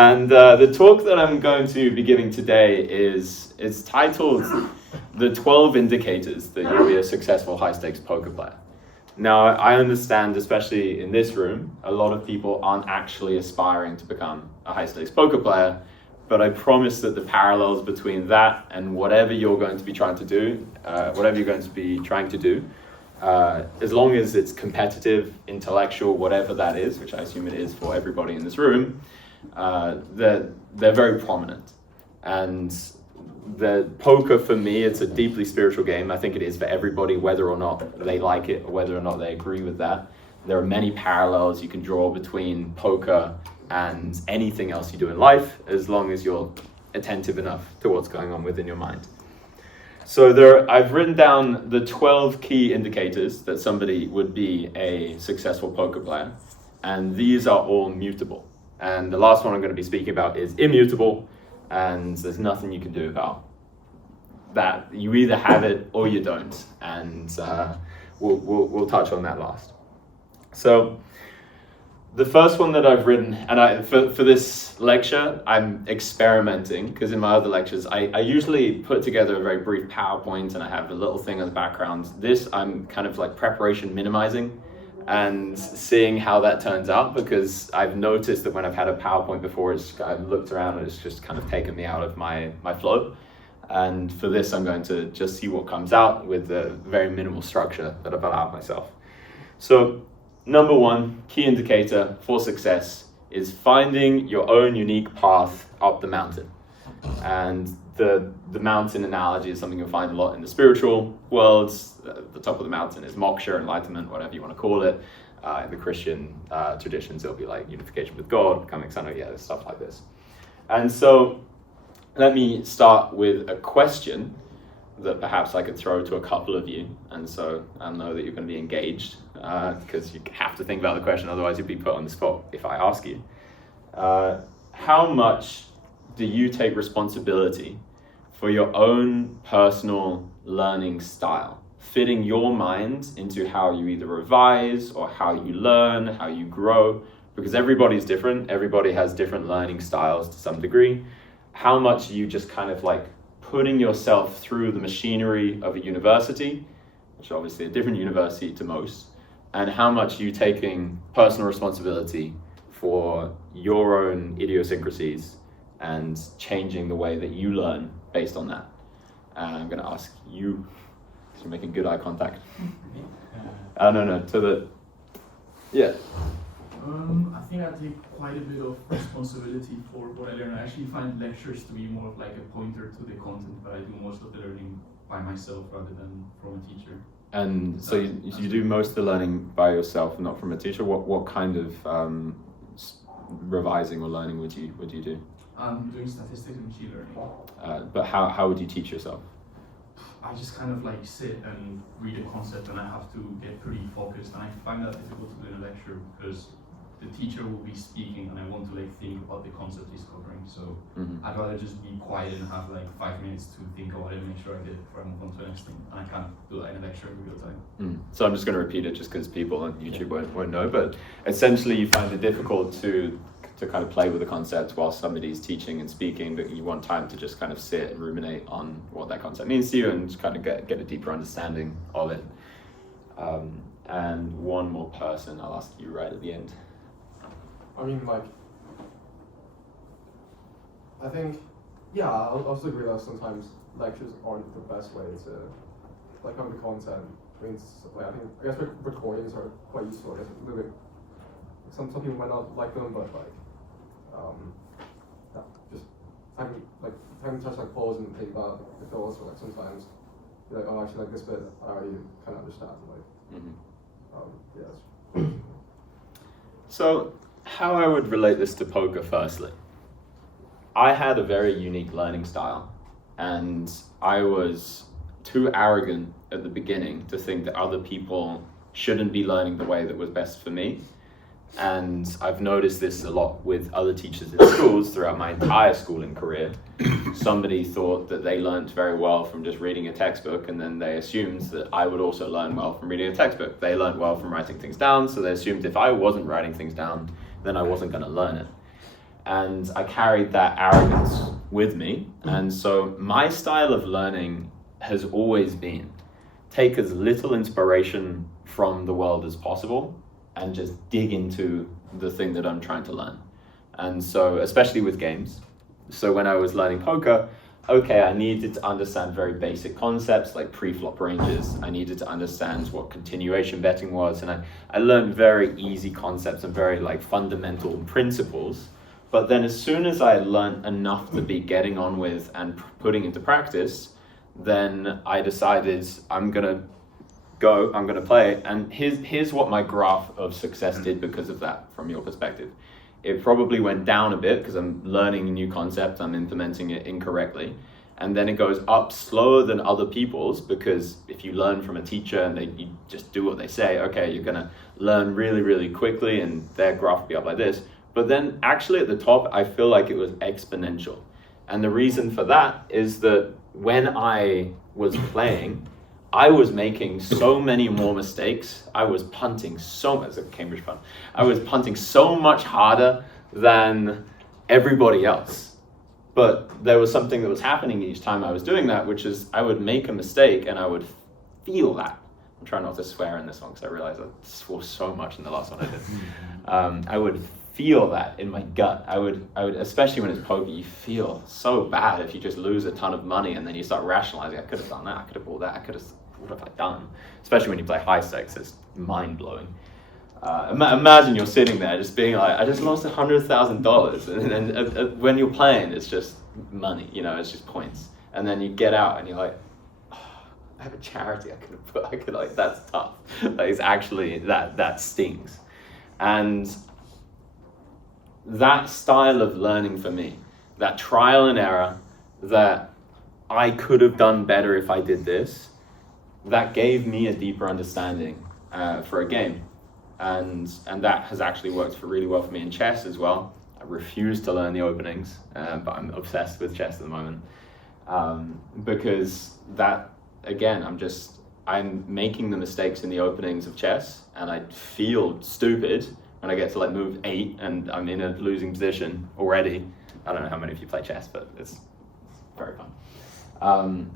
And the talk that I'm going to be giving today is titled The 12 Indicators That You'll Be a Successful High-Stakes Poker Player. Now, I understand, especially in this room, a lot of people aren't actually aspiring to become a high-stakes poker player, but I promise that the parallels between that and whatever you're going to be trying to do, as long as it's competitive, intellectual, whatever that is, which I assume it is for everybody in this room, they're very prominent. And the poker, for me, it's a deeply spiritual game. I think it is for everybody, whether or not they like it or whether or not they agree with that. There are many parallels you can draw between poker and anything else you do in life, as long as you're attentive enough to what's going on within your mind. So I've written down the 12 key indicators that somebody would be a successful poker player, and these are all mutable. And the last one I'm going to be speaking about is immutable, and there's nothing you can do about that. You either have it or you don't, and we'll touch on that last. So the first one that I've written, and for this lecture, I'm experimenting, because in my other lectures, I usually put together a very brief PowerPoint and I have a little thing in the background. This, I'm kind of like preparation minimizing and seeing how that turns out, because I've noticed that when I've had a PowerPoint before, I've looked around and it's just kind of taken me out of my flow. And for this, I'm going to just see what comes out with a very minimal structure that I've allowed myself. So number one key indicator for success is finding your own unique path up the mountain. And the mountain analogy is something you'll find a lot in the spiritual worlds. The top of the mountain is moksha, enlightenment, whatever you want to call it. In the Christian traditions, it'll be like unification with God, becoming son of, stuff like this. And so let me start with a question that perhaps I could throw to a couple of you. And so I know that you're going to be engaged, because you have to think about the question, otherwise you'd be put on the spot if I ask you. How much do you take responsibility for your own personal learning style, fitting your mind into how you either revise or how you learn, how you grow? Because everybody's different, everybody has different learning styles to some degree. How much are you just kind of like putting yourself through the machinery of a university, which is obviously a different university to most, and how much are you taking personal responsibility for your own idiosyncrasies and changing the way that you learn based on that? And I'm going to ask you, because you're making good eye contact. Yeah. I think I take quite a bit of responsibility for what I learn. I actually find lectures to be more of like a pointer to the content, but I do most of the learning by myself rather than from a teacher. And so you do most of the learning by yourself, not from a teacher. What kind of revising or learning would you do? I'm doing statistics and machine learning. But how would you teach yourself? I just kind of like sit and read a concept, and I have to get pretty focused, and I find that difficult to do in a lecture because the teacher will be speaking and I want to like think about the concept he's covering. So I'd rather just be quiet and have like 5 minutes to think about it and make sure I get it before I move on to the next thing. And I can't do that in a lecture in real time. So I'm just going to repeat it just because people on YouTube won't know, but essentially you find it difficult to kind of play with the concept while somebody's teaching and speaking, but you want time to just kind of sit and ruminate on what that concept means to you and just kind of get a deeper understanding of it. And one more person, I'll ask you right at the end. I mean, like, I think, yeah, I also agree that sometimes lectures aren't the best way to, like, cover the content. I mean, like, I guess recordings are quite useful. I guess a little bit, some people might not like them, but like, yeah, just having to touch like pause and think about the thoughts, or like sometimes you're like, oh, actually, like this bit, I already kind of understand. Like, yes. So, how I would relate this to poker, firstly. I had a very unique learning style, and I was too arrogant at the beginning to think that other people shouldn't be learning the way that was best for me. And I've noticed this a lot with other teachers in schools throughout my entire schooling career. Somebody thought that they learned very well from just reading a textbook, and then they assumed that I would also learn well from reading a textbook. They learned well from writing things down, so they assumed if I wasn't writing things down, then I wasn't going to learn it. And I carried that arrogance with me. And so my style of learning has always been take as little inspiration from the world as possible and just dig into the thing that I'm trying to learn. And so, especially with games. So when I was learning poker, okay, I needed to understand very basic concepts like pre-flop ranges. I needed to understand what continuation betting was. And I learned very easy concepts and very like fundamental principles. But then as soon as I learned enough to be getting on with and putting into practice, then I decided I'm gonna play. And here's what my graph of success did because of that from your perspective. It probably went down a bit because I'm learning a new concept, I'm implementing it incorrectly. And then it goes up slower than other people's because if you learn from a teacher and you just do what they say, okay, you're gonna learn really, really quickly and their graph will be up like this. But then actually at the top, I feel like it was exponential. And the reason for that is that when I was playing, I was making so many more mistakes. I was punting so much, it's a Cambridge pun. I was punting so much harder than everybody else. But there was something that was happening each time I was doing that, which is I would make a mistake and I would feel that. I'm trying not to swear in this one because I realized I swore so much in the last one I did. I would feel that in my gut. I would, especially when it's poker, you feel so bad if you just lose a ton of money and then you start rationalizing, I could have done that, I could have bought that, what have I done? Especially when you play high stakes, it's mind-blowing. Imagine you're sitting there just being like, I just lost $100,000 and when you're playing, it's just money, it's just points. And then you get out and you're like, oh, I have a charity that's tough. Like, it's actually, that stings. And that style of learning for me, that trial and error, that I could have done better if I did this, that gave me a deeper understanding for a game. And that has actually worked really well for me in chess as well. I refuse to learn the openings, but I'm obsessed with chess at the moment. Because that, again, I'm making the mistakes in the openings of chess and I feel stupid when I get to like move 8 and I'm in a losing position already. I don't know how many of you play chess, but it's very fun.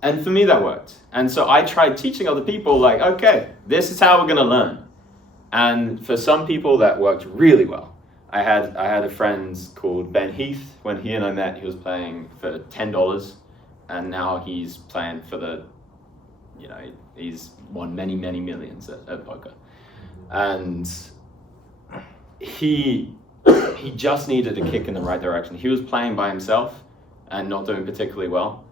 And for me that worked. And so I tried teaching other people like, okay, this is how we're gonna learn. And for some people that worked really well. I had a friend called Ben Heath. When he and I met, he was playing for $10 and now he's playing for he's won many, many millions at poker. And he just needed a kick in the right direction. He was playing by himself and not doing particularly well.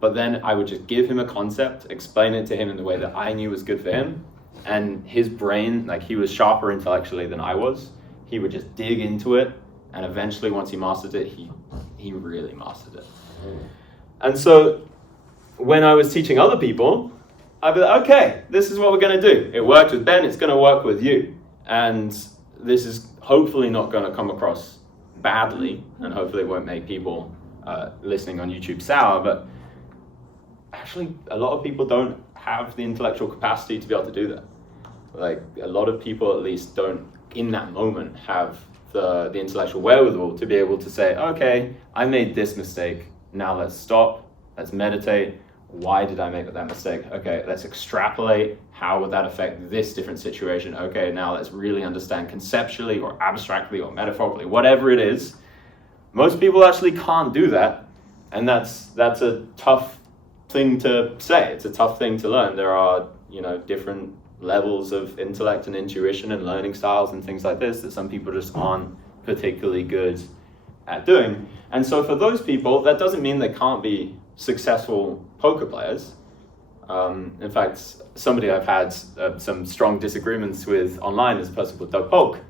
But then I would just give him a concept, explain it to him in the way that I knew was good for him. And his brain, like he was sharper intellectually than I was. He would just dig into it. And eventually once he mastered it, he really mastered it. And so when I was teaching other people, I'd be like, okay, this is what we're going to do. It worked with Ben, it's going to work with you. And this is hopefully not going to come across badly, and hopefully it won't make people listening on YouTube sour, but actually a lot of people don't have the intellectual capacity to be able to do that. Like a lot of people at least don't, in that moment, have the intellectual wherewithal to be able to say, okay, I made this mistake, now let's stop, let's meditate. Why did I make that mistake? Okay, let's extrapolate. How would that affect this different situation? Okay, now let's really understand conceptually or abstractly or metaphorically, whatever it is. Most people actually can't do that. And that's a tough thing to say. It's a tough thing to learn. There are, different levels of intellect and intuition and learning styles and things like this that some people just aren't particularly good at doing. And so for those people, that doesn't mean they can't be successful poker players. In fact, somebody I've had some strong disagreements with online is a person called Doug Polk.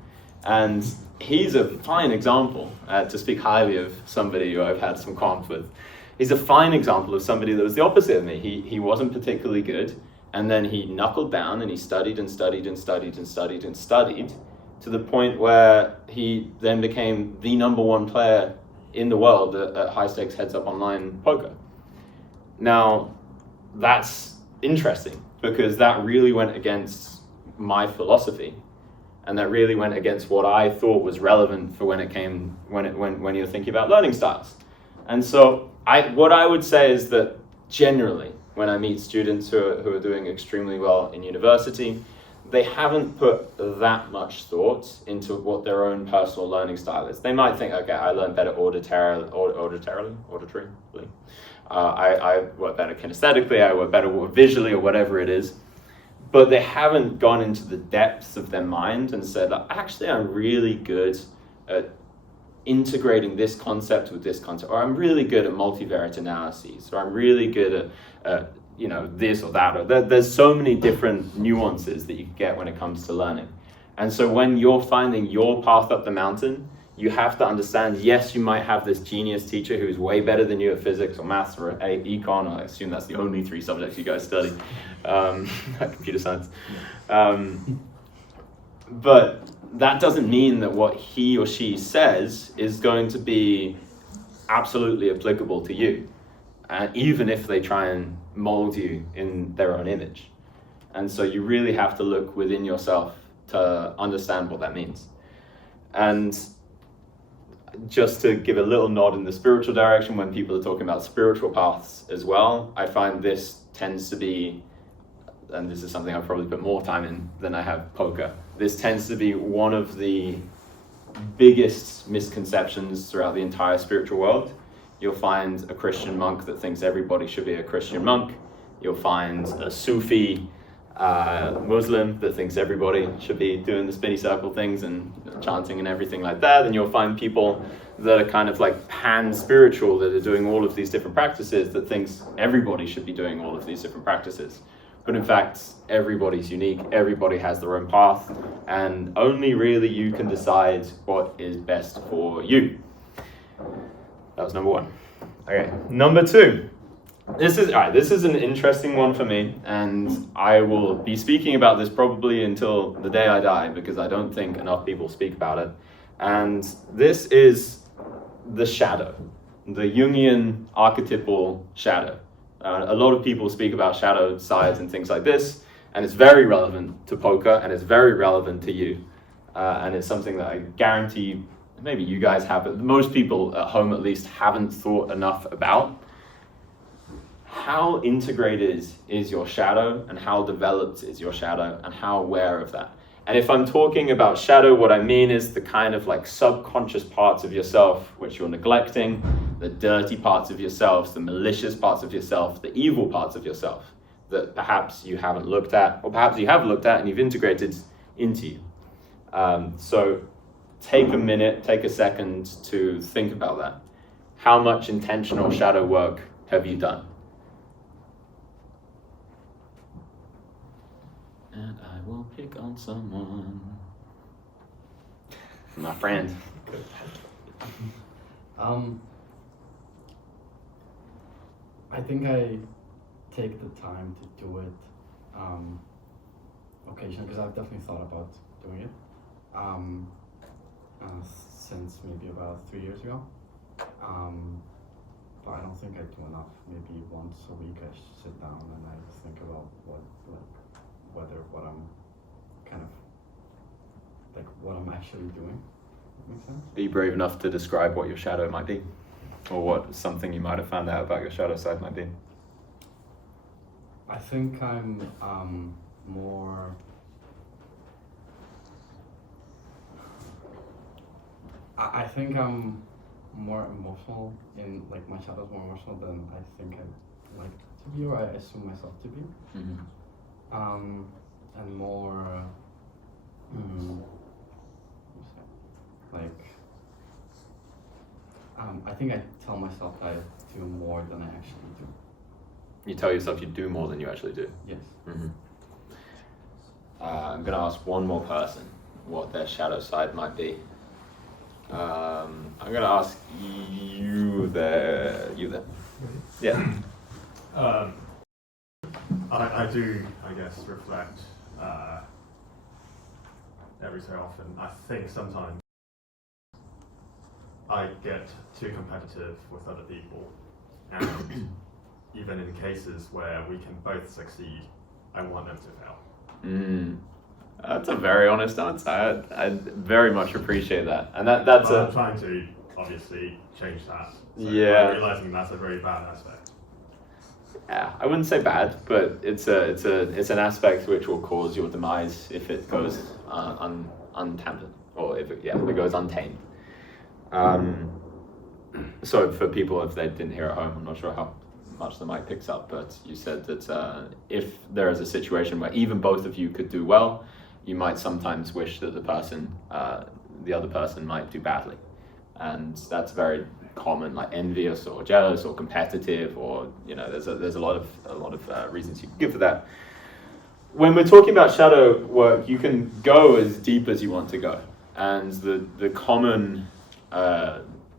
And he's a fine example, to speak highly of somebody who I've had some qualms with. He's a fine example of somebody that was the opposite of me. He wasn't particularly good, and then he knuckled down and he studied and studied and studied and studied and studied to the point where he then became the #1 player in the world at high stakes heads-up online poker. Now, that's interesting because that really went against my philosophy. and that really went against what I thought was relevant for when you're thinking about learning styles. And so what I would say is that generally, when I meet students who are doing extremely well in university, they haven't put that much thought into what their own personal learning style is. They might think, okay, I learn better auditorily. I work better kinesthetically, I work better visually, or whatever it is. But they haven't gone into the depths of their mind and said, actually, I'm really good at integrating this concept with this concept, or I'm really good at multivariate analyses, or I'm really good at this or that, or there's so many different nuances that you get when it comes to learning. And so when you're finding your path up the mountain, you have to understand, yes, you might have this genius teacher who's way better than you at physics or maths or econ, I assume that's the only 3 subjects you guys study, computer science. But that doesn't mean that what he or she says is going to be absolutely applicable to you, even if they try and mold you in their own image. And so you really have to look within yourself to understand what that means. And just to give a little nod in the spiritual direction, when people are talking about spiritual paths as well, I find this tends to be, and this is something I've probably put more time in than I have poker, this tends to be one of the biggest misconceptions throughout the entire spiritual world. You'll find a Christian monk that thinks everybody should be a Christian monk. You'll find a Sufi Muslim that thinks everybody should be doing the spinny circle things and chanting and everything like that. And you'll find people that are kind of like pan-spiritual, that are doing all of these different practices, that thinks everybody should be doing all of these different practices. But in fact, everybody's unique, everybody has their own path, and only really you can decide what is best for you. That was number 1. Okay, number 2. This is an interesting one for me, and I will be speaking about this probably until the day I die, because I don't think enough people speak about it. And this is the shadow, the Jungian archetypal shadow. A lot of people speak about shadow sides and things like this, and it's very relevant to poker, and it's very relevant to you. And it's something that I guarantee maybe you guys have, but most people at home at least haven't thought enough about. How integrated is your shadow, and how developed is your shadow, and how aware of that? And if I'm talking about shadow, what I mean is the kind of like subconscious parts of yourself which you're neglecting, the dirty parts of yourself, the malicious parts of yourself, the evil parts of yourself that perhaps you haven't looked at, or perhaps you have looked at and you've integrated into you. So take a minute, take a second to think about that. How much intentional shadow work have you done? And I will pick on someone. My friend. I think I take the time to do it occasionally, because I've definitely thought about doing it since maybe about 3 years ago. But I don't think I do enough. Maybe once a week I sit down and I think about whether what I'm kind of like what I'm actually doing. Makes sense? Are you brave enough to describe what your shadow might be? Or what something you might have found out about your shadow side might be? I think I'm more... I think I'm more emotional in, like, my shadow's more emotional than I think I like to be, or I assume myself to be. Mm-hmm. And more, I think I tell myself that I do more than I actually do. You tell yourself you do more than you actually do? Yes. Mm-hmm. I'm going to ask one more person what their shadow side might be. I'm going to ask you there. Yeah. I do, I guess, reflect every so often. I think sometimes I get too competitive with other people, and even in cases where we can both succeed, I want them to fail. That's a very honest answer. I very much appreciate that. And that's I'm trying to obviously change that. So Yeah. I'm realizing that's a very bad aspect. Yeah, I wouldn't say bad, but it's an aspect which will cause your demise if it goes untampered, or if it goes untamed. So for people, if they didn't hear at home, I'm not sure how much the mic picks up, but you said that if there is a situation where even both of you could do well, you might sometimes wish that the other person might do badly, and that's very common, like envious or jealous or competitive, or there's a lot of reasons you can give for that. When we're talking about shadow work, you can go as deep as you want to go, and the common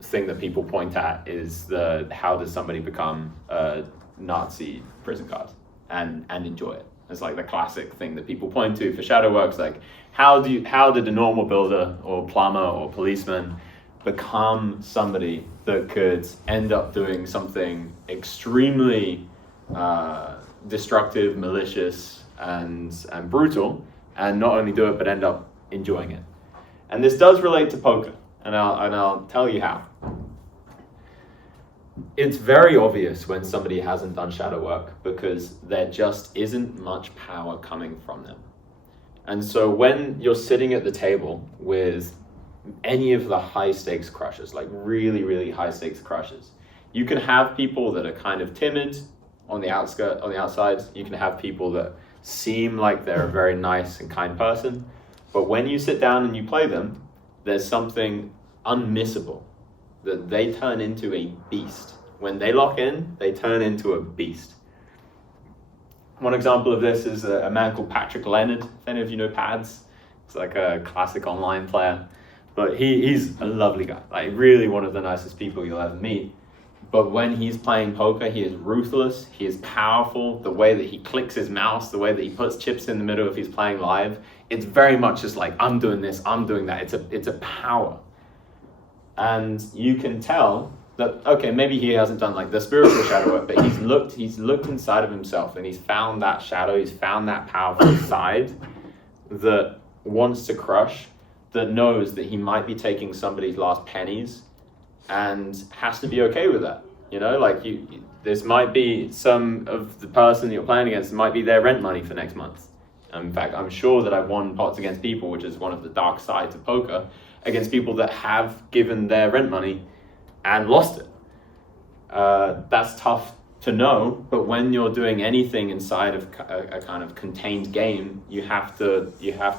thing that people point at is how does somebody become a Nazi prison guard and enjoy it. It's like the classic thing that people point to for shadow works, like how did a normal builder or plumber or policeman become somebody that could end up doing something extremely destructive, malicious, and brutal, and not only do it but end up enjoying it. And this does relate to poker, and I'll tell you how. It's very obvious when somebody hasn't done shadow work because there just isn't much power coming from them. And so when you're sitting at the table with any of the high stakes crushers, like really, really high stakes crushers, you can have people that are kind of timid on the outside. You can have people that seem like they're a very nice and kind person, but when you sit down and you play them, there's something unmissable, that they turn into a beast. When they lock in, they turn into a beast. One example of this is a man called Patrick Leonard. If any of you know Pads, it's like a classic online player. But he's a lovely guy, like really one of the nicest people you'll ever meet. But when he's playing poker, he is ruthless, he is powerful. The way that he clicks his mouse, the way that he puts chips in the middle if he's playing live, it's very much just like, I'm doing this, I'm doing that. It's a power. And you can tell that, okay, maybe he hasn't done like the spiritual shadow work, but he's looked inside of himself and he's found that shadow, he's found that powerful side that wants to crush, that knows that he might be taking somebody's last pennies and has to be okay with that. Like this might be some of the person that you're playing against, might be their rent money for next month. In fact, I'm sure that I've won pots against people, which is one of the dark sides of poker, against people that have given their rent money and lost it. That's tough to know, but when you're doing anything inside of a kind of contained game, you have to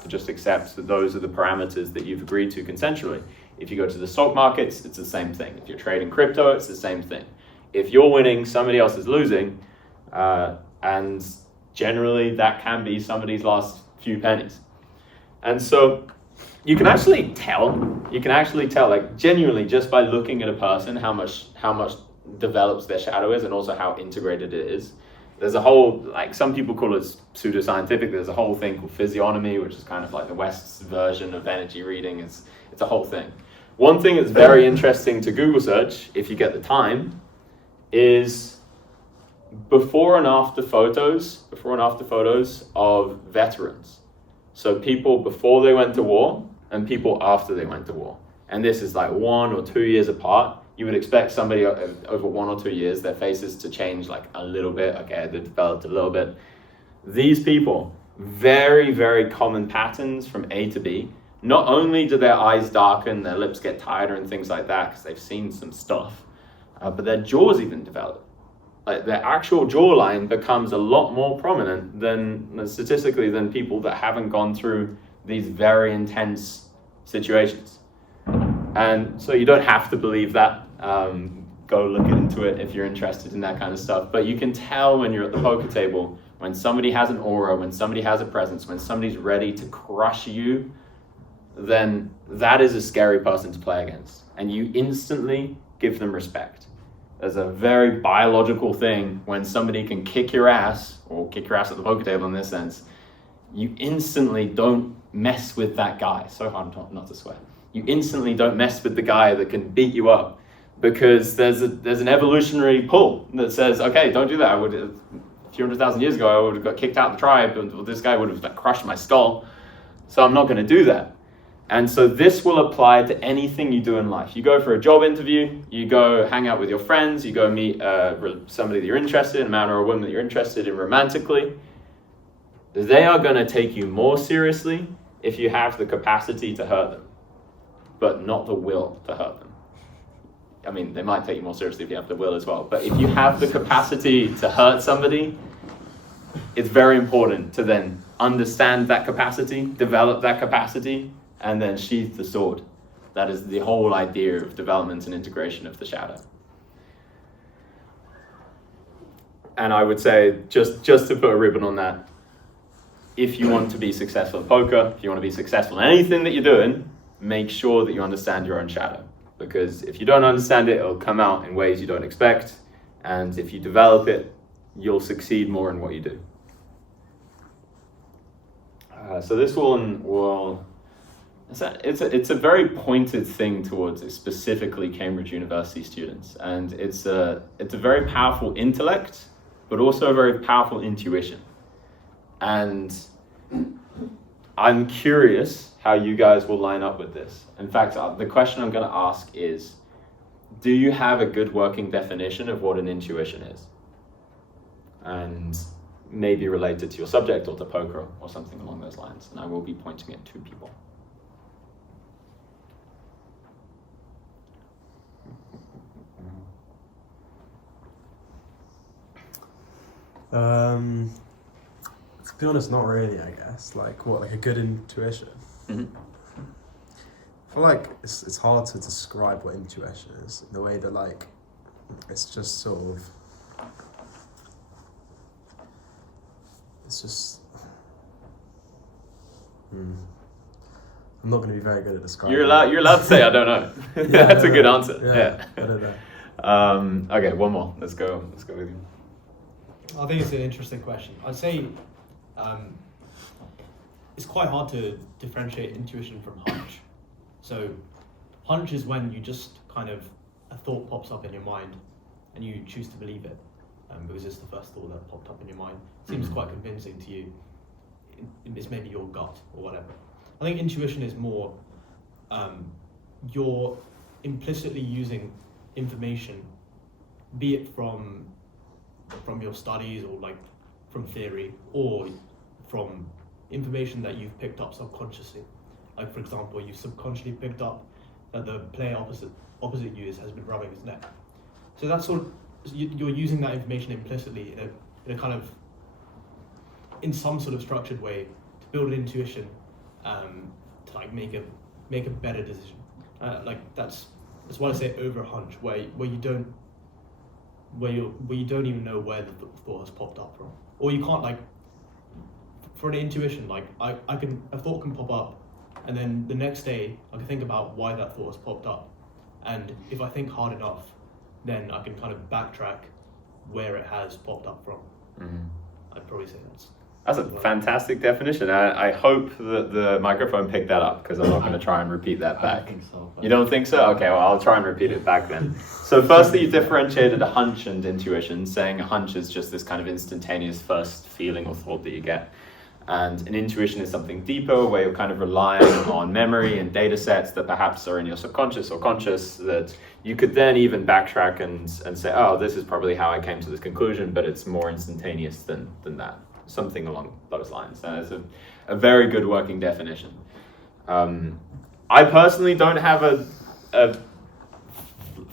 just accept that those are the parameters that you've agreed to consensually. If you go to the stock markets, it's the same thing. If you're trading crypto, it's the same thing. If you're winning, somebody else is losing, and generally that can be somebody's last few pennies. And so you can actually tell, like genuinely just by looking at a person, how much develops their shadow is, and also how integrated it is. There's a whole, like some people call it pseudoscientific, there's a whole thing called physiognomy, which is kind of like the West's version of energy reading. It's a whole thing. One thing that's very interesting to Google search, if you get the time, is before and after photos of veterans. So people before they went to war and people after they went to war. And this is like 1 or 2 years apart. You would expect somebody over 1 or 2 years, their faces to change like a little bit. Okay, they developed a little bit. These people, very, very common patterns from A to B. Not only do their eyes darken, their lips get tighter and things like that because they've seen some stuff, but their jaws even develop. Like their actual jawline becomes a lot more prominent statistically than people that haven't gone through these very intense situations. And so you don't have to believe that. Go look into it if you're interested in that kind of stuff. But you can tell when you're at the poker table, when somebody has an aura, when somebody has a presence, when somebody's ready to crush you, then that is a scary person to play against. And you instantly give them respect. There's a very biological thing when somebody can kick your ass, or kick your ass at the poker table in this sense, you instantly don't mess with that guy. So hard not to swear. You instantly don't mess with the guy that can beat you up, because there's an evolutionary pull that says, okay, don't do that. A few 100,000 years ago, I would have got kicked out of the tribe, and this guy would have crushed my skull. So I'm not going to do that. And so this will apply to anything you do in life. You go for a job interview, you go hang out with your friends, you go meet somebody that you're interested in, a man or a woman that you're interested in romantically. They are going to take you more seriously if you have the capacity to hurt them, but not the will to hurt them. I mean, they might take you more seriously if you have the will as well, but if you have the capacity to hurt somebody, it's very important to then understand that capacity, develop that capacity, and then sheath the sword. That is the whole idea of development and integration of the shadow. And I would say, just to put a ribbon on that, if you want to be successful in poker, if you want to be successful in anything that you're doing, make sure that you understand your own shadow. Because if you don't understand it, it'll come out in ways you don't expect. And if you develop it, you'll succeed more in what you do. So this one will... It's a very pointed thing towards specifically Cambridge University students, and it's a very powerful intellect, but also a very powerful intuition. And I'm curious how you guys will line up with this. In fact, the question I'm going to ask is, do you have a good working definition of what an intuition is? And maybe related to your subject or to poker or something along those lines. And I will be pointing at two people. To be honest, not really, I guess. Like a good intuition? Mm-hmm. I feel like it's hard to describe what intuition is, in the way that it's just sort of, it's just, I'm not going to be very good at describing You're allowed to say, I don't know. Yeah, That's a good answer. Yeah, I don't know. Okay, one more. Let's go with you. I think it's an interesting question. I'd say it's quite hard to differentiate intuition from hunch. So hunch is when you just kind of, a thought pops up in your mind and you choose to believe it because it's the first thought that popped up in your mind. It seems quite convincing to you. It's maybe your gut or whatever. I think intuition is more you're implicitly using information, be it from your studies or from theory, or from information that you've picked up subconsciously. Like, for example, you've subconsciously picked up that the player opposite you has been rubbing his neck. So that's sort of, you're using that information implicitly in a kind of, in some sort of structured way to build an intuition to make a better decision. That's why I say over hunch, where you don't even know where the thought has popped up from, or you can't for an intuition, a thought can pop up, and then the next day I can think about why that thought has popped up, and if I think hard enough, then I can kind of backtrack where it has popped up from. Mm-hmm. I'd probably say That's a fantastic definition. I hope that the microphone picked that up, because I'm not going to try and repeat that back. I don't think so. You don't think so? Okay, well, I'll try and repeat it back then. So firstly, you differentiated a hunch and intuition, saying a hunch is just this kind of instantaneous first feeling or thought that you get. And an intuition is something deeper, where you're kind of relying on memory and data sets that perhaps are in your subconscious or conscious, that you could then even backtrack and say, oh, this is probably how I came to this conclusion, but it's more instantaneous than that. Something along those lines. And it's a very good working definition. I personally don't have a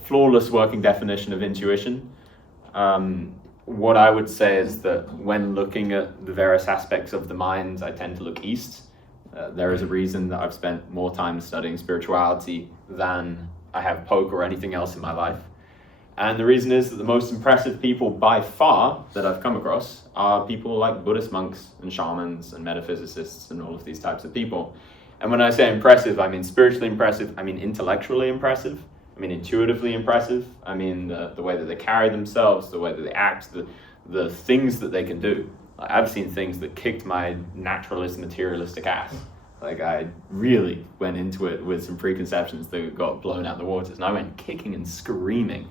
flawless working definition of intuition. What I would say is that when looking at the various aspects of the mind, I tend to look east. There is a reason that I've spent more time studying spirituality than I have poker or anything else in my life. And the reason is that the most impressive people by far that I've come across are people like Buddhist monks and shamans and metaphysicists and all of these types of people. And when I say impressive, I mean spiritually impressive, I mean intellectually impressive, I mean intuitively impressive, I mean the way that they carry themselves, the way that they act, the things that they can do. I've seen things that kicked my naturalist, materialistic ass. I really went into it with some preconceptions that got blown out the waters, and I went kicking and screaming.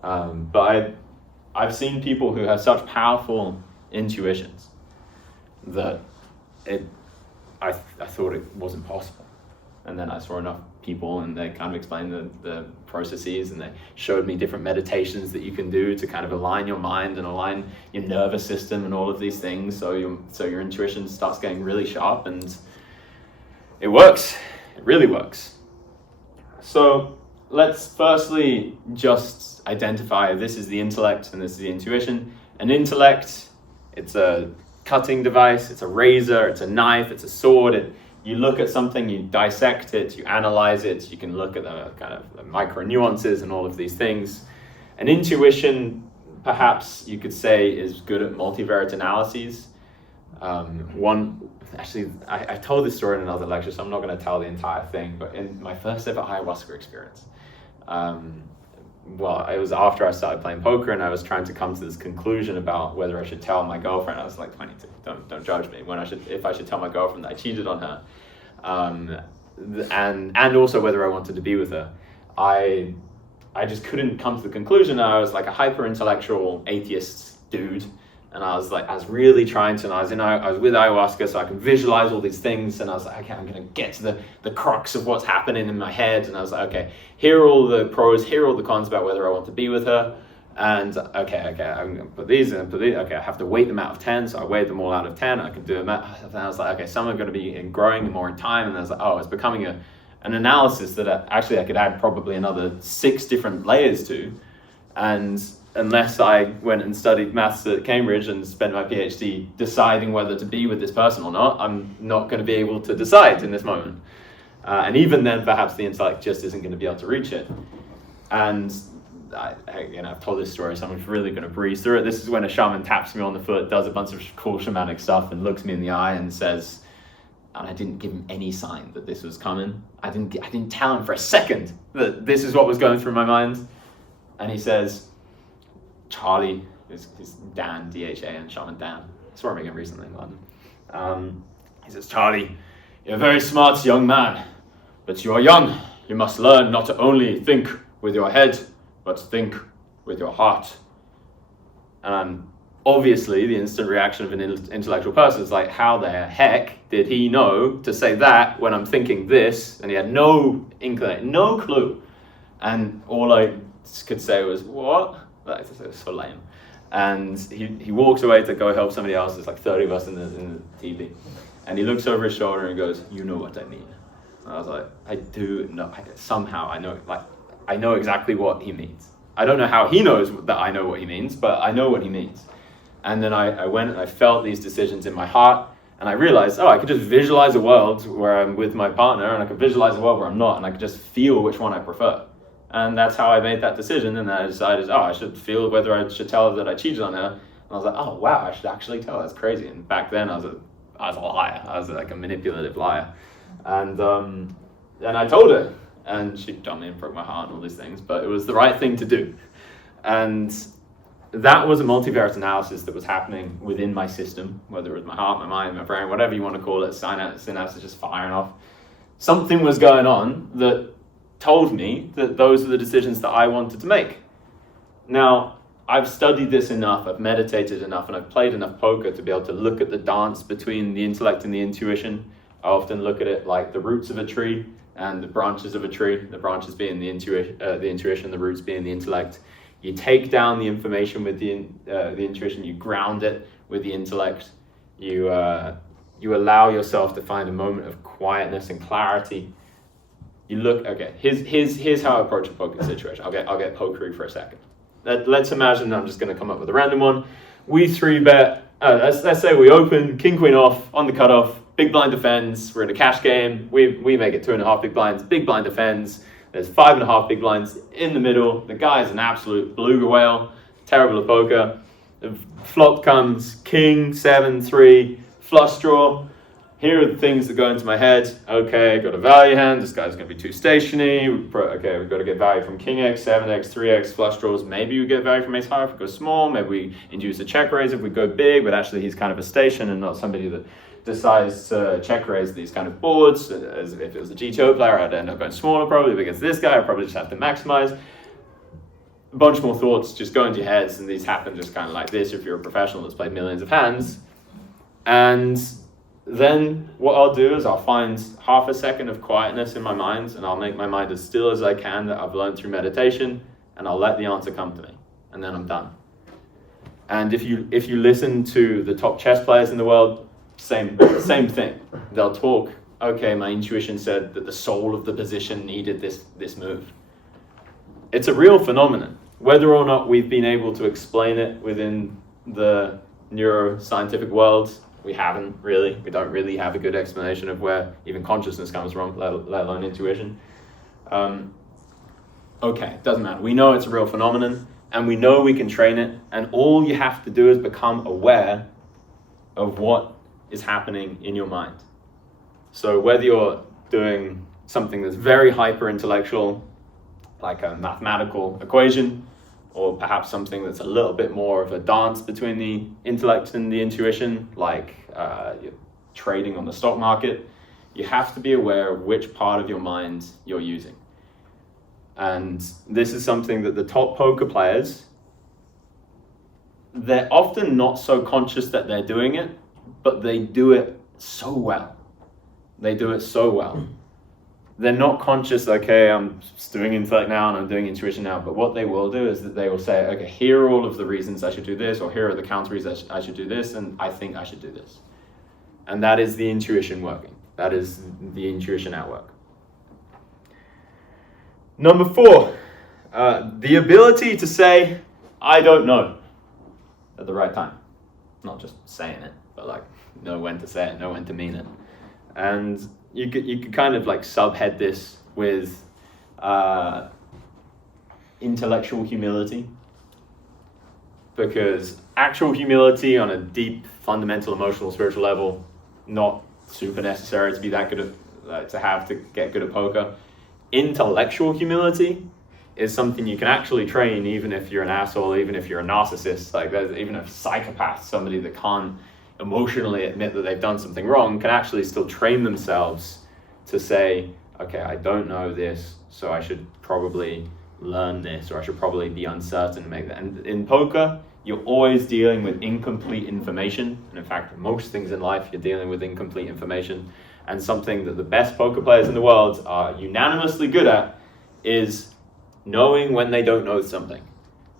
But I've seen people who have such powerful intuitions that I thought it wasn't possible. And then I saw enough people, and they kind of explained the processes, and they showed me different meditations that you can do to kind of align your mind and align your nervous system and all of these things, so your intuition starts getting really sharp, and it works. It really works. So let's firstly just identify this is the intellect and this is the intuition. An intellect, it's a cutting device, it's a razor, it's a knife, it's a sword. You look at something, you dissect it, you analyze it, you can look at the kind of the micro nuances and all of these things. An intuition, perhaps you could say, is good at multivariate analyses. I told this story in another lecture, so I'm not going to tell the entire thing, but in my first ever ayahuasca experience, it was after I started playing poker, and I was trying to come to this conclusion about whether I should tell my girlfriend. I was like 22. Don't judge me. If I should tell my girlfriend that I cheated on her, and also whether I wanted to be with her. I just couldn't come to the conclusion. I was like a hyper intellectual atheist dude, and I was really trying to. And I was with ayahuasca, so I can visualize all these things. And I was like, okay, I'm gonna get to the crux of what's happening in my head. And I was like, okay, here are all the pros, here are all the cons about whether I want to be with her. And okay, I'm gonna put these and put these. Okay, I have to weight them out of 10, so I weighed them all out of 10. I can do them. And I was like, okay, some are going to be growing more in time. And I was like, oh, it's becoming an analysis that I could add probably another 6 different layers to. And unless I went and studied maths at Cambridge and spent my PhD deciding whether to be with this person or not, I'm not going to be able to decide in this moment. And even then, perhaps the intellect just isn't going to be able to reach it. And I've told this story, so I'm really going to breeze through it. This is when a shaman taps me on the foot, does a bunch of cool shamanic stuff, and looks me in the eye and says, and I didn't give him any sign that this was coming. I didn't tell him for a second that this is what was going through my mind. And he says, Charlie, is Dan, D-H-A-N, Shaman Dan. I saw him again recently in London. He says, Charlie, you're a very smart young man, but you are young. You must learn not to only think with your head, but think with your heart. And obviously, the instant reaction of an intellectual person is like, how the heck did he know to say that when I'm thinking this? And he had no inkling, no clue. And all I could say was, what? That was so lame. And he walks away to go help somebody else. There's like 30 of us in the TV. And he looks over his shoulder and he goes, you know what I mean. And I was like, I do know. Somehow I know, I know exactly what he means. I don't know how he knows that I know what he means, but I know what he means. And then I went and I felt these decisions in my heart, and I realized, I could just visualize a world where I'm with my partner, and I could visualize a world where I'm not, and I could just feel which one I prefer. And that's how I made that decision, and then I decided, I should feel whether I should tell her that I cheated on her. And I was like, oh wow, I should actually tell her, that's crazy. And back then I was a liar, I was like a manipulative liar. And I told her, and she dumped me and broke my heart and all these things, but it was the right thing to do. And that was a multivariate analysis that was happening within my system, whether it was my heart, my mind, my brain, whatever you want to call it, synapses just firing off. Something was going on that told me that those are the decisions that I wanted to make. Now, I've studied this enough, I've meditated enough, and I've played enough poker to be able to look at the dance between the intellect and the intuition. I often look at it like the roots of a tree and the branches of a tree, the branches being the intuition, the roots being the intellect. You take down the information with the intuition, you ground it with the intellect, you allow yourself to find a moment of quietness and clarity. You look, okay, here's how I approach a poker situation. I'll get pokery for a second. Let's imagine I'm just going to come up with a random one. We 3-bet, let's say we open, king, queen off, on the cutoff, big blind defends, we're in a cash game, we make it 2.5 big blinds, big blind defends, there's 5.5 big blinds in the middle, the guy's an absolute beluga whale, terrible at poker, the flop comes, king, 7, 3, flush draw. Here are the things that go into my head. Okay, got a value hand, this guy's going to be too stationary. Okay, we've got to get value from king x, 7x, 3x, flush draws. Maybe we get value from ace high if we go small. Maybe we induce a check raise if we go big, but actually he's kind of a station and not somebody that decides to check raise these kind of boards. As if it was a GTO player, I'd end up going smaller probably, but against this guy, I probably just have to maximize. A bunch more thoughts just go into your heads, and these happen just kind of like this if you're a professional that's played millions of hands. And then what I'll do is I'll find half a second of quietness in my mind, and I'll make my mind as still as I can that I've learned through meditation, and I'll let the answer come to me, and then I'm done. And if you listen to the top chess players in the world, same thing. They'll talk, okay, my intuition said that the soul of the position needed this move. It's a real phenomenon. Whether or not we've been able to explain it within the neuroscientific world, we haven't really. We don't really have a good explanation of where even consciousness comes from, let alone intuition. Okay, doesn't matter. We know it's a real phenomenon, and we know we can train it, and all you have to do is become aware of what is happening in your mind. So whether you're doing something that's very hyper-intellectual, like a mathematical equation, or perhaps something that's a little bit more of a dance between the intellect and the intuition, like you're trading on the stock market, you have to be aware of which part of your mind you're using. And this is something that the top poker players, they're often not so conscious that they're doing it, but they do it so well. They do it so well. They're not conscious, okay, I'm just doing intellect now and I'm doing intuition now, but what they will do is that they will say, okay, here are all of the reasons I should do this, or here are the counter reasons I should do this, and I think I should do this. And that is the intuition working. That is the intuition at work. Number 4, the ability to say, I don't know, at the right time. Not just saying it, but like know when to say it, know when to mean it. And you could kind of like subhead this with intellectual humility, because actual humility on a deep, fundamental, emotional, spiritual level, not super necessary to be that good at, to have to get good at poker. Intellectual humility is something you can actually train, even if you're an asshole, even if you're a narcissist, like even a psychopath, somebody that can't emotionally admit that they've done something wrong, can actually still train themselves to say, okay, I don't know this, so I should probably learn this, or I should probably be uncertain to make that. And in poker, you're always dealing with incomplete information. And in fact, most things in life, you're dealing with incomplete information. And something that the best poker players in the world are unanimously good at is knowing when they don't know something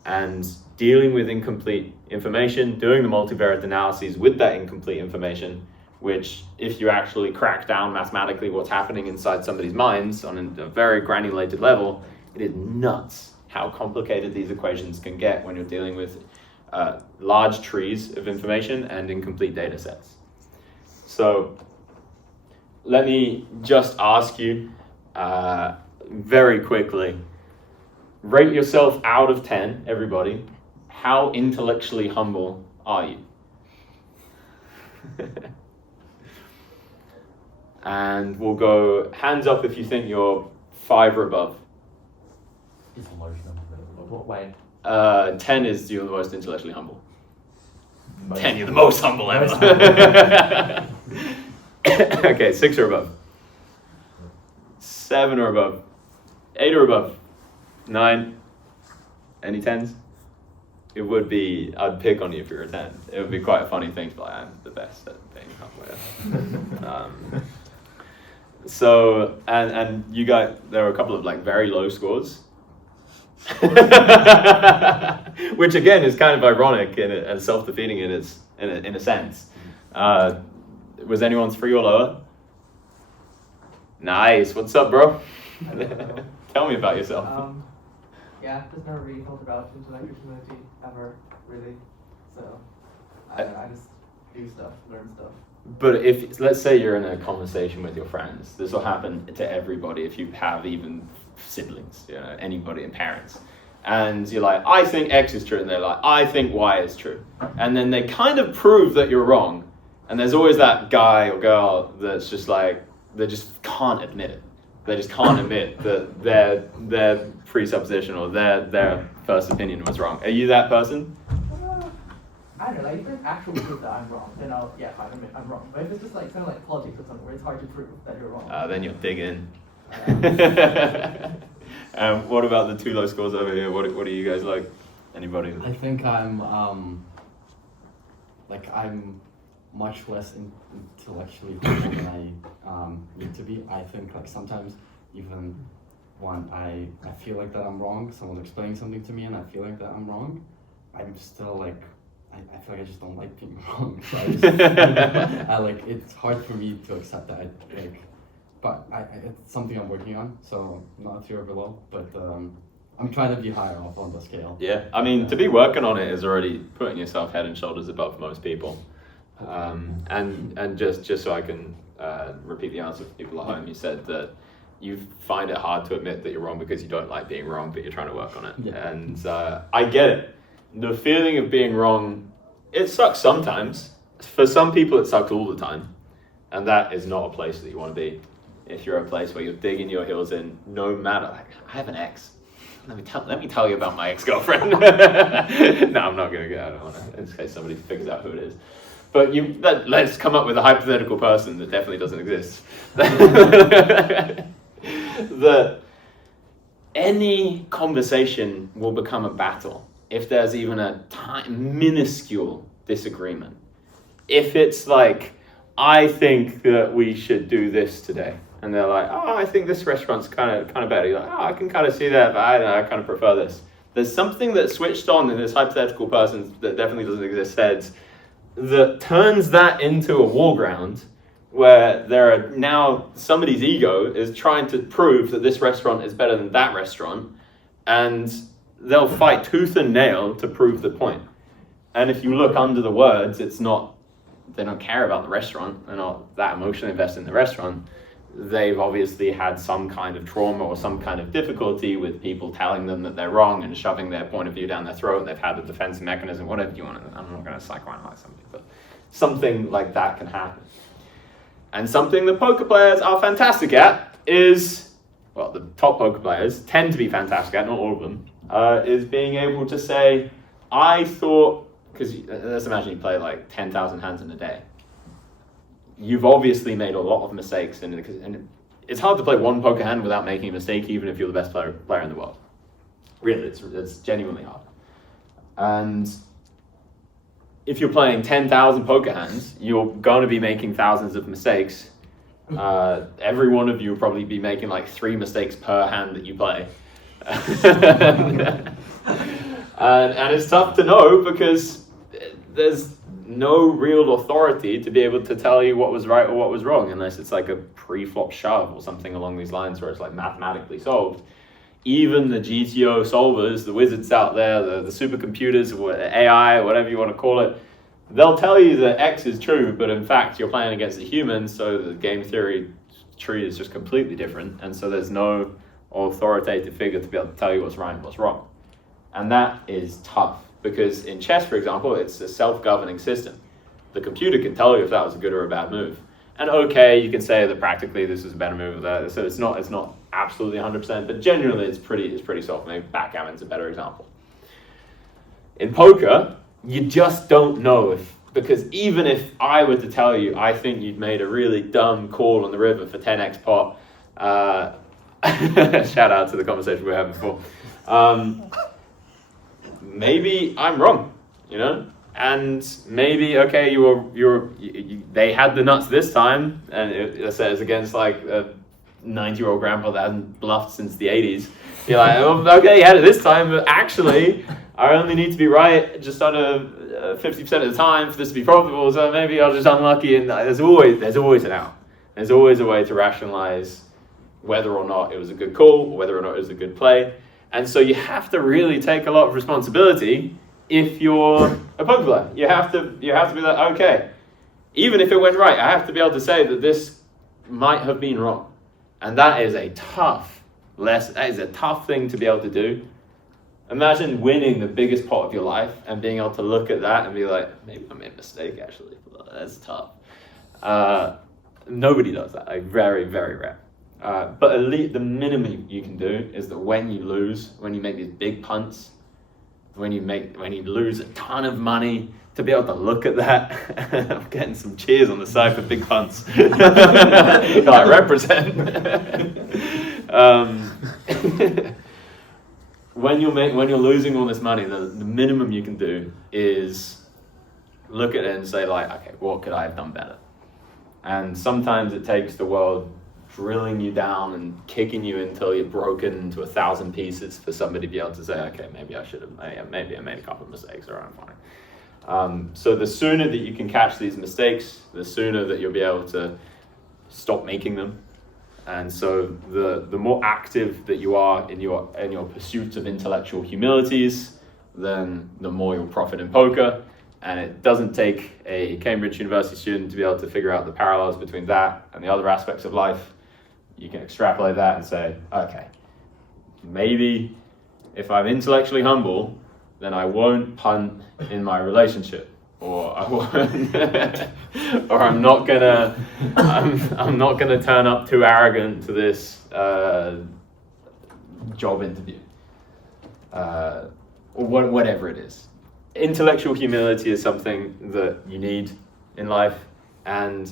and dealing with incomplete information, doing the multivariate analyses with that incomplete information, which if you actually crack down mathematically what's happening inside somebody's minds on a very granulated level, it is nuts how complicated these equations can get when you're dealing with large trees of information and incomplete data sets. So let me just ask you very quickly, rate yourself out of 10, everybody. How intellectually humble are you? And we'll go hands up if you think you're 5 or above. It's a large number. What way? 10 is you're the most intellectually humble. Most 10, you're the most humble ever. Okay, 6 or above. 7 or above. 8 or above. 9. Any 10s? It would be, I'd pick on you if you're a 10. It would be quite a funny thing to be like, I'm the best at being halfway. So, and you got, there were a couple of like very low scores. Which again is kind of ironic and self-defeating in a sense. Was anyone's 3 or lower? Nice. What's up, bro? Tell me about yourself. Yeah, just never really thought about intellectual humility ever, really. So I just do stuff, learn stuff. But if, let's say you're in a conversation with your friends, this will happen to everybody if you have even siblings, you know, anybody and parents. And you're like, I think X is true, and they're like, I think Y is true. And then they kind of prove that you're wrong. And there's always that guy or girl that's just like, they just can't admit it. They just can't admit that their presupposition or their first opinion was wrong. Are you that person? I don't know, like if there's actual proof that I'm wrong, then I'll, yeah, fine, admit I'm wrong. But if it's just like kind of like politics or something where it's hard to prove that you're wrong. Then you'll dig in. What about the 2 low scores over here? What are you guys like? Anybody? I think I'm much less intellectually humble than I need to be. I think like sometimes even when I feel like that I'm wrong, someone's explaining something to me and I feel like that I'm wrong, I'm still like, I feel like I just don't like being wrong. So I like, it's hard for me to accept that. But it's something I'm working on, so not too below, but I'm trying to be higher off on the scale. Yeah, I mean, to be working on it is already putting yourself head and shoulders above most people. And just so I can repeat the answer for people at home, you said that you find it hard to admit that you're wrong because you don't like being wrong, but you're trying to work on it. Yeah. And I get it. The feeling of being wrong, it sucks sometimes. For some people, it sucks all the time. And that is not a place that you want to be. If you're a place where you're digging your heels in, no matter, like, I have an ex. Let me tell you about my ex-girlfriend. No, I'm not going to get out of it in case somebody figures out who it is. But let's come up with a hypothetical person that definitely doesn't exist. That any conversation will become a battle if there's even a minuscule disagreement. If it's like, I think that we should do this today, and they're like, oh, I think this restaurant's kind of better. You're like, oh, I can kind of see that, but I don't know, I kind of prefer this. There's something that switched on in this hypothetical person that definitely doesn't exist heads that turns that into a war ground where there are now somebody's ego is trying to prove that this restaurant is better than that restaurant, and they'll fight tooth and nail to prove the point. And if you look under the words, it's not, they don't care about the restaurant, they're not that emotionally invested in the restaurant. They've obviously had some kind of trauma or some kind of difficulty with people telling them that they're wrong and shoving their point of view down their throat. They've had a defense mechanism, whatever you want to, I'm not going to psychoanalyze something, but something like that can happen. And something that poker players are fantastic at is, well, the top poker players tend to be fantastic at, not all of them, is being able to say, I thought, because let's imagine you play like 10,000 hands in a day. You've obviously made a lot of mistakes, and it's hard to play one poker hand without making a mistake, even if you're the best player in the world. Really, it's genuinely hard. And if you're playing 10,000 poker hands, you're going to be making thousands of mistakes. Every one of you will probably be making like 3 mistakes per hand that you play. And it's tough to know because there's no real authority to be able to tell you what was right or what was wrong, unless it's like a pre-flop shove or something along these lines where it's like mathematically solved. Even the GTO solvers, the wizards out there, the supercomputers, AI, whatever you want to call it, they'll tell you that X is true, but in fact you're playing against a human, so the game theory tree is just completely different, and so there's no authoritative figure to be able to tell you what's right and what's wrong. And that is tough, because in chess, for example, it's a self-governing system. The computer can tell you if that was a good or a bad move. And okay, you can say that practically this is a better move, so it's not absolutely 100%, but generally it's pretty soft. Maybe backgammon's a better example. In poker, you just don't know because even if I were to tell you, I think you'd made a really dumb call on the river for 10x pot, shout out to the conversation we were having before, maybe I'm wrong, you know? And maybe, okay, they had the nuts this time, and it says against like a 90-year-old grandpa that hasn't bluffed since the 80s. You're like, oh, okay, you had it this time, but actually, I only need to be right just under 50% of the time for this to be profitable, so maybe I was just unlucky, and there's always an out. There's always a way to rationalize whether or not it was a good call, or whether or not it was a good play. And so you have to really take a lot of responsibility if you're a poker player. You have to be like, okay, even if it went right, I have to be able to say that this might have been wrong. And that is a tough lesson. That is a tough thing to be able to do. Imagine winning the biggest pot of your life and being able to look at that and be like, maybe I made a mistake actually. That's tough. Nobody does that. Like very, very rare. But at least the minimum you can do is that when you lose, when you make these big punts, when you lose a ton of money, to be able to look at that. I'm getting some cheers on the side for big punts. I represent. When you're losing all this money, the minimum you can do is look at it and say like, okay, what could I have done better? And sometimes it takes the world drilling you down and kicking you until you're broken into 1,000 pieces for somebody to be able to say, okay, maybe I should have, maybe I made a couple of mistakes, or I'm fine. So the sooner that you can catch these mistakes, the sooner that you'll be able to stop making them. And so the more active that you are in your pursuit of intellectual humilities, then the more you'll profit in poker. And it doesn't take a Cambridge University student to be able to figure out the parallels between that and the other aspects of life. You can extrapolate that and say, okay, maybe if I'm intellectually humble, then I won't punt in my relationship, or I won't, or I'm not gonna turn up too arrogant to this job interview, or whatever it is. Intellectual humility is something that you need in life, and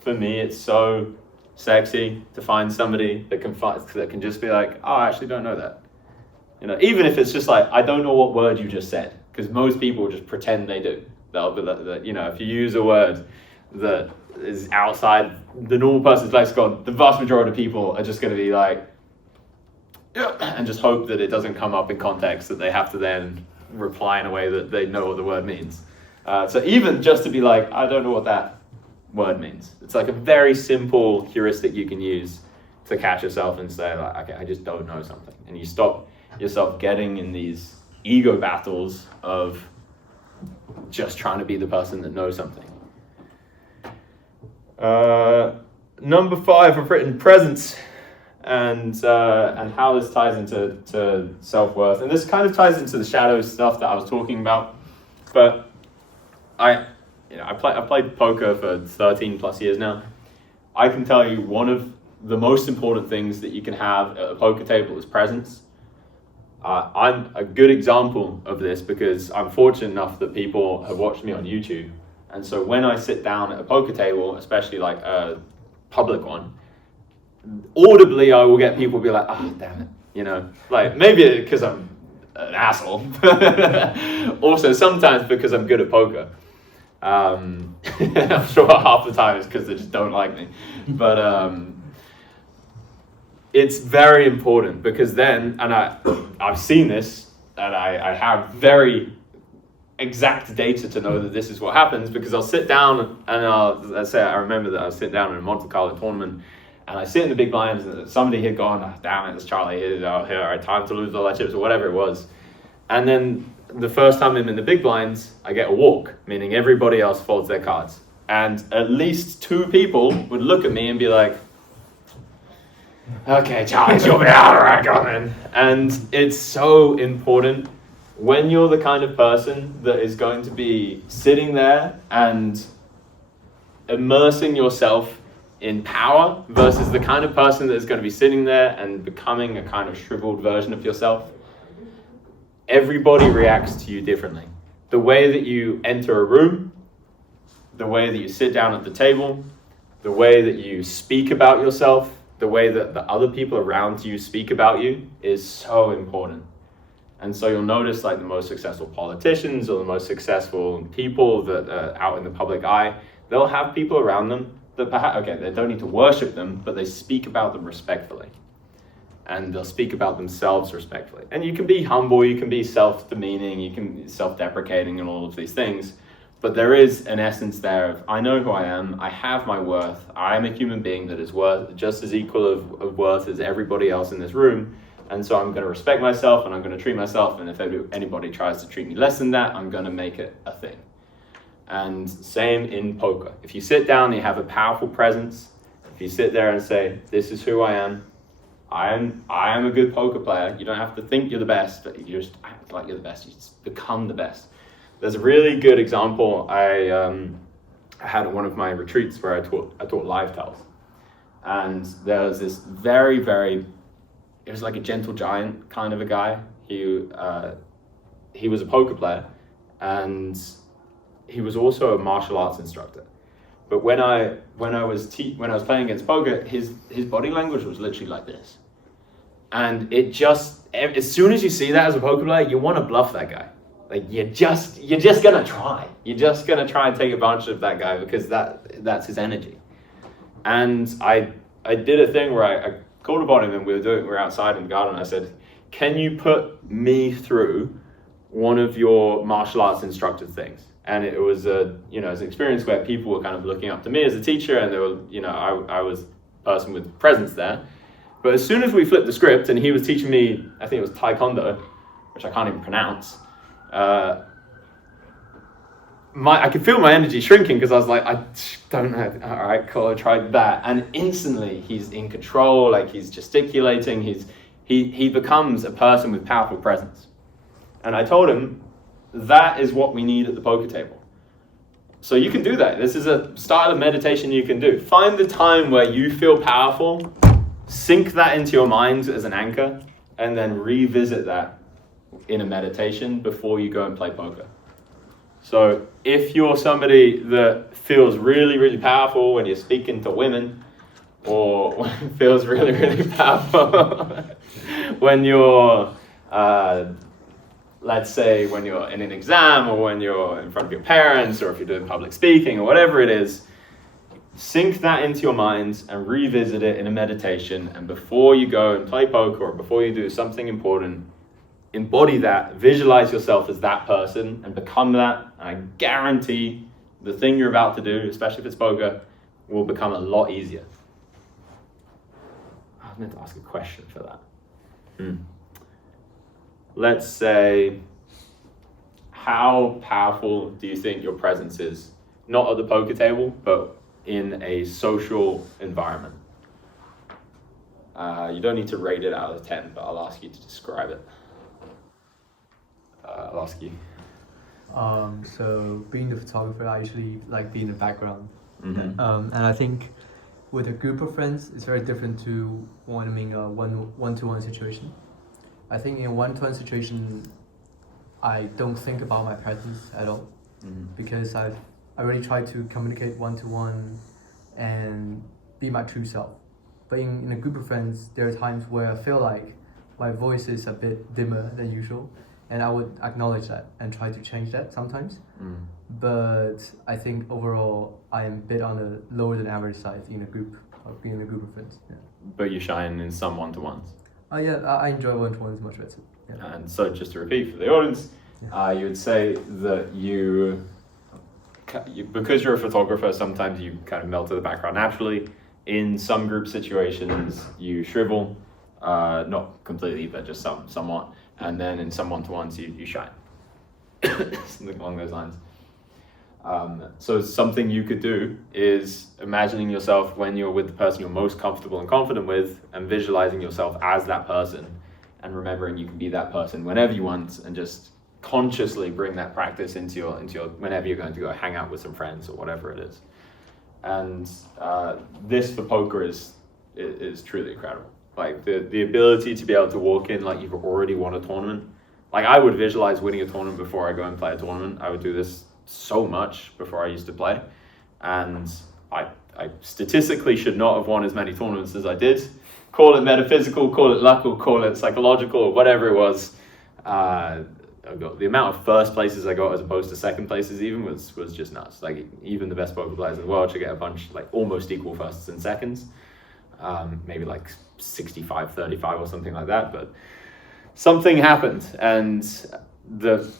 for me it's so sexy to find somebody that can just be like, oh, I actually don't know that. Even if it's just like, I don't know what word you just said, because most people just pretend they do. They'll be like, if you use a word that is outside the normal person's lexicon, the vast majority of people are just going to be like, yeah, and just hope that it doesn't come up in context that they have to then reply in a way that they know what the word means. So even just to be like, I don't know what that word means. It's like a very simple heuristic you can use to catch yourself and say, like, okay, I just don't know something. And you stop yourself getting in these ego battles of just trying to be the person that knows something. Number 5, I've written presence. And how this ties into self-worth. And this kind of ties into the shadow stuff that I was talking about. But I played poker for 13 plus years now. I can tell you one of the most important things that you can have at a poker table is presence. I'm a good example of this because I'm fortunate enough that people have watched me on YouTube. And so when I sit down at a poker table, especially like a public one, audibly I will get people be like, oh, damn it, like maybe because I'm an asshole, also sometimes because I'm good at poker. I'm sure half the time it's because they just don't like me, but it's very important because then, and I've seen this, and I have very exact data to know that this is what happens, because I'll sit down and let's say I remember that I was sitting down in a Monte Carlo tournament. And I sit in the big blinds, and somebody had gone, oh, damn it, it's Charlie here, all right, time to lose all that chips, or whatever it was. And then the first time I'm in the big blinds, I get a walk, meaning everybody else folds their cards. And at least 2 people would look at me and be like, okay, Charlie, you'll be out, all right, go on then. And it's so important when you're the kind of person that is going to be sitting there and immersing yourself in power versus the kind of person that is going to be sitting there and becoming a kind of shriveled version of yourself. Everybody reacts to you differently. The way that you enter a room, the way that you sit down at the table, the way that you speak about yourself, the way that the other people around you speak about you is so important. And so you'll notice like the most successful politicians or the most successful people that are out in the public eye, they'll have people around them that perhaps, okay, they don't need to worship them, but they speak about them respectfully. And they'll speak about themselves respectfully. And you can be humble, you can be self-demeaning, you can be self-deprecating and all of these things. But there is an essence there of, I know who I am, I have my worth, I am a human being that is worth just as equal of worth as everybody else in this room. And so I'm going to respect myself and I'm going to treat myself. And if anybody tries to treat me less than that, I'm going to make it a thing. And same in poker. If you sit down and you have a powerful presence, if you sit there and say, this is who I am a good poker player. You don't have to think you're the best, but you just act like you're the best. You just become the best. There's a really good example I had at one of my retreats where I taught live tells. And there was this very, very, it was like a gentle giant kind of a guy. He was a poker player, and he was also a martial arts instructor. But when I was playing against poker, his body language was literally like this. And it just, as soon as you see that as a poker player, you want to bluff that guy. like you're just gonna try. You're just gonna try and take advantage of that guy because that's his energy. And I did a thing where I called upon him and we were outside in the garden. And I said, "Can you put me through one of your martial arts instructor things?" And it was it was an experience where people were kind of looking up to me as a teacher, and they were, I was a person with presence there. But as soon as we flipped the script and he was teaching me, I think it was Taekwondo, which I can't even pronounce, I could feel my energy shrinking because I was like, I don't know. All right, cool. I tried that, and instantly he's in control. Like he's gesticulating. He becomes a person with powerful presence. And I told him that is what we need at the poker table. So you can do that. This is a style of meditation you can do. Find the time where you feel powerful, sink that into your mind as an anchor, and then revisit that in a meditation before you go and play poker. So if you're somebody that feels really, really powerful when you're speaking to women, or feels really, really powerful when you're, let's say, when you're in an exam, or when you're in front of your parents, or if you're doing public speaking, or whatever it is, sink that into your mind and revisit it in a meditation. And before you go and play poker, or before you do something important, embody that, visualize yourself as that person and become that. And I guarantee the thing you're about to do, especially if it's poker, will become a lot easier. I meant to ask a question for that. Let's say, how powerful do you think your presence is? Not at the poker table, but in a social environment. You don't need to rate it out of 10, but I'll ask you to describe it. I'll ask you. So being the photographer, I usually like being in the background. Mm-hmm. And I think with a group of friends, it's very different to wanting a one-to-one situation. I think in a one-to-one situation, I don't think about my presence at all, because I really try to communicate one-to-one and be my true self. But in a group of friends, there are times where I feel like my voice is a bit dimmer than usual, and I would acknowledge that and try to change that sometimes. But I think overall, I am a bit on the lower than average side in a group, of being in a group of friends. Yeah. But you shine in some one-to-ones. Yeah, I enjoy one-to-ones much better. Yeah. And so just to repeat for the audience, you would say that you, because you're a photographer, sometimes you kind of melt to the background naturally. In some group situations, you shrivel, not completely, but just somewhat. And then in some one-to-ones, you shine. Something along those lines. So something you could do is imagining yourself when you're with the person you're most comfortable and confident with, and visualizing yourself as that person, and remembering you can be that person whenever you want, and just consciously bring that practice into your whenever you're going to go hang out with some friends or whatever it is. And this for poker is truly incredible. Like the ability to be able to walk in like you've already won a tournament. Like I would visualize winning a tournament before I go and play a tournament. I would do this so much before I used to play. And I statistically should not have won as many tournaments as I did. Call it metaphysical, call it luck, or call it psychological, or whatever it was. I got the amount of first places I got as opposed to second places even was just nuts. Like even the best poker players in the world should get a bunch, like almost equal firsts and seconds. Maybe like 65-35 or something like that, but something happened, and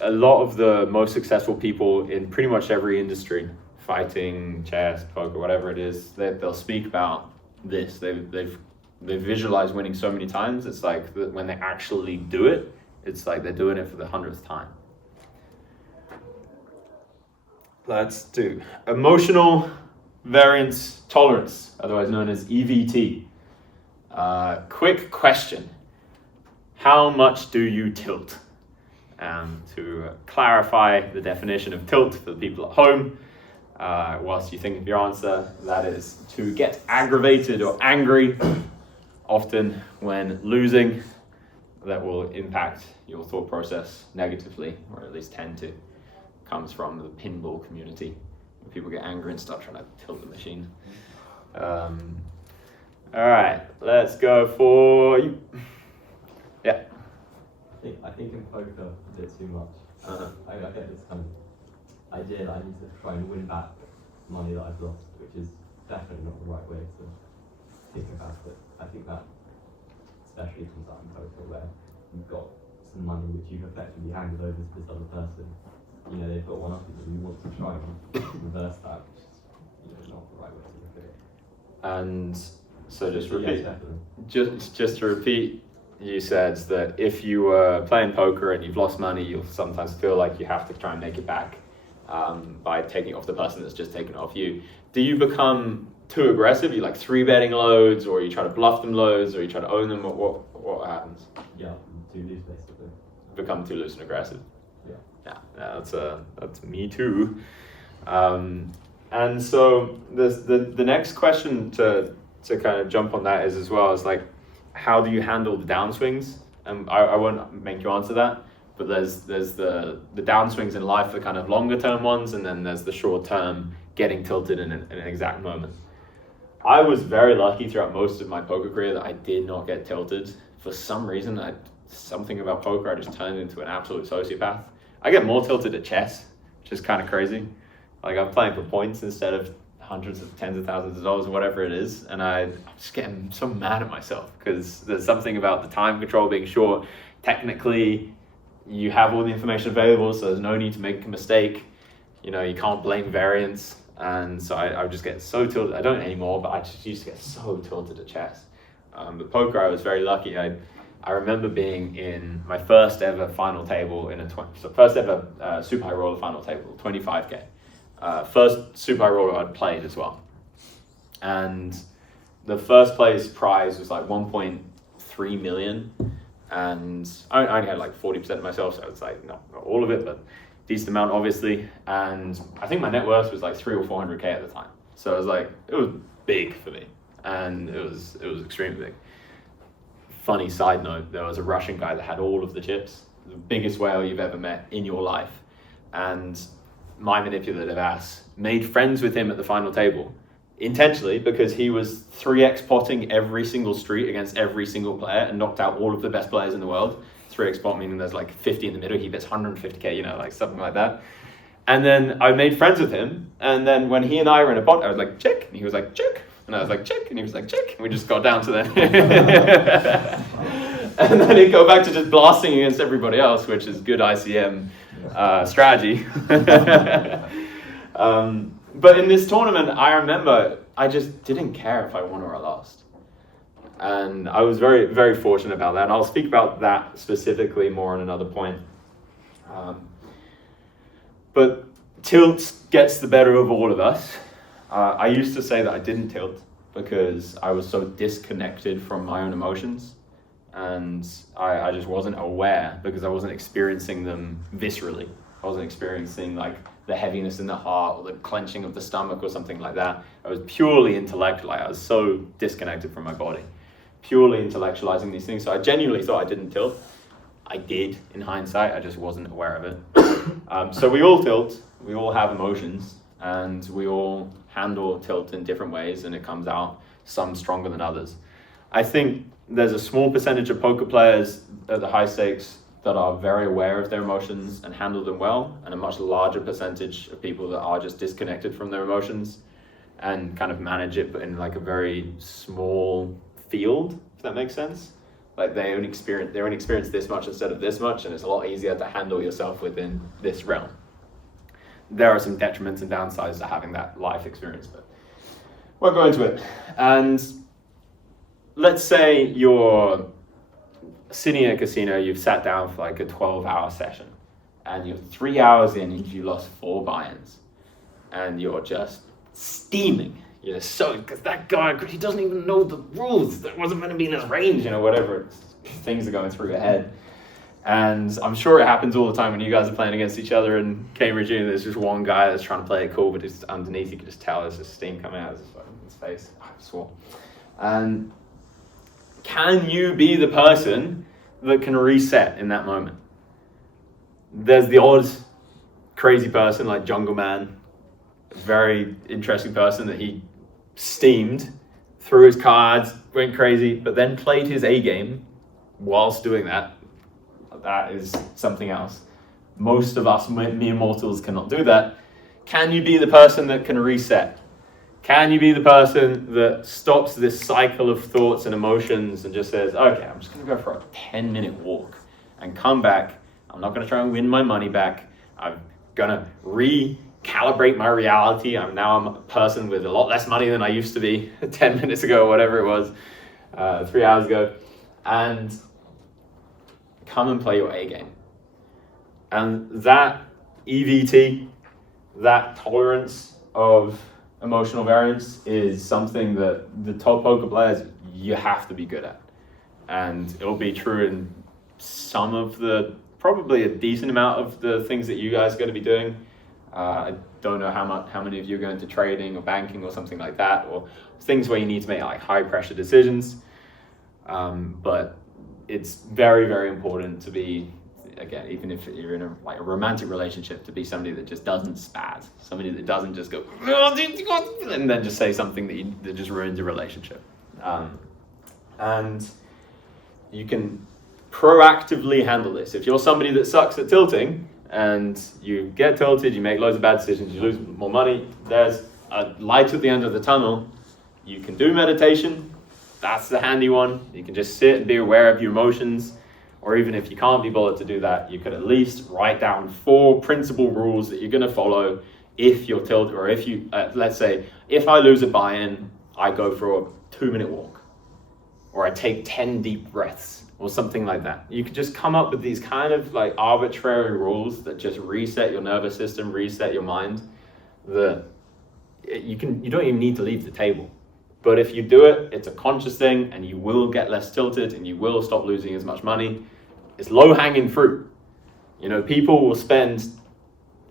a lot of the most successful people in pretty much every industry, fighting, chess, poker, whatever it is, they'll speak about this. They've visualized winning so many times. It's like that when they actually do it, it's like they're doing it for the 100th time. Let's do emotional variance tolerance, otherwise known as EVT. Quick question. How much do you tilt? To clarify the definition of tilt for the people at home, whilst you think of your answer, that is to get aggravated or angry, often when losing. That will impact your thought process negatively, or at least tend to. Comes from the pinball community. People get angry and start trying to tilt the machine. All right, let's go for you. Yeah. I think in poker a bit too much. I get this kind of idea that I need to try and win back money that I've lost, which is definitely not the right way to think about it. I think that especially comes out in poker where you've got some money which you've effectively handed over to this other person. You know, they've got one up and you want to try and reverse that, which is not the right way to look at it. And so just repeat. Yes, definitely. Just to repeat, you said that if you were playing poker and you've lost money, you'll sometimes feel like you have to try and make it back by taking it off the person that's just taken it off you. Do you become too aggressive? You like 3-betting loads, or you try to bluff them loads, or you try to own them? Or what happens? Yeah, too loose basically. Become too loose and aggressive. Yeah. Yeah, that's me too. And so the next question to kind of jump on that is as well as like, how do you handle the downswings? And I won't make you answer that, but there's the downswings in life, the kind of longer term ones, and then there's the short term getting tilted in an exact moment. I was very lucky throughout most of my poker career that I did not get tilted. For some reason, something about poker, I just turned into an absolute sociopath. I get more tilted at chess, which is kind of crazy. Like I'm playing for points instead of hundreds of tens of thousands of dollars, whatever it is, and I'm just getting so mad at myself because there's something about the time control being short. Technically, you have all the information available, so there's no need to make a mistake. You know, you can't blame variance, and so I just get so tilted. I don't anymore, but I just used to get so tilted at chess. But poker, I was very lucky. I remember being in my first ever final table first ever super high roller final table, 25K. First super high roller I'd played as well. And the first place prize was like 1.3 million. And I only had like 40% of myself, so it's like not all of it, but decent amount obviously. And I think my net worth was like 300 or 400K at the time. So it was like, it was big for me. And it was extremely big. Funny side note, there was a Russian guy that had all of the chips, the biggest whale you've ever met in your life. And my manipulative ass made friends with him at the final table, intentionally, because he was 3x potting every single street against every single player and knocked out all of the best players in the world. 3x pot meaning there's like 50 in the middle, he bets 150K, like something like that. And then I made friends with him, and then when he and I were in a pot, I was like, check, and he was like, check. And I was like, check, and he was like, check, and we just got down to that. And then he'd go back to just blasting against everybody else, which is good ICM strategy. But in this tournament, I remember I just didn't care if I won or I lost. And I was very, very fortunate about that. And I'll speak about that specifically more on another point. But tilt gets the better of all of us. I used to say that I didn't tilt because I was so disconnected from my own emotions, and I just wasn't aware because I wasn't experiencing them viscerally. I wasn't experiencing like the heaviness in the heart or the clenching of the stomach or something like that. I was purely intellectual. I was so disconnected from my body, purely intellectualizing these things. So I genuinely thought I didn't tilt. I did in hindsight, I just wasn't aware of it. So we all tilt, we all have emotions, and we all handle tilt in different ways, and it comes out some stronger than others. I think there's a small percentage of poker players at the high stakes that are very aware of their emotions and handle them well, and a much larger percentage of people that are just disconnected from their emotions and kind of manage it, but in like a very small field, if that makes sense. Like they only experience this much instead of this much, and it's a lot easier to handle yourself within this realm. There are some detriments and downsides to having that life experience, but we'll go into it. And let's say you're sitting in a casino, you've sat down for like a 12-hour session, and you're 3 hours in and you lost 4 buy-ins, and you're just steaming. You're so, because that guy, he doesn't even know the rules. That wasn't going to be in his range, whatever things are going through your head. And I'm sure it happens all the time when you guys are playing against each other in Cambridge Uni. There's just one guy that's trying to play it cool, but just underneath you can just tell there's just steam coming out of his face. I swore. And can you be the person that can reset in that moment? There's the odd crazy person like Jungle Man, a very interesting person that he steamed, threw his cards, went crazy, but then played his A game whilst doing that. that is something else. Most of us mere mortals cannot do that. Can you be the person that can reset? Can you be the person that stops this cycle of thoughts and emotions and just says, okay, I'm just going to go for a 10-minute walk and come back. I'm not going to try and win my money back. I'm going to recalibrate my reality. I'm a person with a lot less money than I used to be 10 minutes ago, or whatever it was, 3 hours ago. And come and play your A game. And that EVT, that tolerance of emotional variance is something that the top poker players, you have to be good at. And it'll be true in some of probably a decent amount of the things that you guys are going to be doing. I don't know how many of you are going to trading or banking or something like that, or things where you need to make like high pressure decisions. But it's very, very important to be, again, even if you're in a romantic relationship, to be somebody that just doesn't spaz, somebody that doesn't just go and then just say something that just ruins a relationship. And you can proactively handle this. If you're somebody that sucks at tilting and you get tilted, you make loads of bad decisions, you lose more money, there's a light at the end of the tunnel. You can do meditation. That's the handy one. You can just sit and be aware of your emotions. Or even if you can't be bothered to do that, you could at least write down 4 principal rules that you're going to follow if you're tilted, or if you, let's say, if I lose a buy-in, I go for a 2-minute walk, or I take 10 deep breaths, or something like that. You could just come up with these kind of like arbitrary rules that just reset your nervous system, reset your mind. You don't even need to leave the table. But if you do it, it's a conscious thing, and you will get less tilted, and you will stop losing as much money. It's low-hanging fruit. You know, people will spend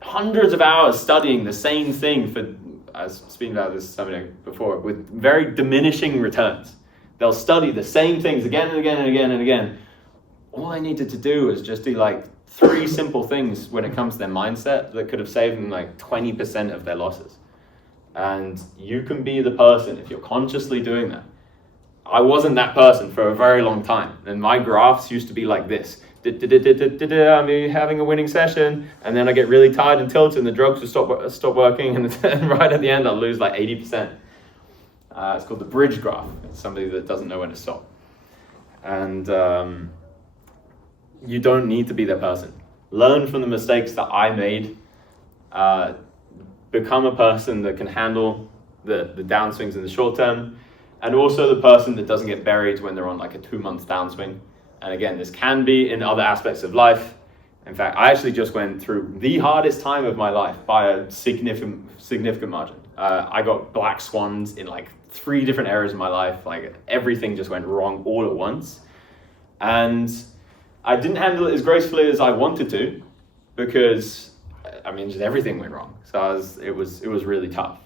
hundreds of hours studying the same thing I was speaking about this something before, with very diminishing returns. They'll study the same things again and again and again and again. All they needed to do was just do like 3 simple things when it comes to their mindset that could have saved them like 20% of their losses. And you can be the person if you're consciously doing that. I wasn't that person for a very long time, and my graphs used to be like this. I'm having a winning session, and then I get really tired and tilted, and the drugs will stop working, and right at the end I'll lose like 80%. It's called the bridge graph. It's somebody that doesn't know when to stop. And you don't need to be that person. Learn from the mistakes that I made. Become a person that can handle the downswings in the short term, and also the person that doesn't get buried when they're on like a 2-month downswing. And again, this can be in other aspects of life. In fact, I actually just went through the hardest time of my life by a significant margin. I got black swans in like 3 different areas of my life. Like everything just went wrong all at once. And I didn't handle it as gracefully as I wanted to, because just everything went wrong. So it was really tough.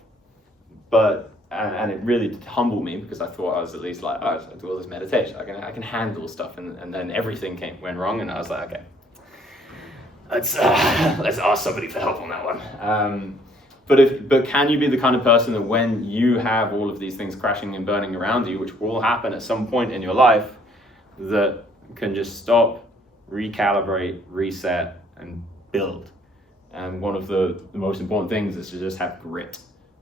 But and it really did humble me, because I thought I was at least like, I do all this meditation, I can handle stuff, and then everything went wrong, and I was like, okay, let's ask somebody for help on that one. But can you be the kind of person that when you have all of these things crashing and burning around you, which will happen at some point in your life, that can just stop, recalibrate, reset, and build? And one of the most important things is to just have grit.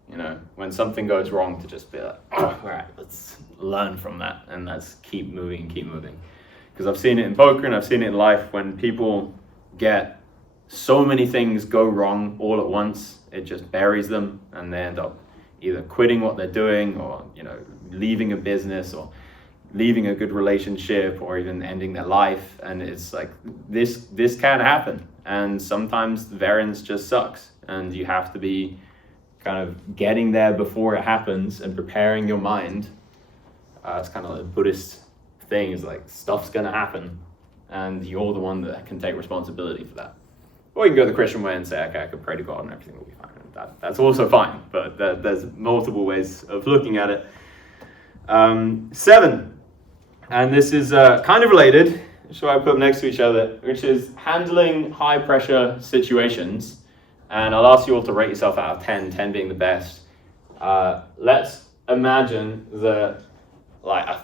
You know, when something goes wrong, to just be like, all right, let's learn from that, and let's keep moving. Because I've seen it in poker and I've seen it in life, when people get so many things go wrong all at once, it just buries them, and they end up either quitting what they're doing, or leaving a business, or leaving a good relationship, or even ending their life. And it's like this can happen, and sometimes the variance just sucks, and you have to be kind of getting there before it happens and preparing your mind. It's kind of like a Buddhist thing, is like stuff's gonna happen, and you're the one that can take responsibility for that. Or you can go the Christian way and say, okay, I could pray to God and everything will be fine. That's also fine, but there's multiple ways of looking at it. 7, and this is kind of related, so I put them next to each other, which is handling high pressure situations. And I'll ask you all to rate yourself out of 10, 10 being the best. Let's imagine that, like,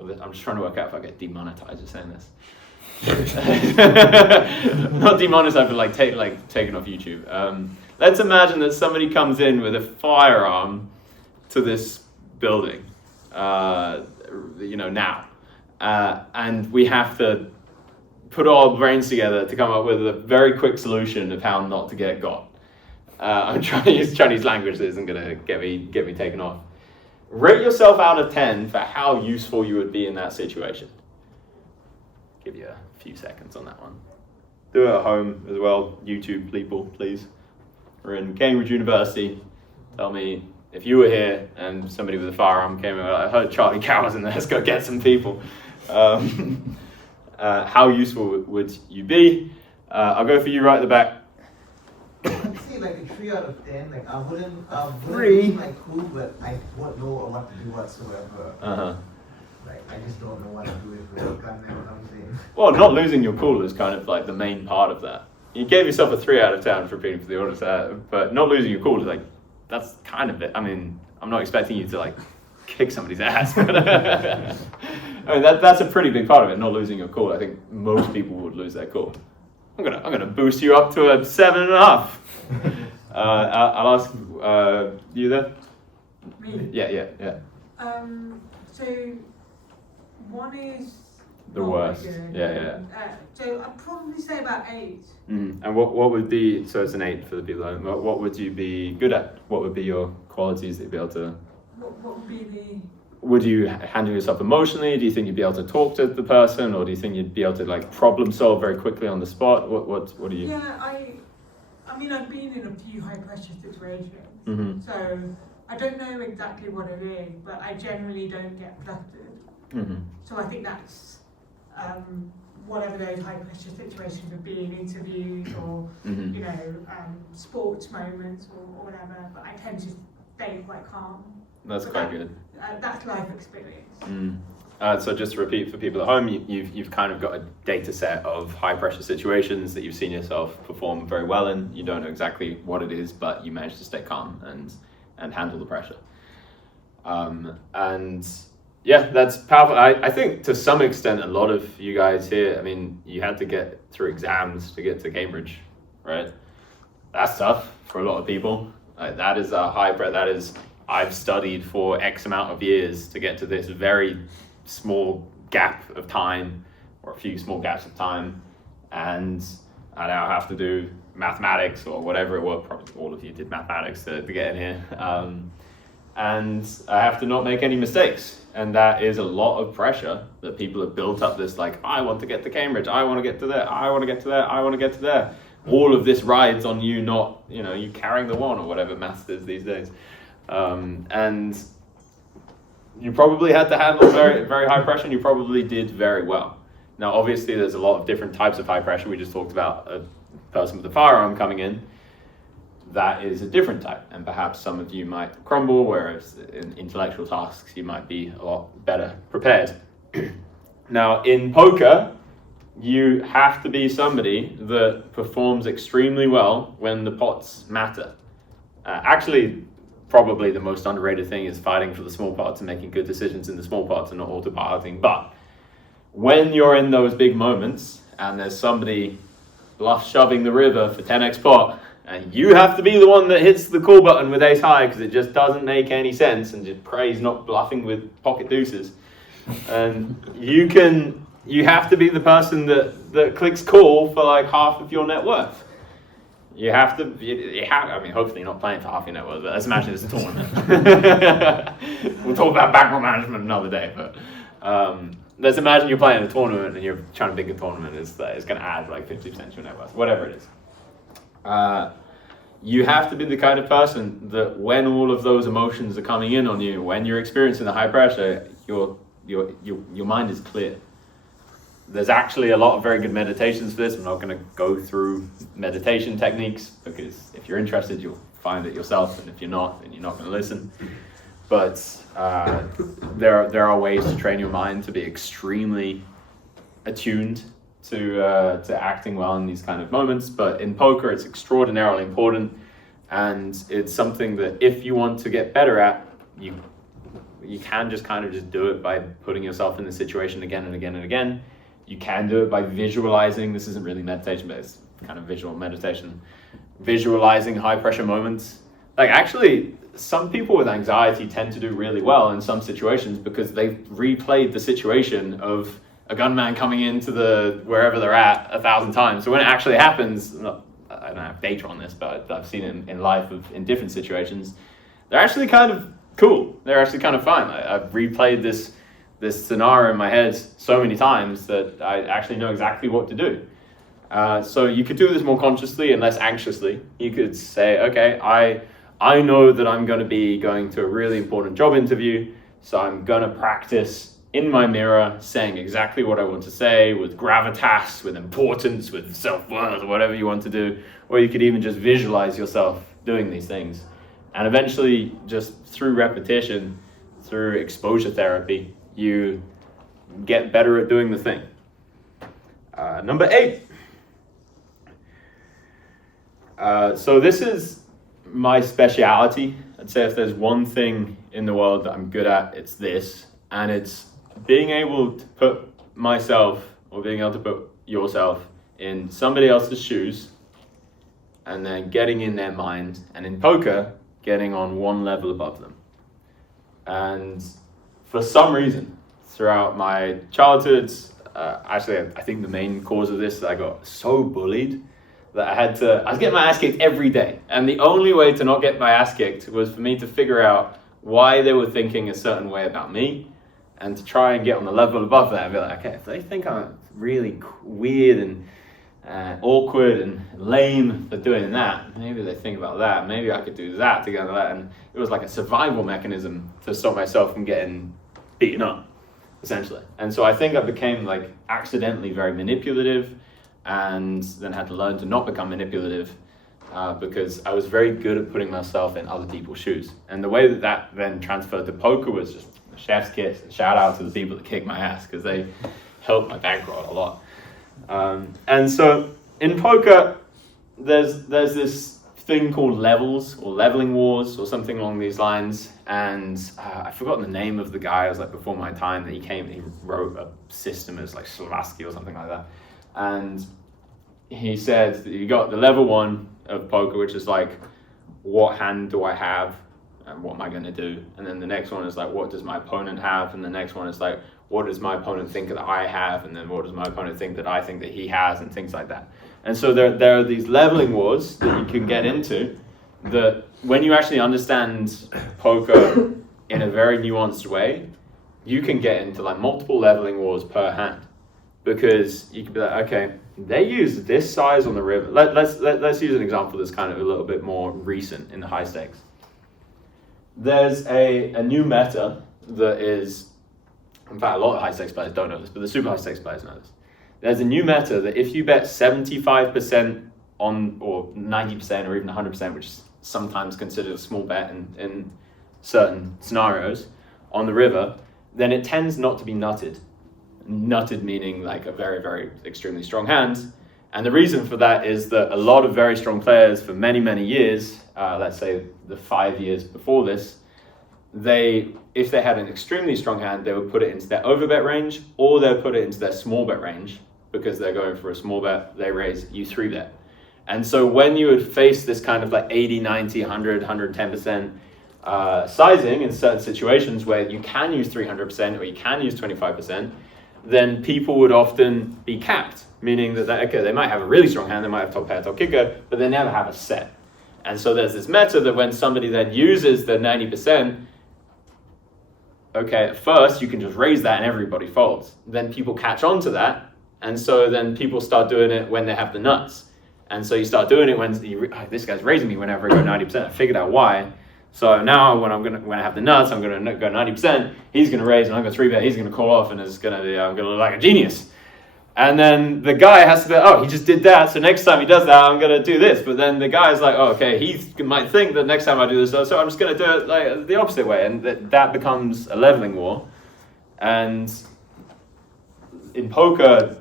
I'm just trying to work out if I get demonetized for saying this. Not demonetized, but taken off YouTube. Let's imagine that somebody comes in with a firearm to this building, now, and we have to put our brains together to come up with a very quick solution of how not to get got. I'm trying to use Chinese language that isn't going to get me taken off. Rate yourself out of 10 for how useful you would be in that situation. Give you a few seconds on that one. Do it at home as well, YouTube people, please. We're in Cambridge University. Tell me if you were here and somebody with a firearm came over, I heard Charlie Cow was in there, let's go get some people. How useful would you be? I'll go for you right at the back. I'd say like a 3 out of 10. Like I wouldn't Three? be like cool, but I wouldn't know what to do whatsoever. Like I just don't know what to do with it. Can't know what I'm saying. Well, not losing your cool is kind of like the main part of that. You gave yourself a 3 out of 10 for being for the audience, but not losing your cool is like, that's kind of it. I mean, I'm not expecting you to like kick somebody's ass. I mean, that's a pretty big part of it, not losing your cool. I think most people would lose their cool. I'm gonna boost you up to a 7.5. I'll ask you there. Me? Yeah. So one is The not worst. very good. Yeah. So I'd probably say about 8. And what would be, so it's an 8 for the people at home, what would you be good at? What would be your qualities that you'd be able to... What would be the... Would you handle yourself emotionally? Do you think you'd be able to talk to the person, or do you think you'd be able to like problem solve very quickly on the spot? What do you? Yeah, I mean I've been in a few high pressure situations, so I don't know exactly what it is, but I generally don't get flustered. So I think that's whatever those high pressure situations would be, in interviews or sports moments or whatever. But I tend to stay quite calm. That's quite good. That's life experience. So just to repeat for people at home, you've kind of got a data set of high pressure situations that you've seen yourself perform very well in. You don't know exactly what it is, but you manage to stay calm and handle the pressure. And yeah, that's powerful. I think to some extent, a lot of you guys here, I mean, you had to get through exams to get to Cambridge, right? That's tough for a lot of people. That is a high pressure. That is, I've studied for X amount of years to get to this very small gap of time, or a few small gaps of time, and I now have to do mathematics or whatever it was. Probably all of you did mathematics to get in here, and I have to not make any mistakes, and that is a lot of pressure that people have built up. This like, I want to get to Cambridge, I want to get to there, I want to get to there, I want to get to there. All of this rides on you not, you carrying the one or whatever maths is these days. And you probably had to handle very, very high pressure, and you probably did very well. Now, obviously, there's a lot of different types of high pressure. We just talked about a person with a firearm coming in. That is a different type, and perhaps some of you might crumble, whereas in intellectual tasks, you might be a lot better prepared. Now, in poker, you have to be somebody that performs extremely well when the pots matter. Actually, probably the most underrated thing is fighting for the small pots and making good decisions in the small pots and not autopiloting. But when you're in those big moments and there's somebody bluff shoving the river for 10x pot, and you have to be the one that hits the call button with ace high because it just doesn't make any sense, and just prays not bluffing with pocket deuces, and you have to be the person that clicks call for like half of your net worth. You have to, I mean, hopefully you're not playing for half your net worth, but let's imagine it's a tournament. We'll talk about bankroll management another day, but let's imagine you're playing a tournament and you're trying to pick a tournament it's going to add like 50% to your net worth, whatever it is. You have to be the kind of person that when all of those emotions are coming in on you, when you're experiencing the high pressure, your mind is clear. There's actually a lot of very good meditations for this. I'm not going to go through meditation techniques because if you're interested, you'll find it yourself, and if you're not, then you're not going to listen. But there are ways to train your mind to be extremely attuned to acting well in these kind of moments. But in poker, it's extraordinarily important, and it's something that if you want to get better at, You can just kind of just do it by putting yourself in the situation again and again and again. You can do it by visualizing. This isn't really meditation, but it's kind of visual meditation. Visualizing high pressure moments. Like actually, some people with anxiety tend to do really well in some situations because they've replayed the situation of a gunman coming into the wherever they're at 1,000 times. So when it actually happens, I don't have data on this, but I've seen it in life in different situations. They're actually kind of cool. They're actually kind of fun. I've replayed this scenario in my head so many times that I actually know exactly what to do. So you could do this more consciously and less anxiously. You could say, okay, I know that I'm going to be going to a really important job interview, so I'm going to practice in my mirror saying exactly what I want to say with gravitas, with importance, with self-worth, or whatever you want to do. Or you could even just visualize yourself doing these things. And eventually, just through repetition, through exposure therapy, you get better at doing the thing. Number 8. So this is my speciality. I'd say if there's one thing in the world that I'm good at, it's this. And it's being able to put myself, or being able to put yourself in somebody else's shoes, and then getting in their mind, and in poker, getting on one level above them. And for some reason, throughout my childhood, actually I think the main cause of this is I got so bullied that I was getting my ass kicked every day. And the only way to not get my ass kicked was for me to figure out why they were thinking a certain way about me, and to try and get on the level above that and be like, okay, if they think I'm really weird and awkward and lame for doing that, maybe they think about that, maybe I could do that to get on that. And it was like a survival mechanism to stop myself from getting beaten up, essentially. And so I think I became like accidentally very manipulative, and then had to learn to not become manipulative because I was very good at putting myself in other people's shoes. And the way that then transferred to poker was just a chef's kiss. And shout out to the people that kicked my ass because they helped my bankroll a lot. And so in poker, there's this thing called levels or leveling wars or something along these lines. And I've forgotten the name of the guy. It was like before my time that he wrote a system as like Slavatsky or something like that. And he said that you got the level 1 of poker, which is like, what hand do I have and what am I going to do? And then the next one is like, what does my opponent have? And the next one is like, what does my opponent think that I have? And then what does my opponent think that I think that he has? And things like that. And so there are these leveling wars that you can get into that when you actually understand poker in a very nuanced way, you can get into like multiple leveling wars per hand. Because you can be like, okay, they use this size on the river. Let's use an example that's kind of a little bit more recent in the high stakes. There's a new meta that is, in fact, a lot of high stakes players don't know this, but the super high stakes players know this. There's a new meta that if you bet 75% on, or 90% or even 100%, which is sometimes considered a small bet in certain scenarios, on the river, then it tends not to be nutted. Nutted meaning like a very, very extremely strong hand. And the reason for that is that a lot of very strong players for many, many years, let's say the 5 years before this, if they had an extremely strong hand, they would put it into their overbet range, or they'll put it into their small bet range. Because they're going for a small bet, they raise, you 3-bet. And so when you would face this kind of like 80, 90, 100, 110% sizing in certain situations where you can use 300% or you can use 25%, then people would often be capped, meaning that they might have a really strong hand, they might have top pair, top kicker, but they never have a set. And so there's this meta that when somebody then uses the 90%, okay, at first you can just raise that and everybody folds. Then people catch on to that, and so then people start doing it when they have the nuts. And so you start doing it when this guy's raising me whenever I go 90%. I figured out why. So now when I have the nuts, I'm gonna go 90%. He's gonna raise, and I'm gonna 3-bet. He's gonna call off, and I'm gonna look like a genius. And then the guy has to be, oh, he just did that. So next time he does that, I'm gonna do this. But then the guy's like, oh, okay, he might think that next time I do this, so I'm just gonna do it like the opposite way, and that becomes a leveling war. And in poker,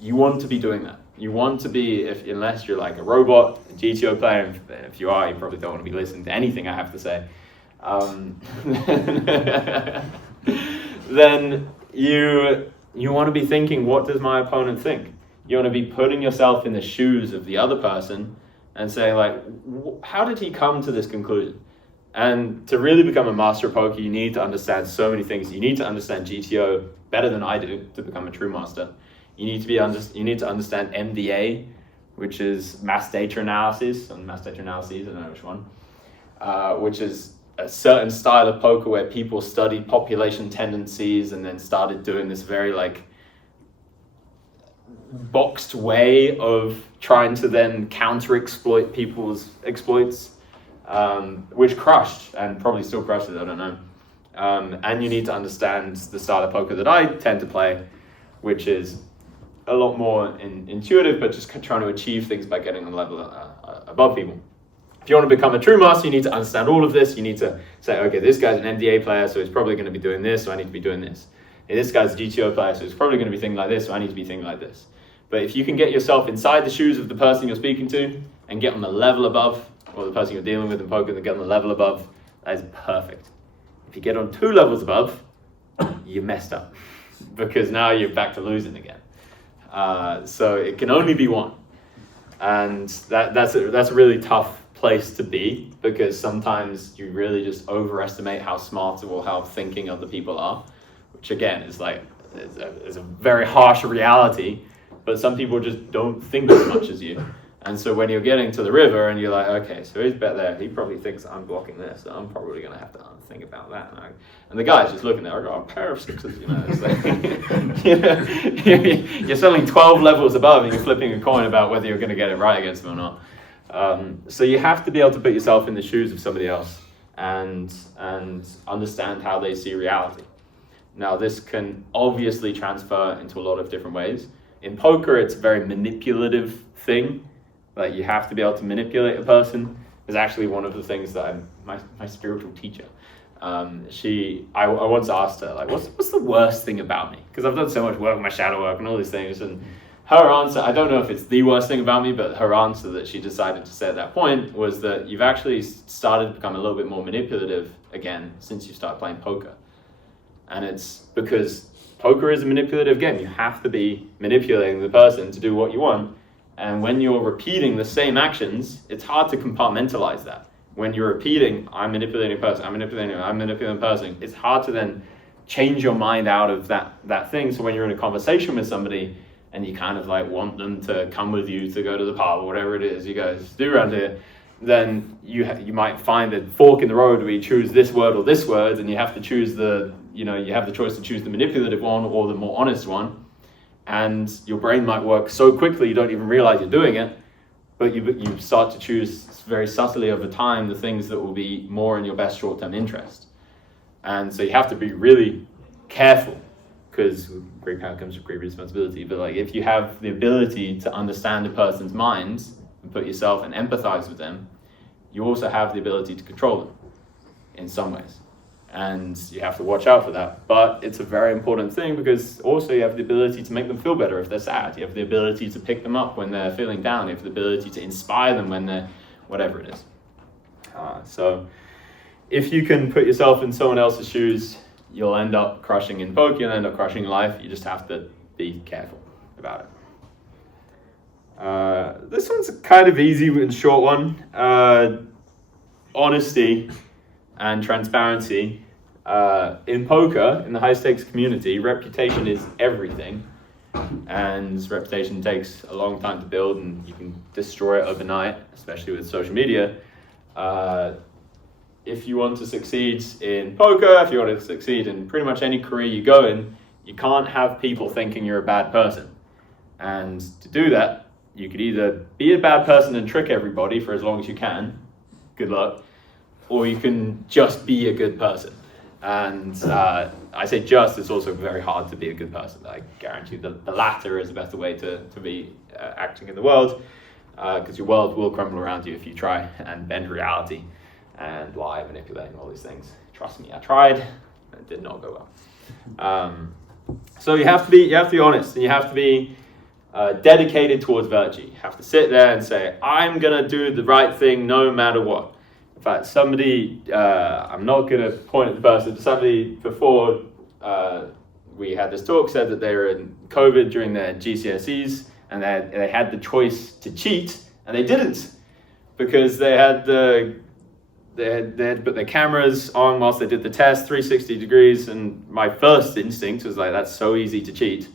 you want to be doing that. You want to be, unless you're like a robot, a GTO player, and if you are, you probably don't want to be listening to anything I have to say. then you want to be thinking, what does my opponent think? You want to be putting yourself in the shoes of the other person and saying, like, how did he come to this conclusion? And to really become a master of poker, you need to understand so many things. You need to understand GTO better than I do to become a true master. You need to understand MDA, which is mass data analysis, I don't know which one, which is a certain style of poker where people studied population tendencies and then started doing this very like boxed way of trying to then counter-exploit people's exploits, which crushed and probably still crushes, I don't know. And you need to understand the style of poker that I tend to play, which is a lot more intuitive, but just trying to achieve things by getting a level above people. If you want to become a true master, you need to understand all of this. You need to say, okay, this guy's an MDA player, so he's probably going to be doing this, so I need to be doing this. And this guy's a GTO player, so he's probably going to be thinking like this, so I need to be thinking like this. But if you can get yourself inside the shoes of the person you're speaking to and get on the level above, or the person you're dealing with in poker, and get on the level above, that is perfect. If you get on 2 levels above, you messed up, because now you're back to losing again. So it can only be one. And that's a really tough place to be, because sometimes you really just overestimate how smart or how thinking other people are, which again is like is a very harsh reality, but some people just don't think as much as you. And so when you're getting to the river and you're like, okay, so he's bet there, he probably thinks I'm blocking this, so I'm probably going to have to think about that. And the guy's just looking there, I got a pair of sixes, you know. It's like, you know, you're suddenly 12 levels above and you're flipping a coin about whether you're going to get it right against him or not. So you have to be able to put yourself in the shoes of somebody else and understand how they see reality. Now, this can obviously transfer into a lot of different ways. In poker, it's a very manipulative thing. Like, you have to be able to manipulate a person. Is actually one of the things that my spiritual teacher, I once asked her, like, what's the worst thing about me? Because I've done so much work with my shadow work and all these things, and her answer, I don't know if it's the worst thing about me, but her answer that she decided to say at that point was that you've actually started to become a little bit more manipulative again since you started playing poker. And it's because poker is a manipulative game. You have to be manipulating the person to do what you want. And when you're repeating the same actions, it's hard to compartmentalize that. When you're repeating, I'm manipulating a person, I'm manipulating a person, it's hard to then change your mind out of that thing. So when you're in a conversation with somebody and you kind of like want them to come with you to go to the pub or whatever it is you guys do around here, then you might find a fork in the road where you choose this word or this word, and you have to choose you have the choice to choose the manipulative one or the more honest one. And your brain might work so quickly you don't even realize you're doing it, but you start to choose very subtly over time the things that will be more in your best short-term interest. And so you have to be really careful, because great power comes with great responsibility. But like, if you have the ability to understand a person's minds and put yourself and empathize with them, you also have the ability to control them in some ways. And you have to watch out for that. But it's a very important thing, because also you have the ability to make them feel better if they're sad. You have the ability to pick them up when they're feeling down. You have the ability to inspire them when they're whatever it is. So if you can put yourself in someone else's shoes, you'll end up crushing in poker, you'll end up crushing in life. You just have to be careful about it. This one's a kind of easy and short one. Honesty and transparency. In poker, in the high stakes community, reputation is everything, and reputation takes a long time to build, and you can destroy it overnight, especially with social media. If you want to succeed in poker, if you want to succeed in pretty much any career you go in, you can't have people thinking you're a bad person. And to do that, you could either be a bad person and trick everybody for as long as you can, good luck, or you can just be a good person. And I say just, it's also very hard to be a good person. I guarantee the latter is a better way to be acting in the world, because your world will crumble around you if you try and bend reality and lie, manipulate, all these things. Trust me, I tried, and it did not go well. So you have to be honest, and you have to be dedicated towards virtue. You have to sit there and say, I'm gonna do the right thing no matter what. In fact, somebody, I'm not going to point at the person, somebody before we had this talk said that they were in COVID during their GCSEs, and they had the choice to cheat, and they didn't, because they had put their cameras on whilst they did the test, 360 degrees, and my first instinct was like, that's so easy to cheat,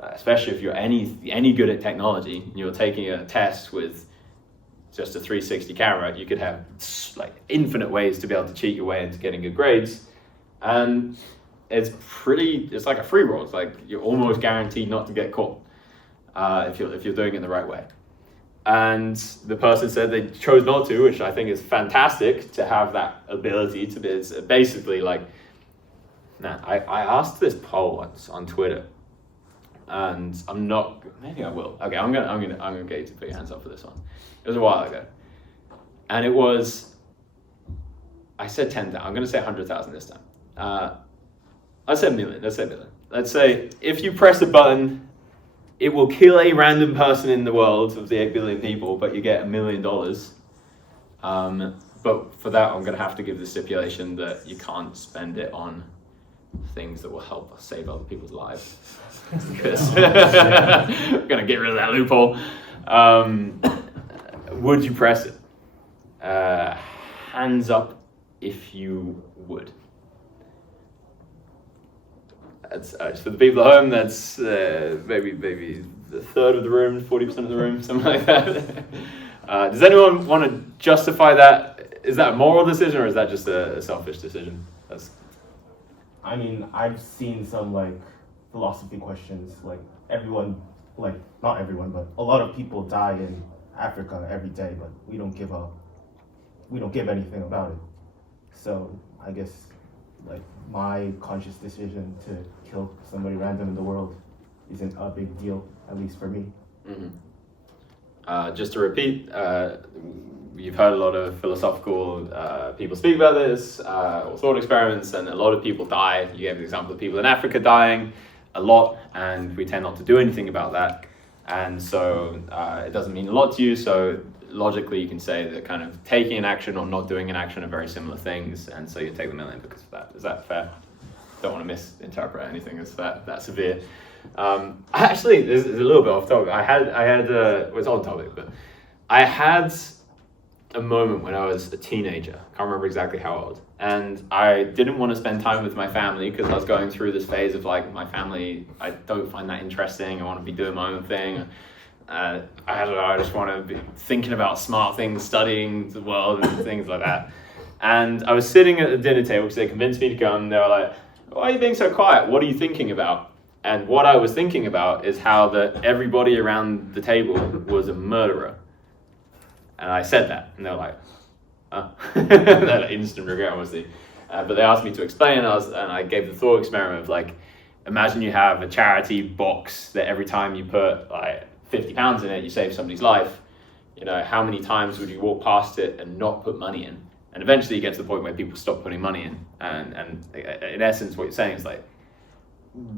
especially if you're any good at technology, and you're taking a test with just a 360 camera. You could have like infinite ways to be able to cheat your way into getting good grades, and it's like a free roll. It's like you're almost guaranteed not to get caught if you're doing it the right way. And the person said they chose not to, which I think is fantastic to have that ability to be. It's basically like, I asked this poll once on Twitter, and maybe I will. Okay, I'm gonna get you to put your hands up for this one. It was a while ago, and it was, I said 10,000. I'm gonna say 100,000 this time. Let's say a million. Let's say if you press a button, it will kill a random person in the world of the 8 billion people, but you get $1 million. But for that, I'm going to have to give the stipulation that you can't spend it on things that will help us save other people's lives. Because we're going to get rid of that loophole. Would you press it? Hands up if you would. That's for the people at home. That's maybe a third of the room, 40% of the room, something like that. Does anyone want to justify that? Is that a moral decision, or is that just a selfish decision? I mean, I've seen some like philosophy questions. Like everyone, like not everyone, but a lot of people die in Africa every day, but we don't give anything about it. So I guess like my conscious decision to kill somebody random in the world isn't a big deal, at least for me. Just to repeat, you've heard a lot of philosophical people speak about this, or thought experiments, and a lot of people die. You gave the example of people in Africa dying a lot, and we tend not to do anything about that. And so it doesn't mean a lot to you, so logically you can say that kind of taking an action or not doing an action are very similar things, and so you take the million because of that. Is that fair? Don't want to misinterpret anything as that severe. Actually, this is a little bit off topic. I had it's on topic, but I had a moment when I was a teenager. I can't remember exactly how old, and I didn't want to spend time with my family because I was going through this phase of like, my family, I don't find that interesting. I want to be doing my own thing. I don't know, I just want to be thinking about smart things, studying the world and things like that. And I was sitting at the dinner table because they convinced me to come. They were like, why are you being so quiet? What are you thinking about? And what I was thinking about is how that everybody around the table was a murderer. And I said that, and they were like, oh. That instant regret, obviously. But they asked me to explain, and I gave the thought experiment of like, imagine you have a charity box that every time you put like 50 pounds in it, you save somebody's life. You know, how many times would you walk past it and not put money in? And eventually you get to the point where people stop putting money in. And in essence, what you're saying is like,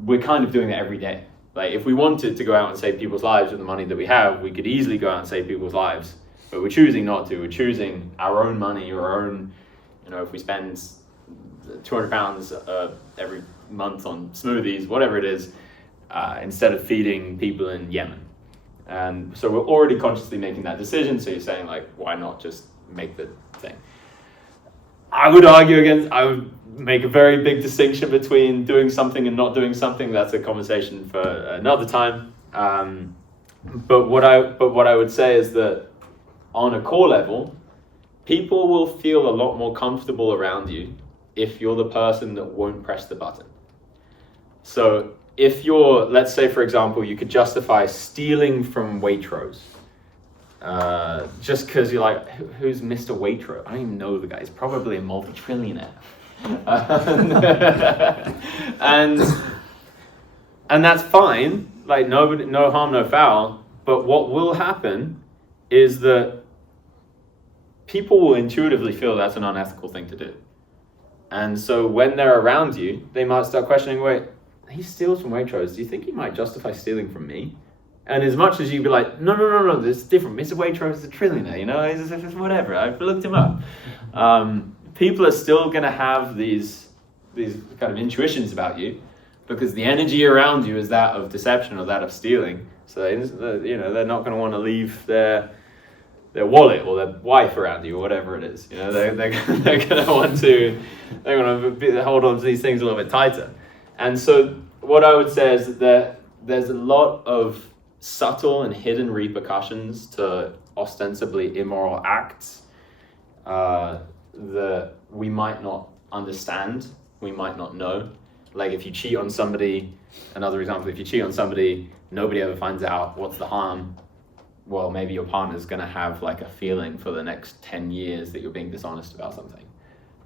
we're kind of doing that every day. Like if we wanted to go out and save people's lives with the money that we have, we could easily go out and save people's lives. But we're choosing not to. We're choosing our own money or our own, you know, if we spend £200 every month on smoothies, whatever it is, instead of feeding people in Yemen. And so we're already consciously making that decision. So you're saying like, why not just make the thing? I would make a very big distinction between doing something and not doing something. That's a conversation for another time. But what I would say is that on a core level, people will feel a lot more comfortable around you if you're the person that won't press the button. So if you're, let's say for example, you could justify stealing from Waitrose, just because you're like, who's Mr. Waitrose? I don't even know the guy. He's probably a multi-trillionaire. and that's fine. Like no harm, no foul. But what will happen is that people will intuitively feel that's an unethical thing to do. And so when they're around you, they might start questioning, wait, he steals from Waitrose. Do you think he might justify stealing from me? And as much as you'd be like, no, this is different. Mr. Waitrose is a trillionaire, you know, it's whatever. I've looked him up. People are still going to have these kind of intuitions about you because the energy around you is that of deception or that of stealing. So you know, they're not going to want to leave their wallet or their wife around you or whatever it is. You know, they're going to want to hold on to these things a little bit tighter. And so what I would say is that there's a lot of subtle and hidden repercussions to ostensibly immoral acts that we might not understand, we might not know. Like if you cheat on somebody, another example, if you cheat on somebody, nobody ever finds out, what's the harm? Well, maybe your partner's going to have like a feeling for the next 10 years that you're being dishonest about something.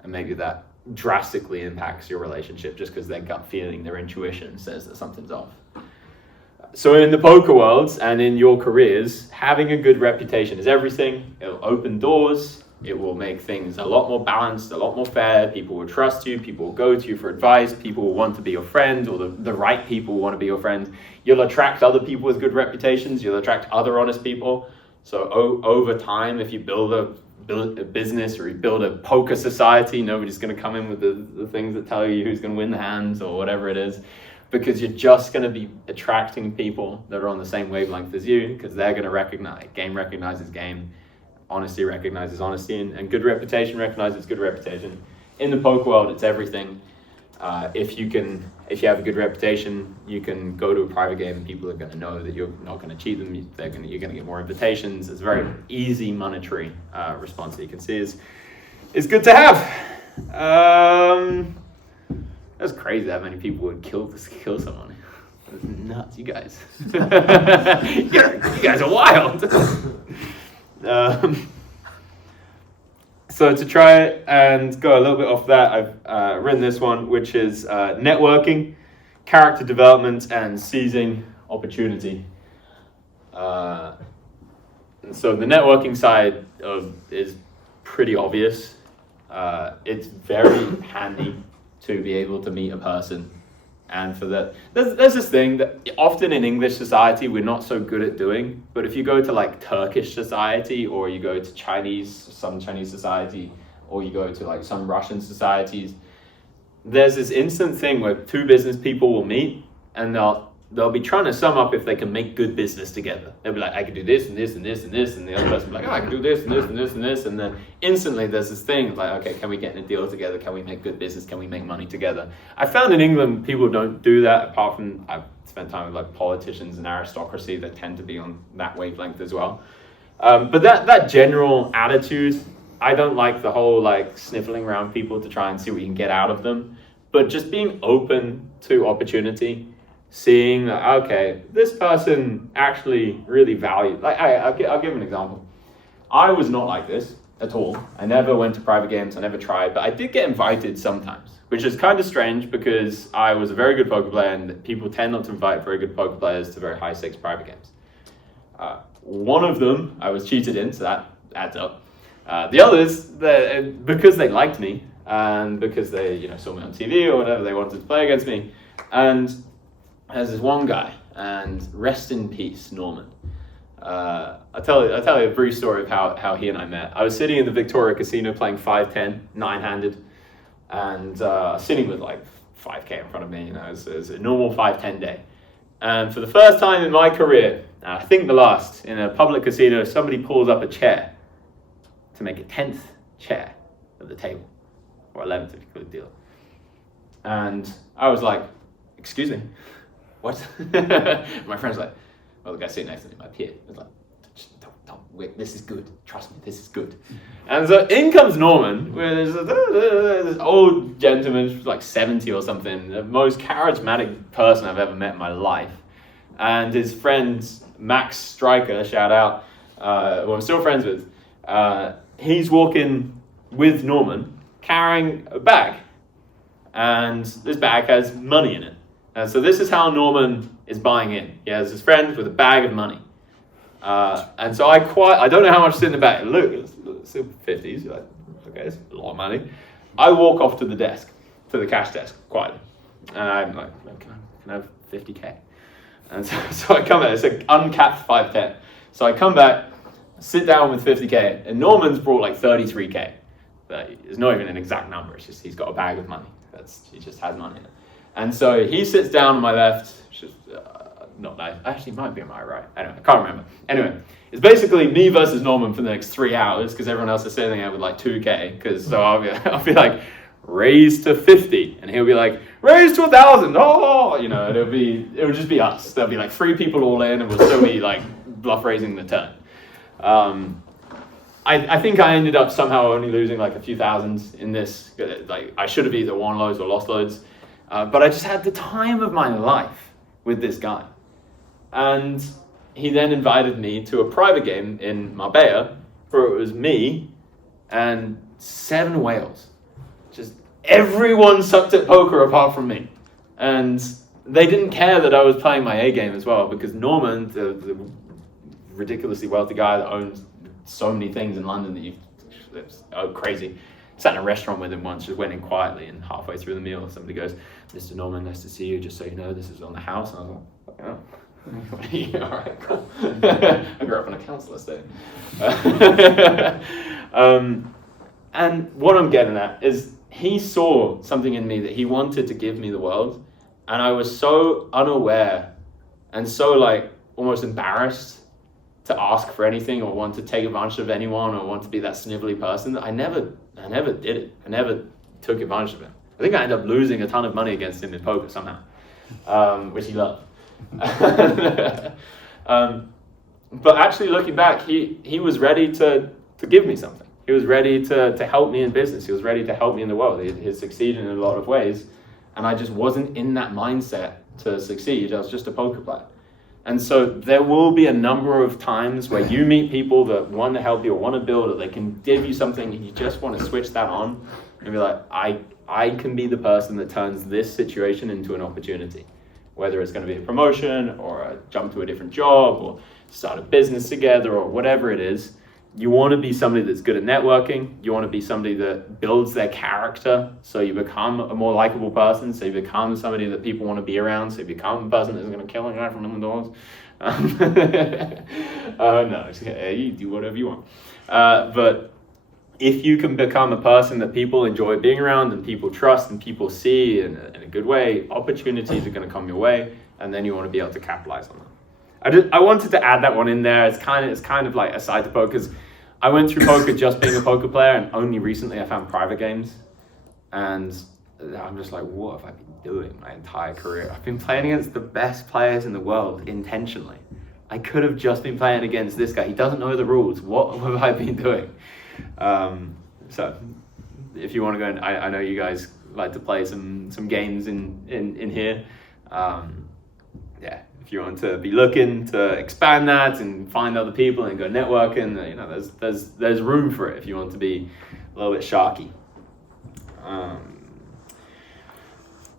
And maybe that drastically impacts your relationship just because their gut feeling, their intuition says that something's off. So in the poker world and in your careers, having a good reputation is everything. It'll open doors. It will make things a lot more balanced, a lot more fair. People will trust you. People will go to you for advice. People will want to be your friend, or the right people will want to be your friend. You'll attract other people with good reputations. You'll attract other honest people. So over time, if you build a business or you build a poker society, nobody's going to come in with the things that tell you who's going to win the hands or whatever it is, because you're just going to be attracting people that are on the same wavelength as you, because they're going to recognize, game recognizes game, honesty recognizes honesty, and good reputation recognizes good reputation. In the poker world, it's everything. If you have a good reputation, you can go to a private game and people are going to know that you're not going to cheat them. You're going to get more invitations. It's a very easy monetary response that you can see is good to have. That's crazy how many people would kill someone. That's nuts, you guys. you guys are wild. So to try and go a little bit off that, I've written this one, which is networking, character development, and seizing opportunity. And so the networking side is pretty obvious. It's very handy to be able to meet a person. And for that, there's this thing that often in English society we're not so good at doing. But if you go to like Turkish society, or you go to some Chinese society, or you go to like some Russian societies, there's this instant thing where two business people will meet and they'll be trying to sum up if they can make good business together. They'll be like, I can do this and this and this and this, and the other person will be like, oh, I can do this and this and this and this, and then instantly there's this thing like, okay, can we get in a deal together? Can we make good business? Can we make money together? I found in England people don't do that, apart from I've spent time with like politicians and aristocracy that tend to be on that wavelength as well. But that general attitude, I don't like the whole like sniffling around people to try and see what you can get out of them, but just being open to opportunity. Seeing that, okay, this person actually really valued, like I'll give an example. I was not like this at all. I never went to private games, I never tried, but I did get invited sometimes, which is kind of strange because I was a very good poker player and people tend not to invite very good poker players to very high stakes private games. One of them I was cheated in, so that adds up. The others, because they liked me and because they saw me on TV or whatever, they wanted to play against me. And there's this one guy, and rest in peace, Norman. I'll tell you a brief story of how he and I met. I was sitting in the Victoria Casino playing 5-10, 9-handed, and sitting with like 5K in front of me. It was a normal 5-10 day. And for the first time in my career, I think the last, in a public casino, somebody pulls up a chair to make a 10th chair at the table, or 11th if you could deal. And I was like, excuse me. What? My friend's like, well, the guy sitting next to me, my peer, was like, don't, wait, this is good. Trust me, this is good. And so in comes Norman, where there's this old gentleman, like 70 or something, the most charismatic person I've ever met in my life. And his friend, Max Stryker, shout out, who I'm still friends with, he's walking with Norman, carrying a bag. And this bag has money in it. And so this is how Norman is buying in. He has his friend with a bag of money. And so I don't know how much is in the bag. Look, it's 50s. You're like, okay, it's a lot of money. I walk off to the cash desk, quietly. And I'm like, can I have 50K? And so I come back, it's an uncapped 510. So I come back, sit down with 50K, and Norman's brought like 33K. It's not even an exact number, it's just he's got a bag of money. He just has money in it. And so he sits down on my left, just not nice. Actually, it might be on my right. I don't know, I can't remember. Anyway, it's basically me versus Norman for the next 3 hours because everyone else is sitting there with like 2K. So I'll be like, raise to 50, and he'll be like, raise to 1,000. Oh, you know, it'll just be us. There'll be like 3 people all in, and we'll still be like bluff raising the turn. I think I ended up somehow only losing like a few thousands in this. Like I should have either won loads or lost loads, but I just had the time of my life with this guy. And he then invited me to a private game in Marbella where it was me and 7 whales. Just everyone sucked at poker apart from me. And they didn't care that I was playing my A game as well, because Norman, the ridiculously wealthy guy that owns so many things in London that's crazy. Sat in a restaurant with him once, just went in quietly, and halfway through the meal, somebody goes, "Mr. Norman, nice to see you. Just so you know, this is on the house." And I was like, "Oh." Yeah, all right, cool. I grew up on a council estate. And what I'm getting at is he saw something in me that he wanted to give me the world, and I was so unaware and so like almost embarrassed to ask for anything or want to take advantage of anyone or want to be that snivelly person that I never did it. I never took advantage of him. I think I ended up losing a ton of money against him in poker somehow, which he loved. But actually looking back, he was ready to give me something. He was ready to help me in business. He was ready to help me in the world. He succeeded in a lot of ways, and I just wasn't in that mindset to succeed. I was just a poker player. And so there will be a number of times where you meet people that want to help you or want to build, or they can give you something and you just want to switch that on and be like, I can be the person that turns this situation into an opportunity. Whether it's going to be a promotion or a jump to a different job or start a business together or whatever it is, you want to be somebody that's good at networking. You want to be somebody that builds their character so you become a more likable person, so you become somebody that people want to be around, so you become a person that's going to kill a guy from the doors. No, you do whatever you want. But if you can become a person that people enjoy being around and people trust and people see in a good way, opportunities are going to come your way, and then you want to be able to capitalize on them. I wanted to add that one in there. It's kind of like aside to poker, because I went through poker just being a poker player, and only recently I found private games, and I'm just like, what have I been doing my entire career? I've been playing against the best players in the world intentionally. I could have just been playing against this guy. He doesn't know the rules. What have I been doing? So if you want to go, and I know you guys like to play some games in here. Yeah. If you want to be looking to expand that and find other people and go networking, you know, there's room for it if you want to be a little bit sharky.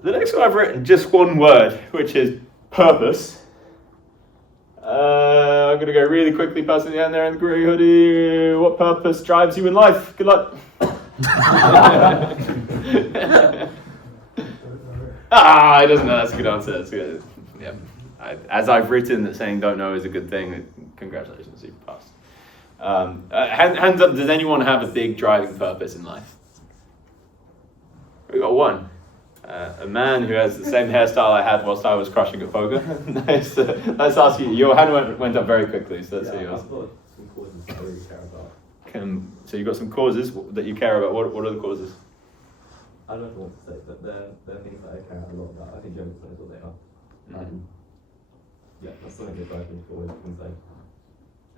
The next one I've written, just one word, which is purpose. I'm going to go really quickly past the end there in the grey hoodie. What purpose drives you in life? Good luck. He doesn't know. That's a good answer. That's good. Yeah. As I've written, that saying don't know is a good thing. Congratulations, you passed. Hands up, does anyone have a big driving purpose in life? We got one. A man who has the same hairstyle I had whilst I was crushing at poker. Nice. Let's ask you. Your hand went up very quickly, so let's see yours. I've got some causes I really care about. So you've got some causes that you care about. What are the causes? I don't know what to say, but they're things that I care a lot about. I think Jonas knows what they are. Yeah, that's something that drives me forward. Things like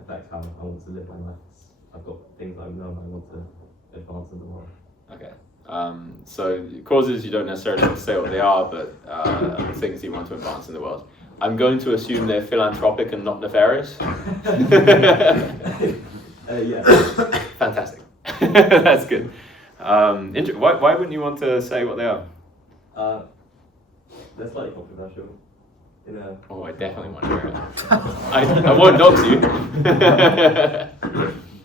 affect how I want to live my life. I've got things I know I want to advance in the world. Okay. So causes, you don't necessarily have to say what they are, but things you want to advance in the world. I'm going to assume they're philanthropic and not nefarious. Yeah. Fantastic. That's good. Why wouldn't you want to say what they are? They're slightly controversial. Oh, I definitely want to hear it. I won't dox you.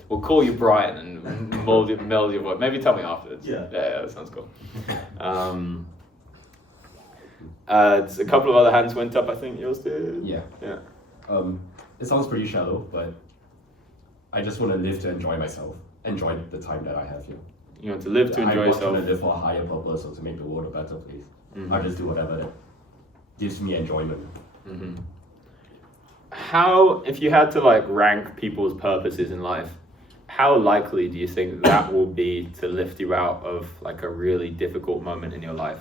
We'll call you Brian and meld your voice. Maybe tell me afterwards. Yeah, that sounds cool. A couple of other hands went up, I think yours did. Yeah. Yeah. It sounds pretty shallow, but I just want to live to enjoy myself, enjoy the time that I have here. You want to live to enjoy yourself. I want to live for a higher purpose or to make the world a better place. I just do whatever that gives me enjoyment. How, if you had to like rank people's purposes in life, how likely do you think that will be to lift you out of like a really difficult moment in your life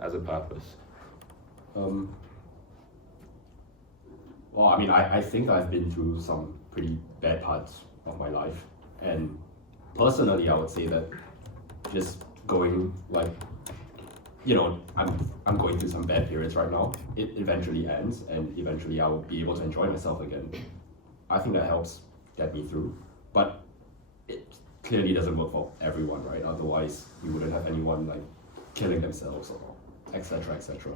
as a purpose? Well, I mean, I think I've been through some pretty bad parts of my life, and personally, I would say that just going like, you know, I'm going through some bad periods right now. It eventually ends, and eventually I will be able to enjoy myself again. I think that helps get me through, but it clearly doesn't work for everyone, right? Otherwise, we wouldn't have anyone like killing themselves or etc. etc.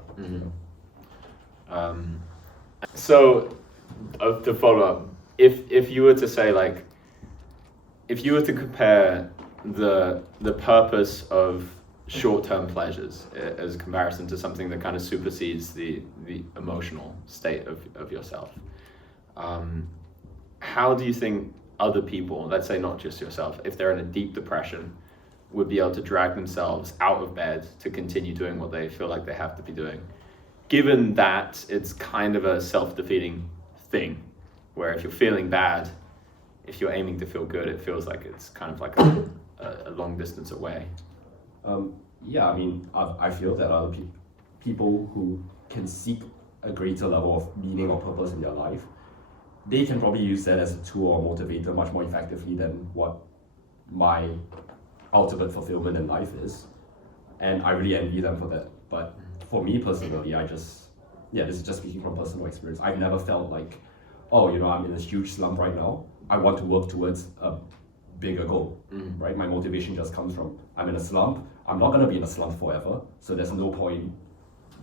So, to follow up, if you were to say like, if you were to compare the purpose of short-term pleasures as a comparison to something that kind of supersedes the emotional state of yourself, how do you think other people, let's say not just yourself, if they're in a deep depression, would be able to drag themselves out of bed to continue doing what they feel like they have to be doing? Given that it's kind of a self-defeating thing, where if you're feeling bad, if you're aiming to feel good, it feels like it's kind of like a long distance away. Yeah, I mean, I feel that other people who can seek a greater level of meaning or purpose in their life, they can probably use that as a tool or motivator much more effectively than what my ultimate fulfillment in life is. And I really envy them for that. But for me personally, this is just speaking from personal experience. I've never felt like, oh, you know, I'm in this huge slump right now. I want to work towards a bigger goal, right? My motivation just comes from, I'm in a slump. I'm not going to be in a slump forever. So there's no point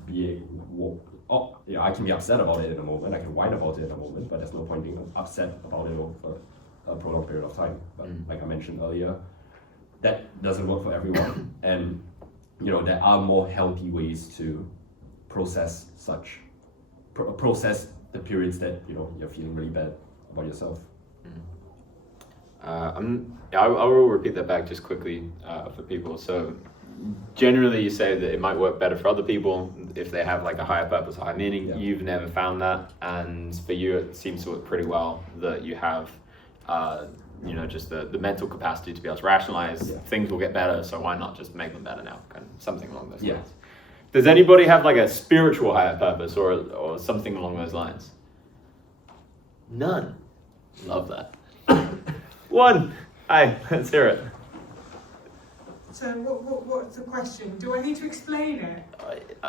I can be upset about it in a moment. I can whine about it in a moment, but there's no point being upset about it over a prolonged period of time. But like I mentioned earlier, that doesn't work for everyone. And you know, there are more healthy ways to process the periods that, you know, you're feeling really bad about yourself. I will repeat that back just quickly for people. So generally you say that it might work better for other people if they have like a higher purpose, higher meaning. Yeah. You've never found that, and for you it seems to work pretty well that you have you know, just the mental capacity to be able to rationalize things will get better, so why not just make them better now, kind of something along those lines. Does anybody have like a spiritual higher purpose or something along those lines? None. Love that. One. Hi, let's hear it. So what's the question? Do I need to explain it?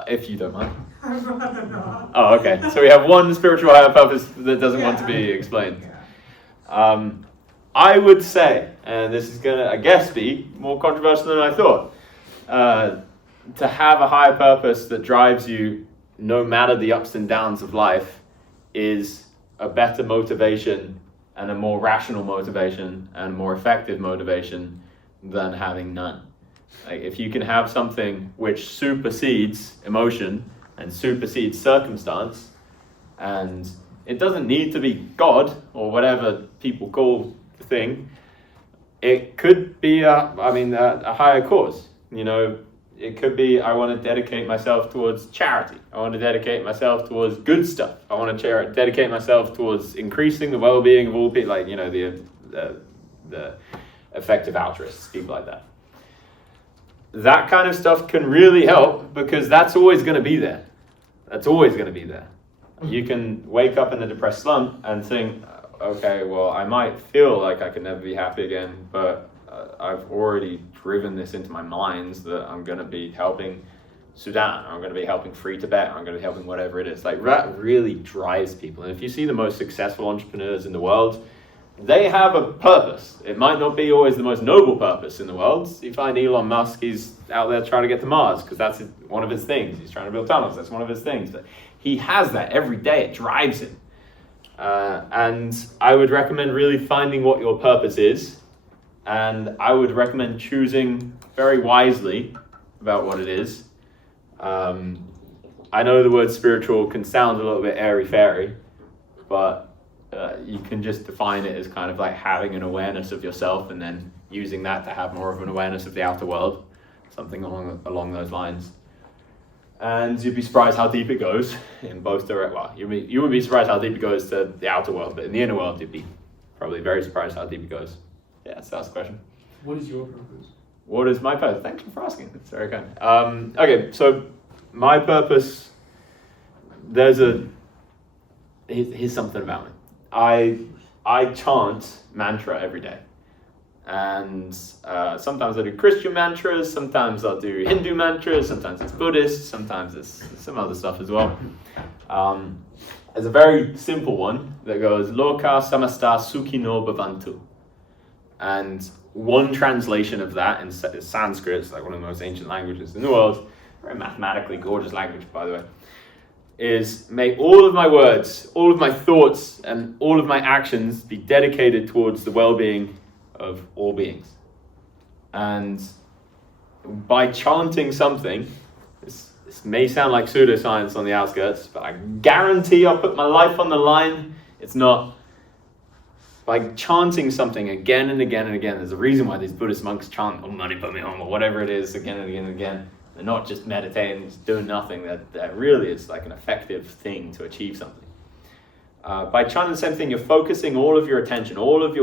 If you don't mind. I'd rather not. Oh, okay. So we have one spiritual higher purpose that doesn't want to be explained. I would say, and this is going to, I guess, be more controversial than I thought, to have a higher purpose that drives you no matter the ups and downs of life is a better motivation and a more rational motivation and a more effective motivation than having none. Like, if you can have something which supersedes emotion and supersedes circumstance, and it doesn't need to be God or whatever people call the thing, it could be a higher cause. You know, it could be, I want to dedicate myself towards charity. I want to dedicate myself towards good stuff. I want to dedicate myself towards increasing the well-being of all people, like, you know, the effective altruists, people like that. That kind of stuff can really help because that's always going to be there. That's always going to be there. You can wake up in a depressed slump and think, okay, well, I might feel like I can never be happy again, but I've already driven this into my mind that I'm going to be helping Sudan, or I'm going to be helping Free Tibet, or I'm going to be helping whatever it is. Like, that really drives people. And if you see the most successful entrepreneurs in the world, they have a purpose. It might not be always the most noble purpose in the world. You find Elon Musk, he's out there trying to get to Mars because that's one of his things. He's trying to build tunnels, that's one of his things. But he has that every day, it drives him. And I would recommend really finding what your purpose is. And I would recommend choosing very wisely about what it is. I know the word spiritual can sound a little bit airy-fairy, but you can just define it as kind of like having an awareness of yourself and then using that to have more of an awareness of the outer world, something along those lines. And you'd be surprised how deep it goes in both directions. Well, you wouldn't be surprised how deep it goes to the outer world, but in the inner world, you'd be probably very surprised how deep it goes. Yeah, so that's the question. What is your purpose? What is my purpose? Thank you for asking. That's very kind. Okay, so my purpose, here's something about me. I chant mantra every day. And sometimes I do Christian mantras, sometimes I'll do Hindu mantras, sometimes it's Buddhist, sometimes it's some other stuff as well. There's a very simple one that goes, Loka samasta sukhino bhavantu. And one translation of that in Sanskrit, it's like one of the most ancient languages in the world, very mathematically gorgeous language, by the way, is may all of my words, all of my thoughts, and all of my actions be dedicated towards the well-being of all beings. And by chanting something, this may sound like pseudoscience on the outskirts, but I guarantee I'll put my life on the line. It's not. By chanting something again and again and again, there's a reason why these Buddhist monks chant Om Mani Padme Hum or whatever it is again and again and again. They're not just meditating, just doing nothing. That really is like an effective thing to achieve something. By chanting the same thing, you're focusing all of your attention, all of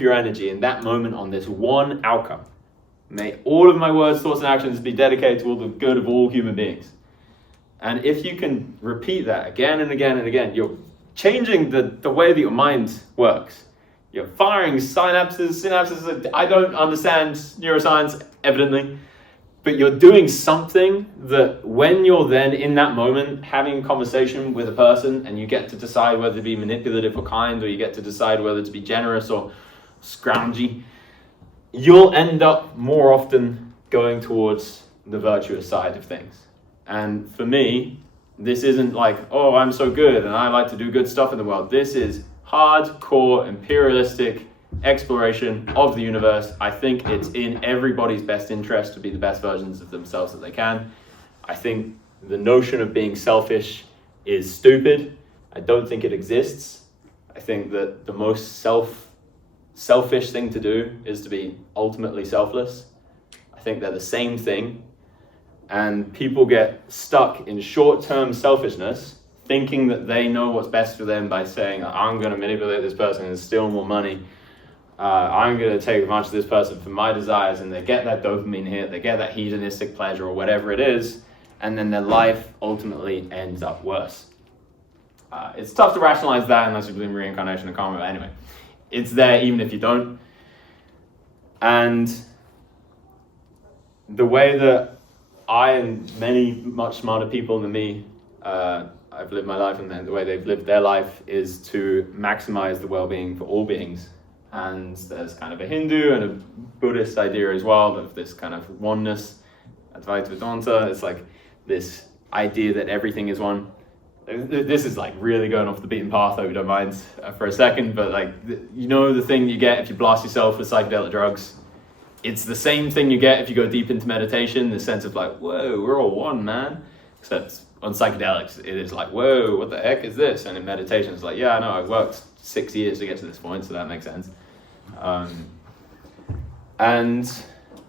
your energy in that moment on this one outcome. May all of my words, thoughts, and actions be dedicated to all the good of all human beings. And if you can repeat that again and again and again, you're changing the way that your mind works. You're firing synapses. I don't understand neuroscience, evidently. But you're doing something that when you're then in that moment having a conversation with a person and you get to decide whether to be manipulative or kind, or you get to decide whether to be generous or scroungy, you'll end up more often going towards the virtuous side of things. And for me, this isn't like, oh, I'm so good and I like to do good stuff in the world. This is hardcore imperialistic exploration of the universe. I think it's in everybody's best interest to be the best versions of themselves that they can. I think the notion of being selfish is stupid. I don't think it exists. I think that the most selfish thing to do is to be ultimately selfless. I think they're the same thing. And people get stuck in short-term selfishness, thinking that they know what's best for them by saying, I'm going to manipulate this person and steal more money. I'm going to take advantage of this person for my desires, and they get that dopamine hit, they get that hedonistic pleasure or whatever it is, and then their life ultimately ends up worse. It's tough to rationalize that unless you believe in reincarnation and karma, but anyway, it's there even if you don't. And the way that I and many much smarter people than me, I've lived my life, and then the way they've lived their life is to maximize the well-being for all beings. And there's kind of a Hindu and a Buddhist idea as well of this kind of oneness, Advaita Vedanta. It's like this idea that everything is one. This is like really going off the beaten path, I hope you don't mind for a second, but like, you know the thing you get if you blast yourself with psychedelic drugs? It's the same thing you get if you go deep into meditation, the sense of like, whoa, we're all one, man. Except on psychedelics, it is like, whoa, what the heck is this? And in meditation, it's like, yeah, I know, I've worked 6 years to get to this point, so that makes sense. And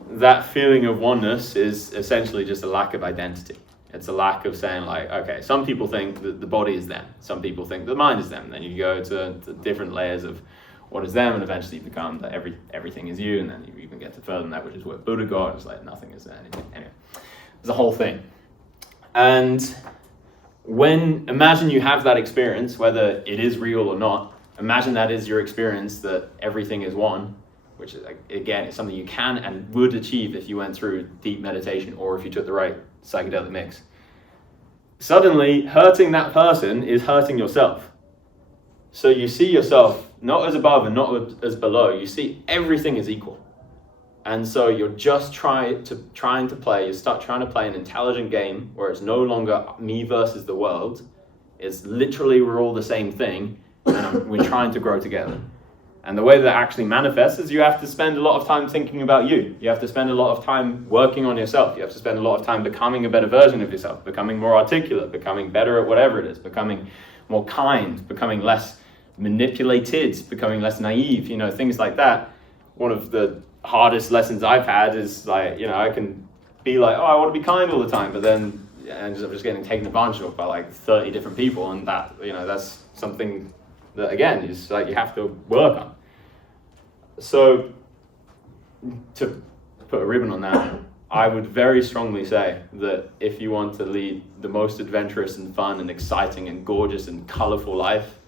that feeling of oneness is essentially just a lack of identity. It's a lack of saying like, okay, some people think that the body is them. Some people think the mind is them. Then you go to different layers of what is them, and eventually you become that everything is you, and then you even get to further than that, which is what Buddha got. It's like nothing is there. Anyway, there's a whole thing. And imagine you have that experience, whether it is real or not. Imagine that is your experience, that everything is one, which is, again, is something you can and would achieve if you went through deep meditation or if you took the right psychedelic mix. Suddenly, hurting that person is hurting yourself. So you see yourself not as above and not as below. You see everything is equal. And so you're just trying to play, you start trying to play an intelligent game where it's no longer me versus the world. It's literally we're all the same thing, and we're trying to grow together. And the way that actually manifests is you have to spend a lot of time thinking about you. You have to spend a lot of time working on yourself. You have to spend a lot of time becoming a better version of yourself, becoming more articulate, becoming better at whatever it is, becoming more kind, becoming less manipulated, becoming less naive, things like that. One of the hardest lessons I've had is like, I can be like, oh, I want to be kind all the time, but then I end up just getting taken advantage of by like 30 different people, and that, that's something that, again, is like you have to work on. So, to put a ribbon on that, I would very strongly say that if you want to lead the most adventurous and fun and exciting and gorgeous and colorful life,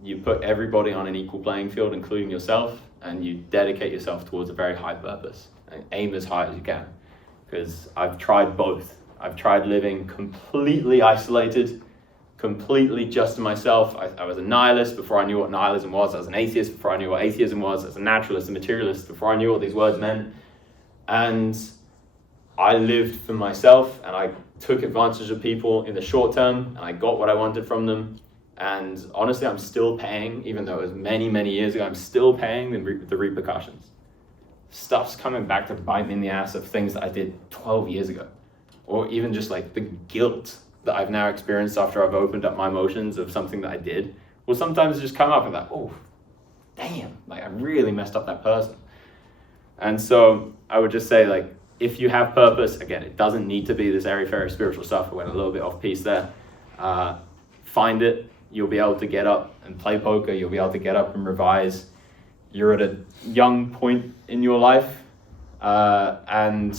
you put everybody on an equal playing field, including yourself, and you dedicate yourself towards a very high purpose and aim as high as you can. Because I've tried both. I've tried living completely isolated, completely just to myself. I was a nihilist before I knew what nihilism was. I was an atheist before I knew what atheism was. I was a naturalist, a materialist before I knew what these words meant. And I lived for myself, and I took advantage of people in the short term, and I got what I wanted from them. And honestly, I'm still paying, even though it was many, many years ago, I'm still paying the repercussions. Stuff's coming back to bite me in the ass of things that I did 12 years ago. Or even just like the guilt that I've now experienced after I've opened up my emotions of something that I did, will sometimes just come up and like, oh, damn, like I really messed up that person. And so I would just say, like, if you have purpose, again, it doesn't need to be this airy-fairy spiritual stuff. I went a little bit off piece there. Find it. You'll be able to get up and play poker. You'll be able to get up and revise. You're at a young point in your life, and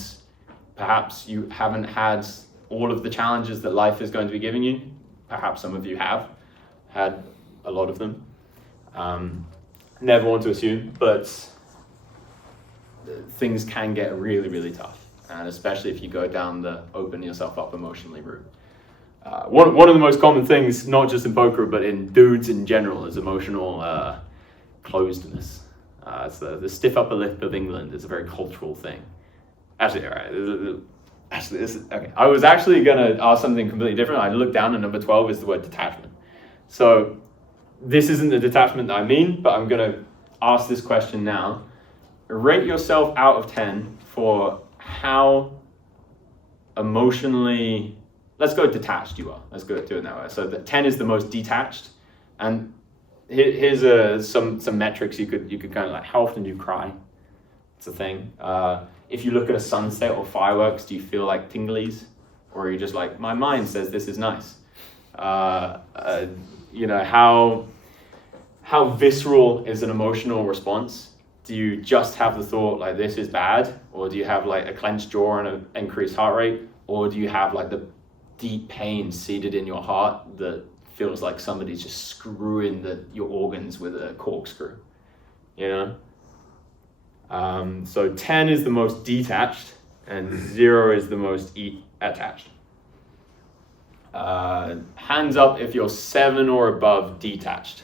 perhaps you haven't had all of the challenges that life is going to be giving you. Perhaps some of you have had a lot of them. Never want to assume, but things can get really, really tough. And especially if you go down the open yourself up emotionally route. One of the most common things, not just in poker, but in dudes in general, is emotional closedness. It's the stiff upper lip of England is a very cultural thing. Actually, all right. Actually, this is okay. I was actually going to ask something completely different. I looked down, and number 12 is the word detachment. So this isn't the detachment that I mean, but I'm going to ask this question now. Rate yourself out of 10 for how emotionally, let's go detached you are. Let's go do it that way. So the 10 is the most detached, and here's some metrics you could kind of like. How often do you cry? It's a thing. If you look at a sunset or fireworks, do you feel like tinglies? Or are you just like, my mind says this is nice? How visceral is an emotional response? Do you just have the thought like this is bad? Or do you have like a clenched jaw and an increased heart rate? Or do you have like the deep pain seated in your heart that feels like somebody's just screwing your organs with a corkscrew? So 10 is the most detached, and 0 is the most attached. Hands up if you're 7 or above detached.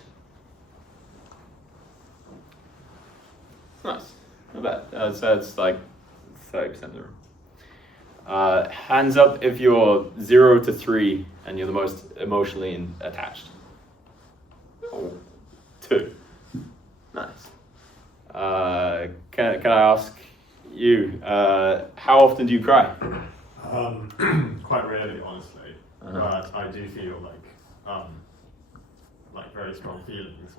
Nice, not bad. That's like 30% of the room. Hands up if you're 0 to 3 and you're the most emotionally attached. Oh, 2. Nice. Can I ask you, how often do you cry? Quite rarely, honestly. But I do feel like very strong feelings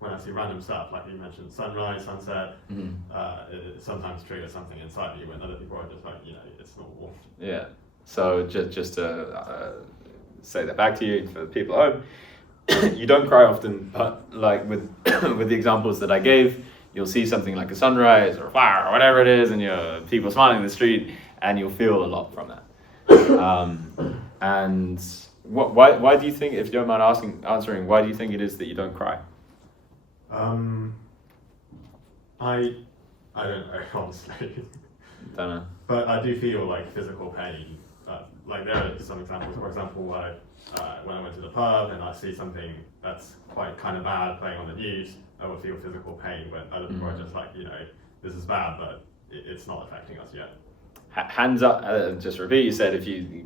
when I see random stuff, like you mentioned, sunrise, sunset. It sometimes triggers something inside me when other people are just like, it's normal. Yeah. So just to say that back to you for the people at home. You don't cry often, but like with the examples that I gave, you'll see something like a sunrise or a fire or whatever it is, and you're people smiling in the street, and you'll feel a lot from that. And why do you think, if you don't mind answering, why do you think it is that you don't cry? I don't know, honestly. Don't know. But I do feel like physical pain. Like there are some examples. For example, when I went to the pub and I see something that's quite kind of bad playing on the news, I would feel physical pain when other people are just like, this is bad, but it's not affecting us yet. Hands up, just to repeat, you said if you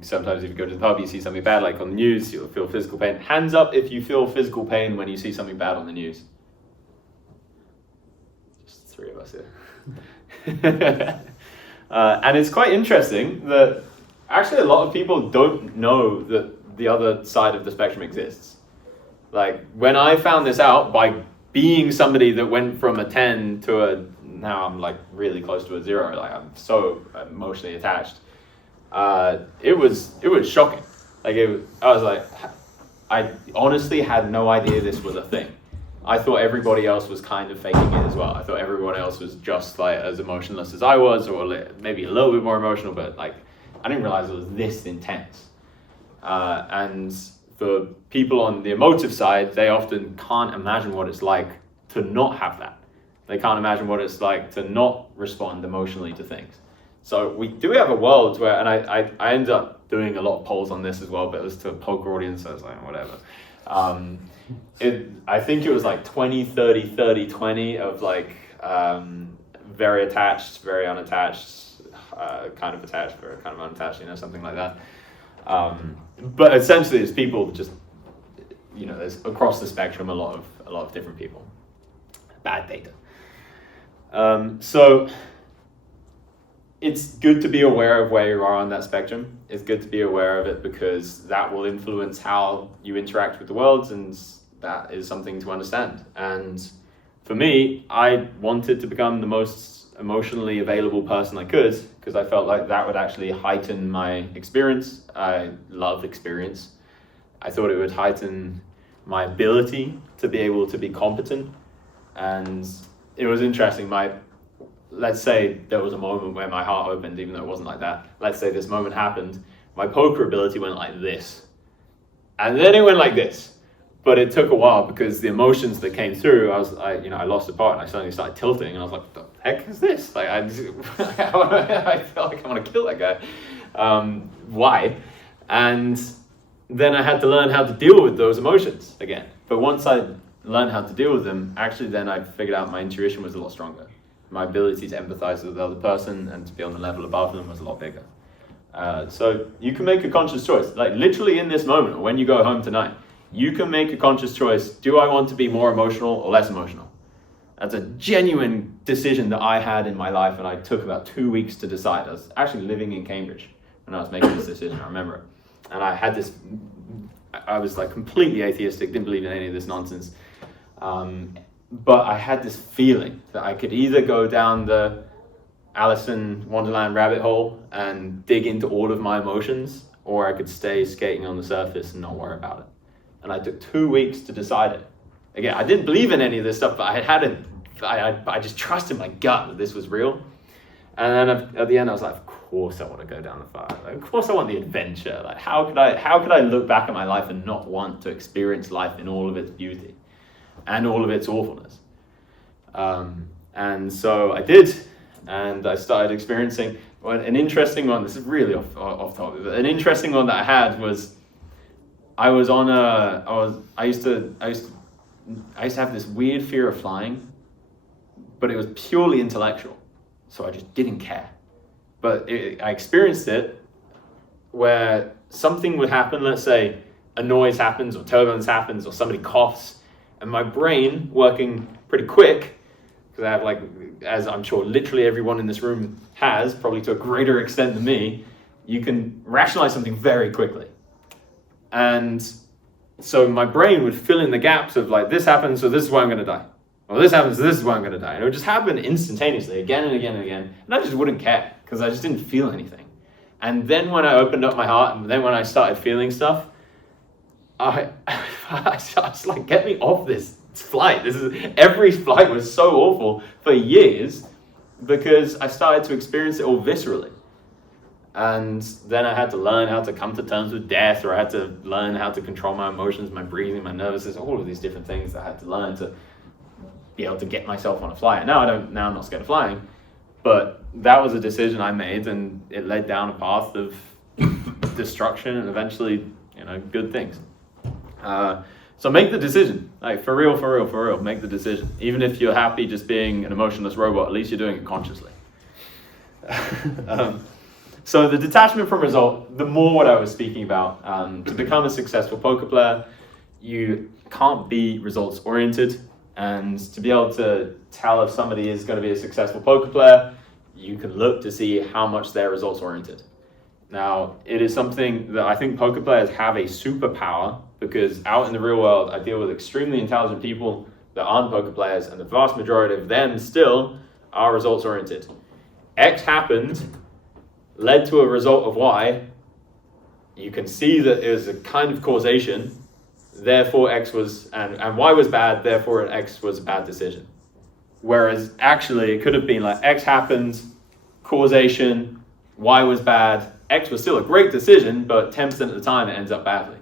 go to the pub, you see something bad like on the news, you'll feel physical pain. Hands up if you feel physical pain when you see something bad on the news. three of us here. And it's quite interesting that actually a lot of people don't know that the other side of the spectrum exists. Like when I found this out by being somebody that went from a 10 to a, now I'm like really close to a 0, like I'm so emotionally attached. It was shocking. Like I was like, I honestly had no idea this was a thing. I thought everybody else was kind of faking it as well. I thought everyone else was just like as emotionless as I was, or maybe a little bit more emotional, but like I didn't realize it was this intense. And for people on the emotive side, they often can't imagine what it's like to not have that. They can't imagine what it's like to not respond emotionally to things. So we do have a world where, and I ended up doing a lot of polls on this as well, but it was to a poker audience, so I was like, whatever. I think it was like 20, 30, 30, 20 of like very attached, very unattached, kind of attached, very kind of unattached, something like that. But essentially it's people just, there's across the spectrum a lot of different people. Bad data. So it's good to be aware of where you are on that spectrum. It's good to be aware of it because that will influence how you interact with the world, and that is something to understand. And for me, I wanted to become the most emotionally available person I could because I felt like that would actually heighten my experience. I love experience. I thought it would heighten my ability to be able to be competent. And it was interesting, let's say there was a moment where my heart opened, even though it wasn't like that. Let's say this moment happened, my poker ability went like this. And then it went like this. But it took a while because the emotions that came through, I lost a part and I suddenly started tilting and I was like, what the heck is this? Like I felt like I want to kill that guy. Why? And then I had to learn how to deal with those emotions again. But once I learned how to deal with them, actually then I figured out my intuition was a lot stronger. My ability to empathize with the other person and to be on the level above them was a lot bigger. So you can make a conscious choice. Like literally in this moment, when you go home tonight, you can make a conscious choice. Do I want to be more emotional or less emotional? That's a genuine decision that I had in my life, and I took about 2 weeks to decide. I was actually living in Cambridge when I was making this decision, I remember it. And I was like completely atheistic, didn't believe in any of this nonsense. But I had this feeling that I could either go down the Alice in Wonderland rabbit hole and dig into all of my emotions, or I could stay skating on the surface and not worry about it. And I took 2 weeks to decide it. Again, I didn't believe in any of this stuff, but I just trusted my gut that this was real. And then at the end, I was like, of course I want to go down the fire. Like, of course I want the adventure. Like, how could I look back at my life and not want to experience life in all of its beauty and all of its awfulness? And so I did, and I started experiencing an interesting one. This is really off topic, but an interesting one that I had was I used to have this weird fear of flying, but it was purely intellectual. So I just didn't care. But I experienced it where something would happen, let's say a noise happens or turbulence happens or somebody coughs, and my brain working pretty quick, because I have as I'm sure literally everyone in this room has, probably to a greater extent than me, you can rationalize something very quickly. And so my brain would fill in the gaps of this happens, so this is why I'm going to die. Or this happens, so this is why I'm going to die. And it would just happen instantaneously, again and again and again. And I just wouldn't care, because I just didn't feel anything. And then when I opened up my heart, and then when I started feeling stuff, I was like, get me off this flight. Every flight was so awful for years, because I started to experience it all viscerally. And then I had to learn how to come to terms with death, or I had to learn how to control my emotions, my breathing, my nervousness, all of these different things that I had to learn to be able to get myself on a flight. Now I'm not scared of flying, but that was a decision I made, and it led down a path of destruction and eventually, good things. So make the decision, for real, make the decision. Even if you're happy just being an emotionless robot, at least you're doing it consciously. So the detachment from result, the more what I was speaking about, to become a successful poker player, you can't be results oriented. And to be able to tell if somebody is going to be a successful poker player, you can look to see how much they're results oriented. Now, it is something that I think poker players have a superpower, because out in the real world, I deal with extremely intelligent people that aren't poker players, and the vast majority of them still are results oriented. X happened, led to a result of Y. You can see that it was a kind of causation. Therefore X was, and Y was bad, therefore X was a bad decision. Whereas actually it could have been like X happened, causation, Y was bad, X was still a great decision, but 10% of the time it ends up badly.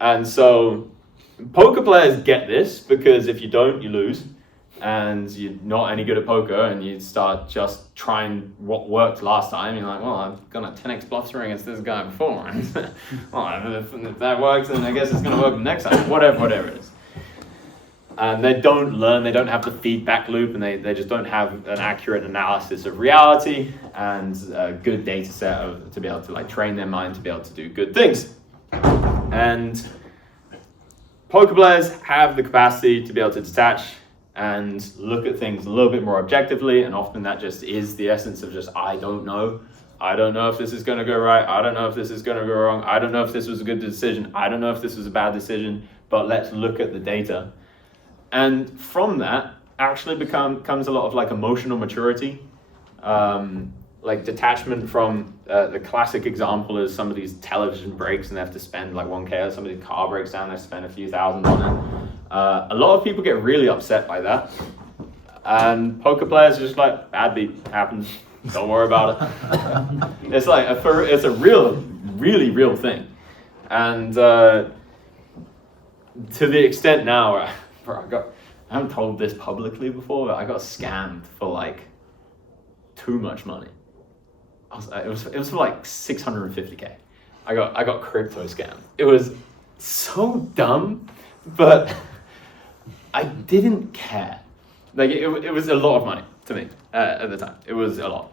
And so poker players get this, because if you don't, you lose. And you're not any good at poker, and you start just trying what worked last time. You're like, well, I've got a 10x bluff throw against this guy before. And well, if that works, then I guess it's going to work next time. Whatever it is. And they don't learn, they don't have the feedback loop, and they just don't have an accurate analysis of reality and a good data set to be able to like train their mind to be able to do good things. And poker players have the capacity to be able to detach and look at things a little bit more objectively, and often that just is the essence of just, I don't know. I don't know if this is going to go right. I don't know if this is going to go wrong. I don't know if this was a good decision. I don't know if this was a bad decision, but let's look at the data. And from that actually comes a lot of like emotional maturity. Like detachment from the classic example is somebody's television breaks and they have to spend like 1K, or somebody's car breaks down, they spend a few thousand on it. A lot of people get really upset by that. And poker players are just like, bad beat happens, don't worry about it. It's like, it's a really real thing. And to the extent now, I haven't told this publicly before, but I got scammed for like too much money. It was for like 650K. I got crypto scammed. It was so dumb, but I didn't care. Like it was a lot of money to me at the time. It was a lot.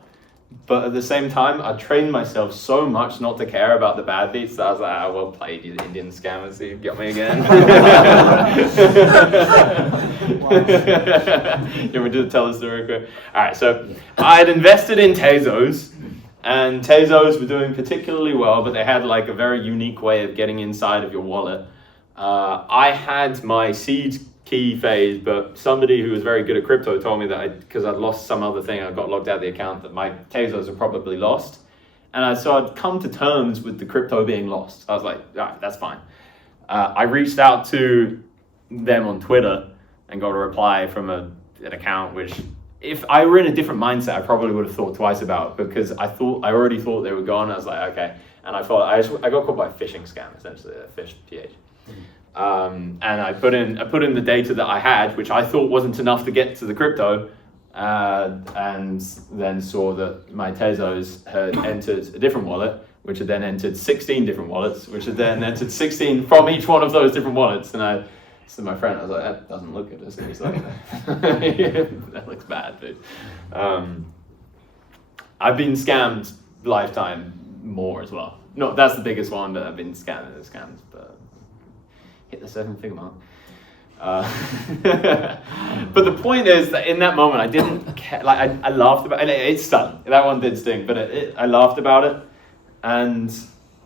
But at the same time, I trained myself so much not to care about the bad beats that I was like, I will play you Indian scammers, so you got me again. You want me to tell the story quick? All right, so I had invested in Tezos, and Tezos were doing particularly well, but they had like a very unique way of getting inside of your wallet. I had my seed key phase, but somebody who was very good at crypto told me that because I'd lost some other thing, I got logged out of the account, that my Tezos are probably lost. And so I'd come to terms with the crypto being lost. I was like, all right, that's fine. I reached out to them on Twitter and got a reply from an account, which if I were in a different mindset, I probably would have thought twice about, because I already thought they were gone. I was like, okay. And I got caught by a phishing scam, essentially, a phish PH. And I put in the data that I had, which I thought wasn't enough to get to the crypto, and then saw that my Tezos had entered a different wallet, which had then entered 16 different wallets, which had then entered 16 from each one of those different wallets. And I said to my friend, I was like, that doesn't look good. And he's like, that looks bad, dude. I've been scammed lifetime more as well. No, that's the biggest one that I've been scammed, but hit the 7-figure mark. But the point is that in that moment, I didn't care. Like I laughed about it. It stung. That one did sting, but I laughed about it. And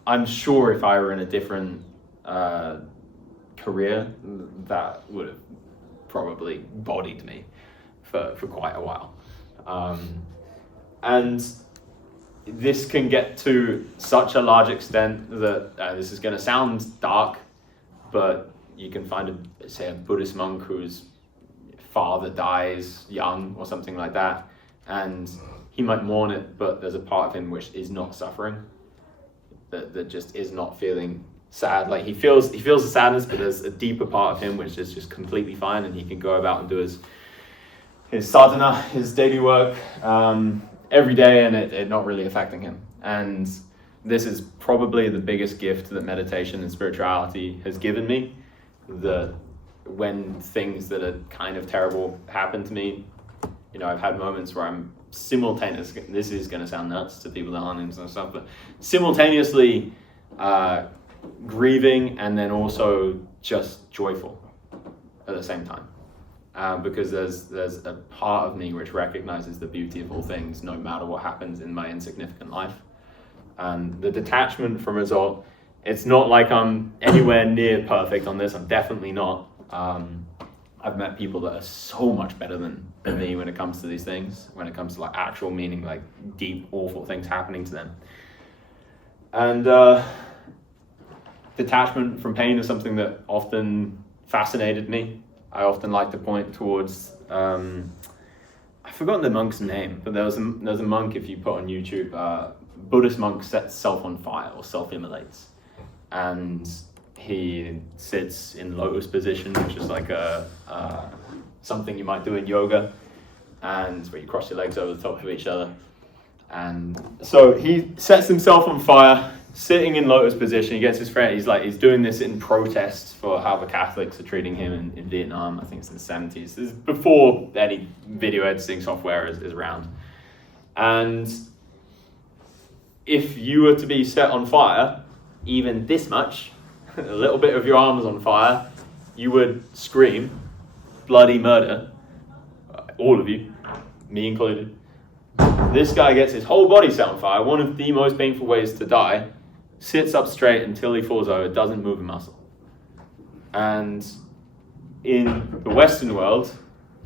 I'm sure if I were in a different career, that would have probably bodied me for quite a while. And this can get to such a large extent that this is going to sound dark, but you can find a Buddhist monk whose father dies young or something like that, and he might mourn it, but there's a part of him which is not suffering, that just is not feeling sad. Like he feels the sadness, but there's a deeper part of him which is just completely fine, and he can go about and do his sadhana, his daily work, every day, and it not really affecting him. And this is probably the biggest gift that meditation and spirituality has given me, that when things that are kind of terrible happen to me, you know, I've had moments where I'm simultaneously, this is going to sound nuts to people that aren't into stuff, but simultaneously grieving and then also just joyful at the same time. because there's a part of me which recognizes the beauty of all things, no matter what happens in my insignificant life. And the detachment from result, it's not like I'm anywhere near perfect on this. I'm definitely not. I've met people that are so much better than me when it comes to these things, when it comes to like actual meaning, like deep, awful things happening to them. And detachment from pain is something that often fascinated me. I often like to point towards, I've forgotten the monk's name, but there's a monk, if you put on YouTube, Buddhist monk sets self on fire or self-immolates. And he sits in lotus position, which is like something you might do in yoga, and where you cross your legs over the top of each other. And so he sets himself on fire, sitting in lotus position. He gets his friend, he's doing this in protest for how the Catholics are treating him in Vietnam. I think it's in the 70s. This is before any video editing software is around. And if you were to be set on fire, even this much, a little bit of your arm is on fire, you would scream bloody murder, all of you, me included. This guy gets his whole body set on fire, one of the most painful ways to die, sits up straight until he falls over, doesn't move a muscle. And in the Western world,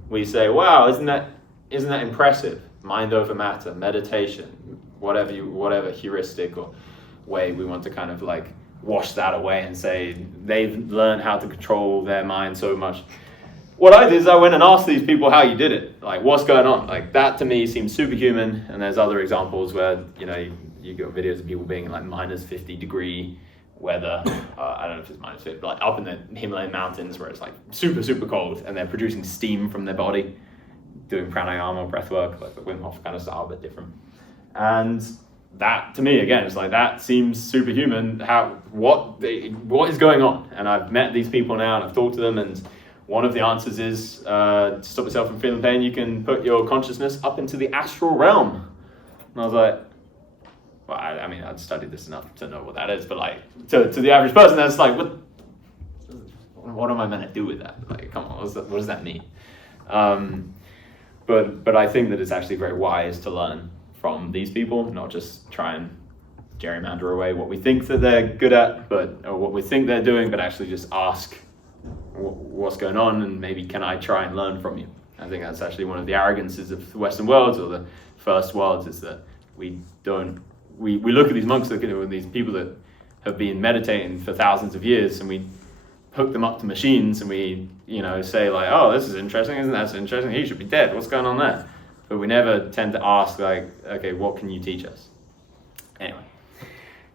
we say, wow, isn't that impressive? Mind over matter, meditation, whatever heuristic or way we want to kind of like wash that away and say they've learned how to control their mind so much. What I did is I went and asked these people how you did it, like what's going on. Like that to me seems superhuman. And there's other examples where you got videos of people being in like minus 50 degree weather. I don't know if it's minus 50, but like up in the Himalayan mountains where it's like super, super cold, and they're producing steam from their body, doing pranayama, breath work, like the Wim Hof kind of style, but different. And that to me again, it's like that seems superhuman. What is going on? And I've met these people now and I've talked to them, and one of the answers is to stop yourself from feeling pain, you can put your consciousnness up into the astral realm. And I was like, well, I mean, I'd studied this enough to know what that is, but like to the average person, that's like, what am I meant to do with that? Like, come on, what does that mean? But I think that it's actually very wise to learn from these people, not just try and gerrymander away what we think that they're good at, or what we think they're doing, but actually just ask what's going on, and maybe can I try and learn from you? I think that's actually one of the arrogances of the Western worlds or the first worlds, is that we look at these monks, look at these people that have been meditating for thousands of years, and we hook them up to machines, and we say like, oh, this is interesting, isn't that so interesting? He should be dead. What's going on there? But we never tend to ask like, okay, what can you teach us? Anyway.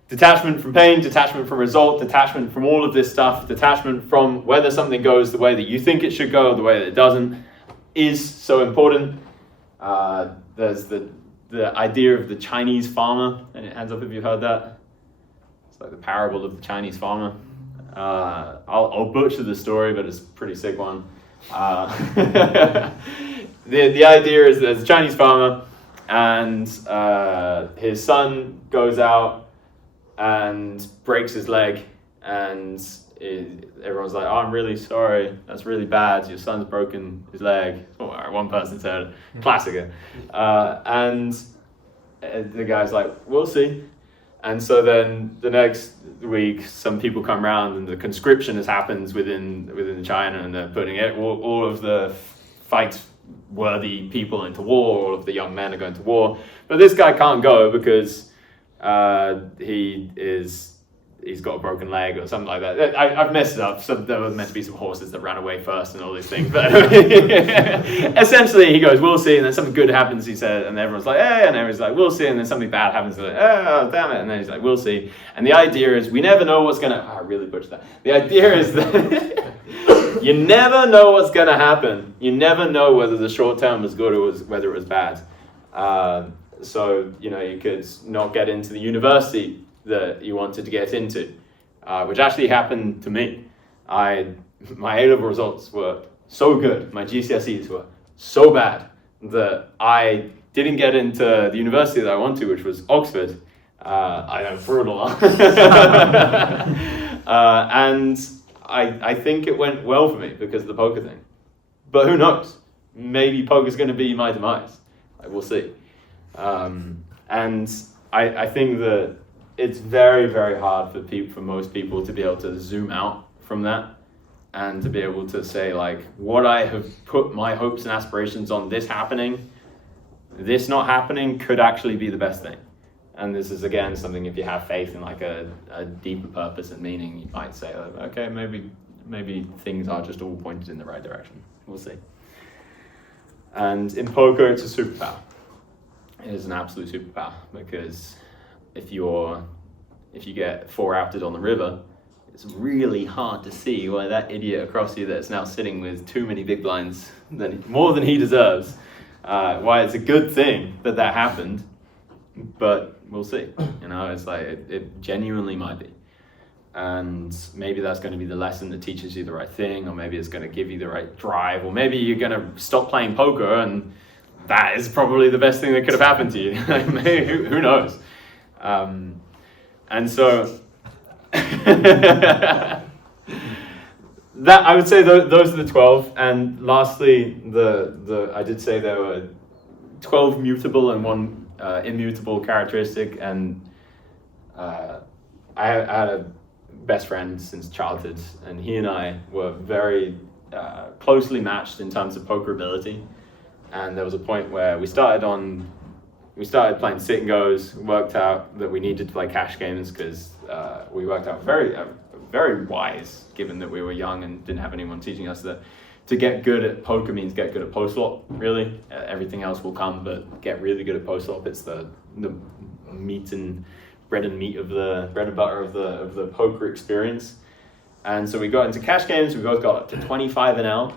Detachment from pain, detachment from result, detachment from all of this stuff, detachment from whether something goes the way that you think it should go or the way that it doesn't is so important. There's the idea of the Chinese farmer, and hands up if you've heard that. It's like the parable of the Chinese farmer. I'll butcher the story, but it's a pretty sick one. The idea is there's a Chinese farmer, and his son goes out and breaks his leg, and everyone's like, oh, I'm really sorry, that's really bad, your son's broken his leg. Oh, one person said, classic. And the guy's like, we'll see. And so then the next week, some people come around, and the conscription has happened within China, and they're putting all of the fight-worthy people into war, all of the young men are going to war. But this guy can't go because he's got a broken leg or something like that. I've messed it up. There were meant to be some horses that ran away first and all these things. But essentially, he goes, we'll see. And then something good happens, he said. And everyone's like, hey. And everyone's like, we'll see. And then something bad happens. Like, oh, damn it. And then he's like, we'll see. And the idea is we never know what's going to... Oh, I really butchered that. The idea is that you never know what's going to happen. You never know whether the short term was good or whether it was bad. So, you could not get into the university that you wanted to get into, which actually happened to me. My A-level results were so good, my GCSEs were so bad that I didn't get into the university that I wanted to, which was Oxford. I know, brutal. And I think it went well for me because of the poker thing. But who knows? Maybe poker's going to be my demise. Like, we'll see. And I think that it's very, very hard for most people to be able to zoom out from that and to be able to say, like, what I have put my hopes and aspirations on this happening, this not happening could actually be the best thing. And this is, again, something, if you have faith in like a deeper purpose and meaning, you might say, okay, maybe things are just all pointed in the right direction. We'll see. And in poker, it's a superpower. It is an absolute superpower, because if you get 4 outed on the river, it's really hard to see why that idiot across you that's now sitting with too many big blinds, more than he deserves, why it's a good thing that happened. But we'll see. It's like it genuinely might be. And maybe that's going to be the lesson that teaches you the right thing, or maybe it's going to give you the right drive, or maybe you're going to stop playing poker and that is probably the best thing that could have happened to you. Maybe, who knows? And so that, I would say those are the 12. And lastly, I did say there were 12 mutable and 1 immutable characteristic. And I had a best friend since childhood, and he and I were very closely matched in terms of poker ability. And there was a point where we started playing sit and goes, worked out that we needed to play cash games, because we worked out very wise, given that we were young and didn't have anyone teaching us that to get good at poker means get good at post flop, really. Everything else will come, but get really good at post flop. It's the bread and butter of the poker experience. And so we got into cash games. We both got up to 25 an hour.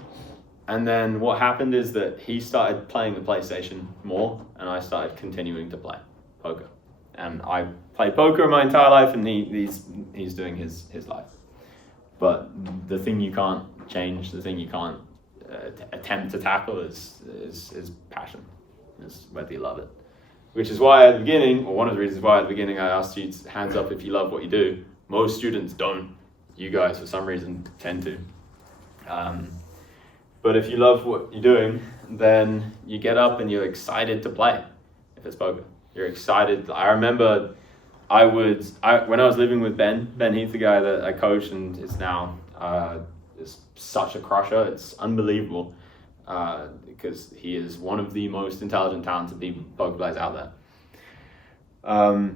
And then what happened is that he started playing the PlayStation more, and I started continuing to play poker. And I played poker my entire life, and he's doing his life. But the thing you can't change, the thing you can't attempt to tackle is passion, is whether you love it. Which is why at the beginning, or one of the reasons why at the beginning I asked you to hands up if you love what you do. Most students don't. You guys, for some reason, tend to. But if you love what you're doing, then you get up and you're excited to play. If it's poker, you're excited. I remember when I was living with Ben Heath, the guy that I coach and is now is such a crusher. It's unbelievable, because he is one of the most intelligent, talented poker players out there.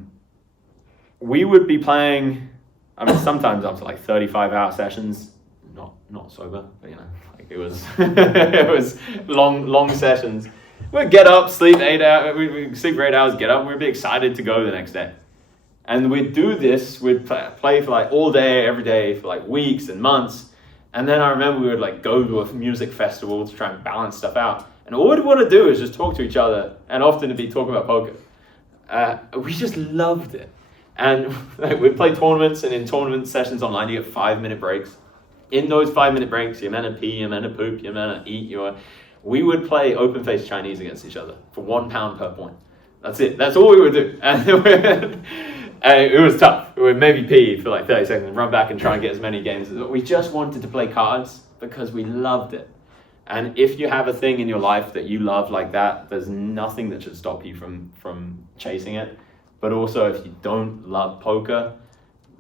We would be playing, sometimes up to like 35-hour sessions, not sober, but it was it was long sessions. We'd get up, sleep 8 hours, we'd sleep for 8 hours, get up, we'd be excited to go the next day. And we'd do this, we'd play for like all day, every day, for like weeks and months. And then I remember we would like go to a music festival to try and balance stuff out. And all we'd want to do is just talk to each other, and often it'd be talking about poker. We just loved it. And we'd play tournaments, and in tournament sessions online, you get 5-minute breaks. In those 5-minute breaks, you're meant to pee, you're meant to poop, you're meant to eat. We would play open-faced Chinese against each other for £1 per point. That's it. That's all we would do. And it was tough. We would maybe pee for like 30 seconds and run back and try and get as many games. We just wanted to play cards because we loved it. And if you have a thing in your life that you love like that, there's nothing that should stop you from chasing it. But also, if you don't love poker,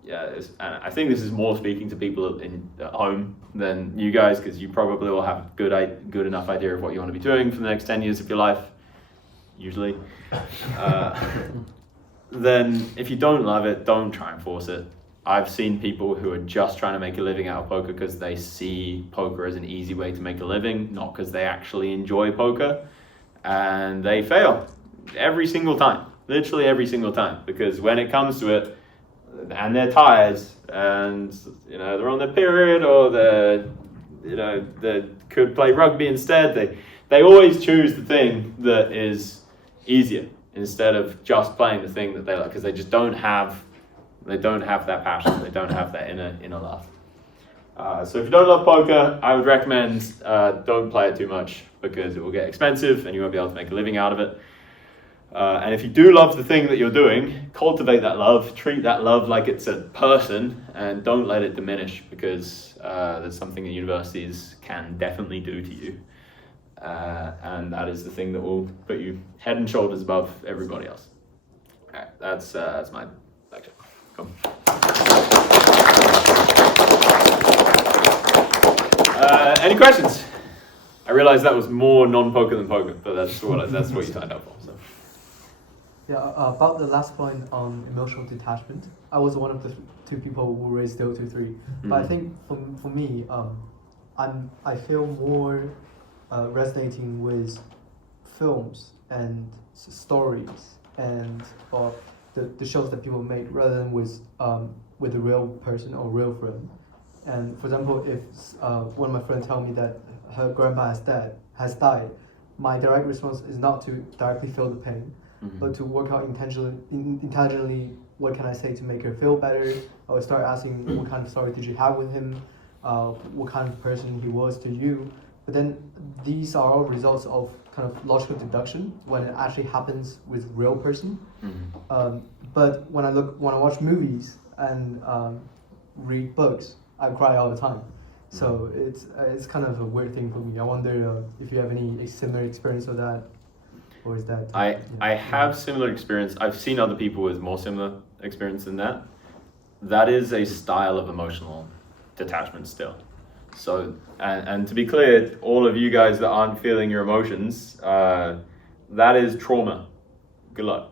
and I think this is more speaking to people at home than you guys, because you probably will have good enough idea of what you want to be doing for the next 10 years of your life, usually. Then if you don't love it, don't try and force it. I've seen people who are just trying to make a living out of poker because they see poker as an easy way to make a living, not because they actually enjoy poker, and they fail every single time, literally every single time, because when it comes to it, and they're tired, and they're on their period, or they could play rugby instead. They always choose the thing that is easier instead of just playing the thing that they like, because they just don't have that passion. They don't have that inner love. So if you don't love poker, I would recommend don't play it too much, because it will get expensive and you won't be able to make a living out of it. And if you do love the thing that you're doing, cultivate that love, treat that love like it's a person, and don't let it diminish, because there's something that universities can definitely do to you. And that is the thing that will put you head and shoulders above everybody else. All right, that's my lecture. Cool. Any questions? I realized that was more non-poker than poker, but that's what you signed up for. So. Yeah, about the last point on emotional detachment, I was one of the two people who raised 0 to 3. Mm-hmm. But I think for me, I feel more resonating with films and stories and the shows that people made, rather than with a real person or real friend. And for example, if one of my friends tell me that her grandpa has died, my direct response is not to directly feel the pain, but to work out intelligently what can I say to make her feel better, or start asking what kind of story did you have with him, what kind of person he was to you. But then these are all results of kind of logical deduction when it actually happens with real person. But when I watch movies and read books, I cry all the time. So it's kind of a weird thing for me. I wonder if you have any similar experience of that, or is that? I have similar experience. I've seen other people with more similar experience than that. That is a style of emotional detachment still. So, and to be clear, all of you guys that aren't feeling your emotions, that is trauma. Good luck.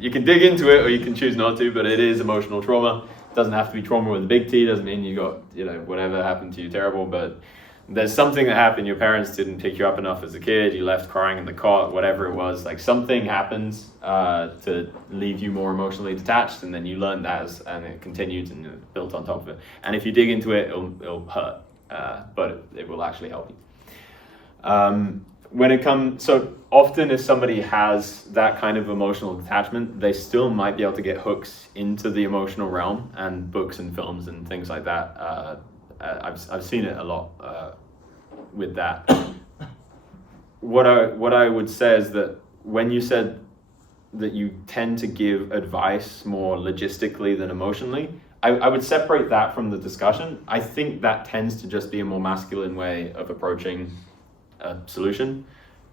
You can dig into it, or you can choose not to, but it is emotional trauma. It doesn't have to be trauma with a big T. Doesn't mean you got, whatever happened to you terrible, but there's something that happened. Your parents didn't pick you up enough as a kid. You left crying in the cot, whatever it was. Like something happens to leave you more emotionally detached, and then you learned that, and it continued and built on top of it. And if you dig into it, it'll hurt, but it will actually help you. When it comes, so often if somebody has that kind of emotional detachment, they still might be able to get hooks into the emotional realm, and books and films and things like that. I've seen it a lot with that. What I would say is that when you said that you tend to give advice more logistically than emotionally, I would separate that from the discussion. I think that tends to just be a more masculine way of approaching a solution.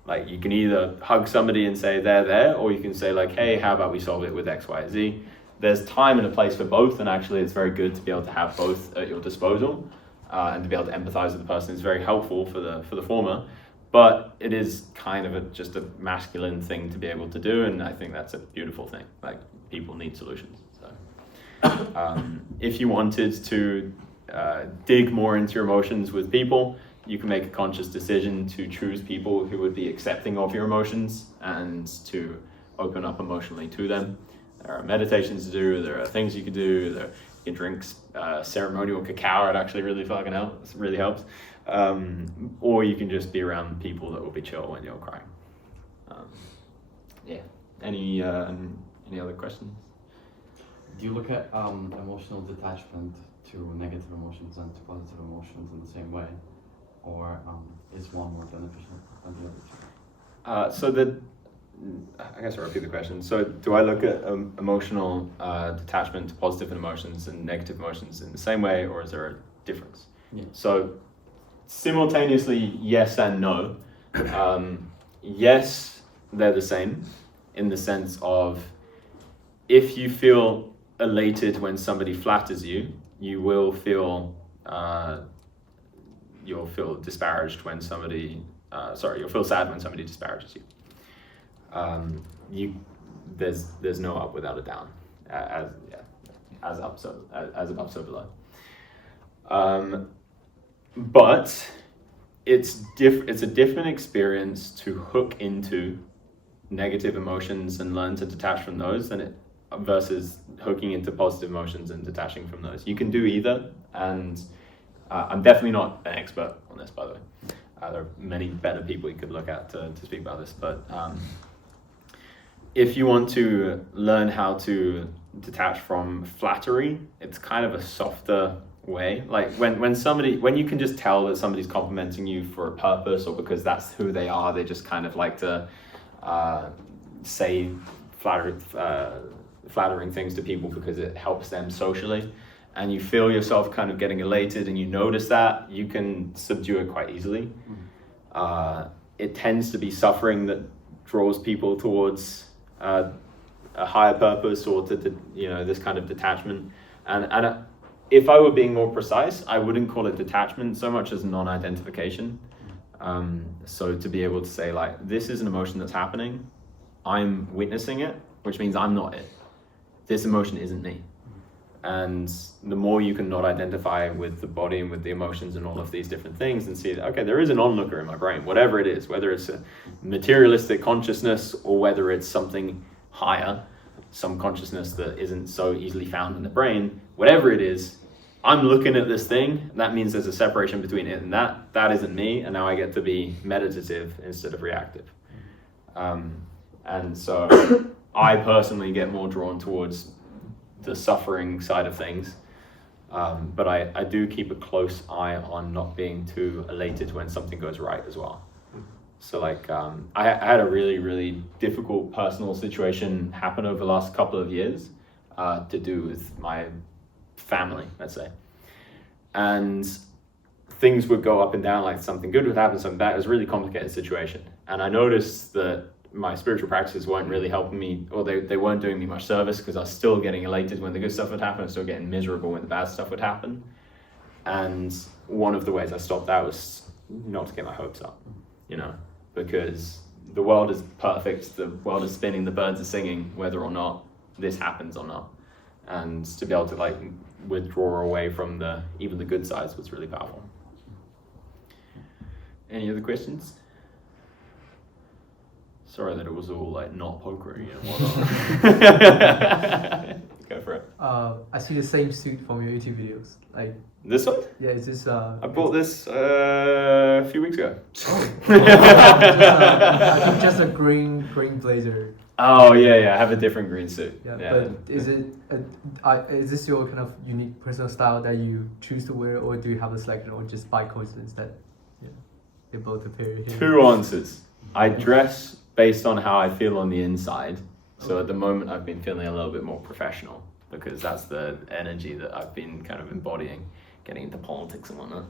Like you can either hug somebody and say they're there, or you can say like, hey, how about we solve it with X, Y, Z? There's time and a place for both, and actually it's very good to be able to have both at your disposal, and to be able to empathize with the person is very helpful for the former. But it is kind of just a masculine thing to be able to do, and I think that's a beautiful thing. Like people need solutions. So if you wanted to dig more into your emotions with people, you can make a conscious decision to choose people who would be accepting of your emotions and to open up emotionally to them. There are meditations to do, there are things you can do, you can drink ceremonial cacao, it actually really fucking helps, it really helps. Or you can just be around people that will be chill when you're crying. Yeah, any other questions? Do you look at emotional detachment to negative emotions and to positive emotions in the same way? Or is one more beneficial than the other two? I guess I'll repeat the question. So do I look at emotional detachment to positive emotions and negative emotions in the same way, or is there a difference? Yeah. So simultaneously, yes and no. Yes, they're the same in the sense of if you feel elated when somebody flatters you, you will feel you'll feel disparaged when somebody you'll feel sad when somebody disparages you. There's no up without a down, as above so below. But it's a different experience to hook into negative emotions and learn to detach from those versus hooking into positive emotions and detaching from those. You can do either, and I'm definitely not an expert on this, by the way. There are many better people you could look at to speak about this, but if you want to learn how to detach from flattery, it's kind of a softer way. Like when you can just tell that somebody's complimenting you for a purpose or because that's who they are, they just kind of like to say flattering things to people because it helps them socially, and you feel yourself kind of getting elated and you notice that, you can subdue it quite easily. It tends to be suffering that draws people towards a higher purpose or to this kind of detachment. And if I were being more precise, I wouldn't call it detachment so much as non-identification. So to be able to say, like, this is an emotion that's happening, I'm witnessing it, which means I'm not it. This emotion isn't me. And the more you can not identify with the body and with the emotions and all of these different things and see that, okay, there is an onlooker in my brain, whatever it is, whether it's a materialistic consciousness or whether it's something higher, some consciousness that isn't so easily found in the brain, whatever it is, I'm looking at this thing. That means there's a separation between it and that. That isn't me, and now I get to be meditative instead of reactive. And so I personally get more drawn towards the suffering side of things, but I do keep a close eye on not being too elated when something goes right as well. So like I had a really, really difficult personal situation happen over the last couple of years to do with my family, let's say. And things would go up and down, like something good would happen, something bad. It was a really complicated situation. And I noticed that my spiritual practices weren't really helping me, or they weren't doing me much service, because I was still getting elated when the good stuff would happen, I was still getting miserable when the bad stuff would happen. And one of the ways I stopped that was not to get my hopes up, because the world is perfect, the world is spinning, the birds are singing, whether or not this happens or not. And to be able to like withdraw away from even the good sides was really powerful. Any other questions? Sorry that it was all like not pokery and whatnot. Go for it. I see the same suit from your YouTube videos. Like this one? Yeah, is this I bought this a few weeks ago. I think just a green blazer. Oh yeah, I have a different green suit. Yeah. But is this your kind of unique personal style that you choose to wear, or do you have a selection, or just by coincidence that they both appear here? Two answers. I dress based on how I feel on the inside. So at the moment I've been feeling a little bit more professional, because that's the energy that I've been kind of embodying, getting into politics and whatnot.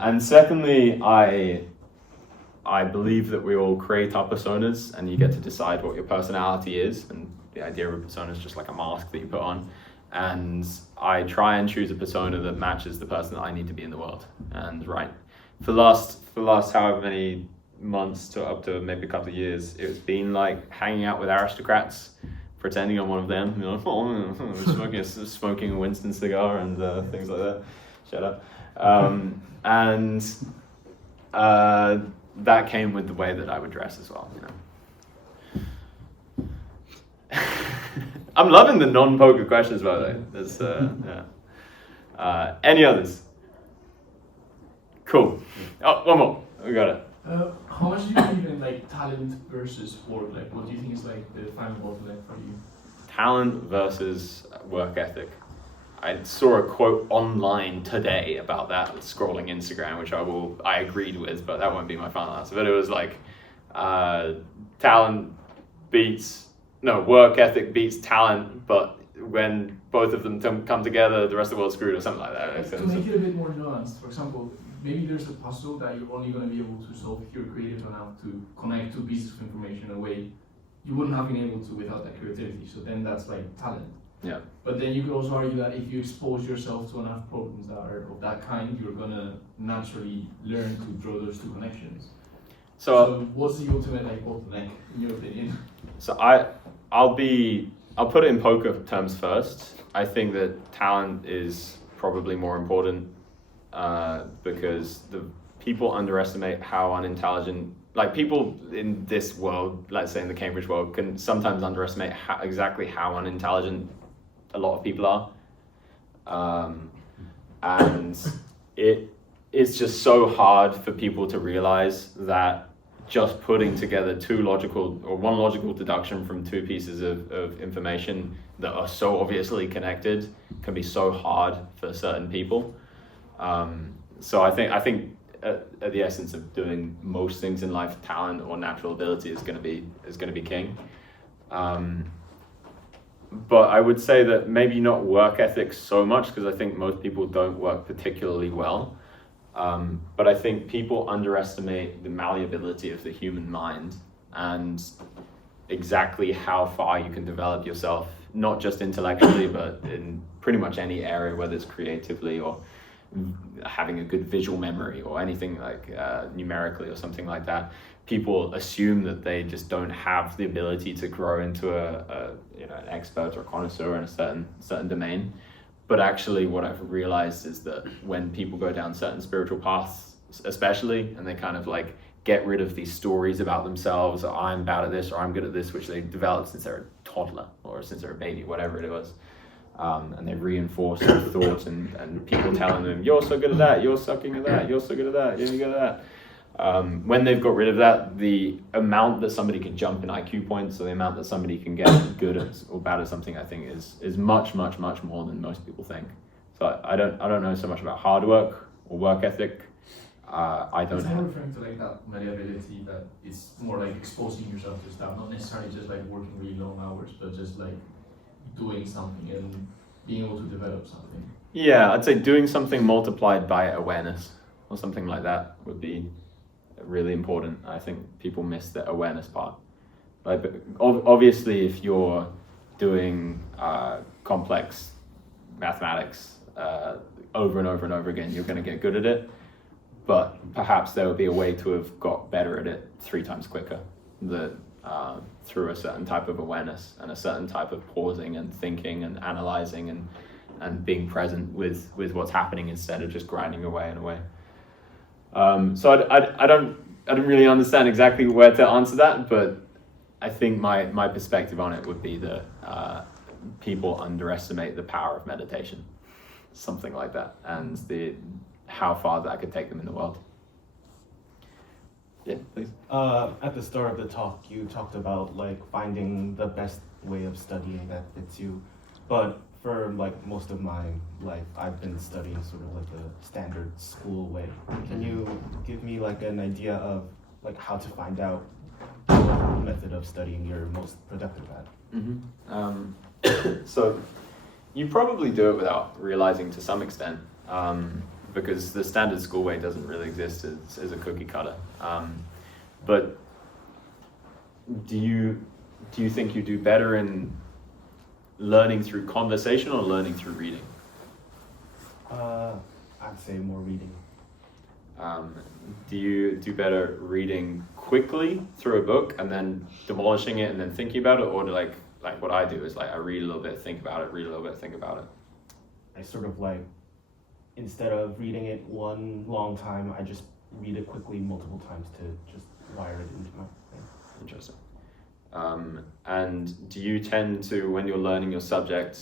And secondly, I believe that we all create our personas, and you get to decide what your personality is, and the idea of a persona is just like a mask that you put on. And I try and choose a persona that matches the person that I need to be in the world. And for the last however many months to up to maybe a couple of years, it's been like hanging out with aristocrats, pretending I'm one of them, smoking a Winston cigar and things like that. Shut up. That came with the way that I would dress as well. I'm loving the non-poker questions, by the way. That's any others? Cool. Oh, one more. We got it. How much do you believe in like talent versus work? Like, what do you think is like the final bottleneck for you? Talent versus work ethic. I saw a quote online today about that, scrolling Instagram, which I agreed with, but that won't be my final answer. But it was like, work ethic beats talent, but when both of them come together, the rest of the world's screwed, or something like that. To make it a bit more nuanced, for example, maybe there's a puzzle that you're only going to be able to solve if you're creative enough to connect two pieces of information in a way you wouldn't have been able to without that creativity. So then that's like talent. Yeah. But then you could also argue that if you expose yourself to enough problems that are of that kind, you're gonna naturally learn to draw those two connections. So what's the ultimate like bottleneck in your opinion? So I'll put it in poker terms first. I think that talent is probably more important because the people underestimate how unintelligent. Like people in this world, let's say in the Cambridge world, can sometimes underestimate exactly how unintelligent a lot of people are. And it's just so hard for people to realize that just putting together one logical deduction from two pieces of information that are so obviously connected can be so hard for certain people. So I think at the essence of doing most things in life, talent or natural ability is going to be king. But I would say that maybe not work ethic so much, because I think most people don't work particularly well. But I think people underestimate the malleability of the human mind and exactly how far you can develop yourself, not just intellectually, but in pretty much any area, whether it's creatively or having a good visual memory or anything like numerically or something like that. People assume that they just don't have the ability to grow into an expert or connoisseur in a certain domain. But actually what I've realized is that when people go down certain spiritual paths, especially, and they kind of like get rid of these stories about themselves, or I'm bad at this, or I'm good at this, which they developed since they're a toddler or since they're a baby, whatever it was. And they reinforce their thoughts and people telling them, you're so good at that, you're sucking at that, you're so good at that, you're good at that. When they've got rid of that, the amount that somebody can jump in IQ points, or the amount that somebody can get good at or bad at something, I think is much, much, much more than most people think. So I don't know so much about hard work or work ethic. I don't It's have. more referring to like that malleability, that it's more like exposing yourself to stuff, not necessarily just like working really long hours, but just like doing something and being able to develop something. Yeah, I'd say doing something multiplied by awareness or something like that would be really important. I think people miss the awareness part. Like, obviously, if you're doing complex mathematics over and over and over again, you're going to get good at it. But perhaps there would be a way to have got better at it 3 times quicker, through a certain type of awareness and a certain type of pausing and thinking and analyzing and being present with what's happening instead of just grinding away and away. So I don't really understand exactly where to answer that, but I think my perspective on it would be that people underestimate the power of meditation, something like that, and how far that could take them in the world. Yeah, please. At the start of the talk, you talked about like finding the best way of studying that fits you, but for like most of my life, I've been studying sort of like a standard school way. Can you give me like an idea of like how to find out what method of studying you're most productive at? So you probably do it without realizing to some extent, because the standard school way doesn't really exist as a cookie cutter. But do you think you do better in learning through conversation or learning through reading? I'd say more reading. Do you do better reading quickly through a book and then demolishing it and then thinking about it, or like what I do is like I read a little bit, think about it, read a little bit, think about it? I sort of like, instead of reading it one long time, I just read it quickly multiple times to just wire it into my brain. Interesting. And do you tend to, when you're learning your subject,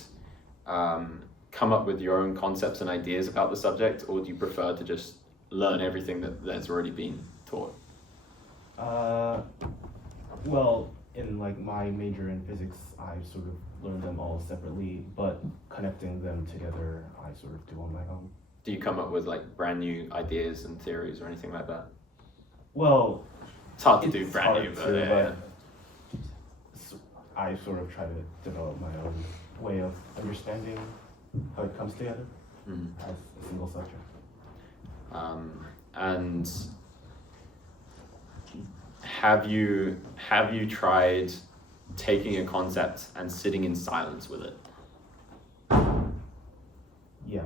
come up with your own concepts and ideas about the subject, or do you prefer to just learn everything that's already been taught? Well, in like my major in physics, I sort of learned them all separately, but connecting them together, I sort of do on my own. Do you come up with like brand new ideas and theories or anything like that? Well, it's hard to do brand new, but yeah. I sort of try to develop my own way of understanding how it comes together as a single subject. And have you tried taking a concept and sitting in silence with it? Yeah.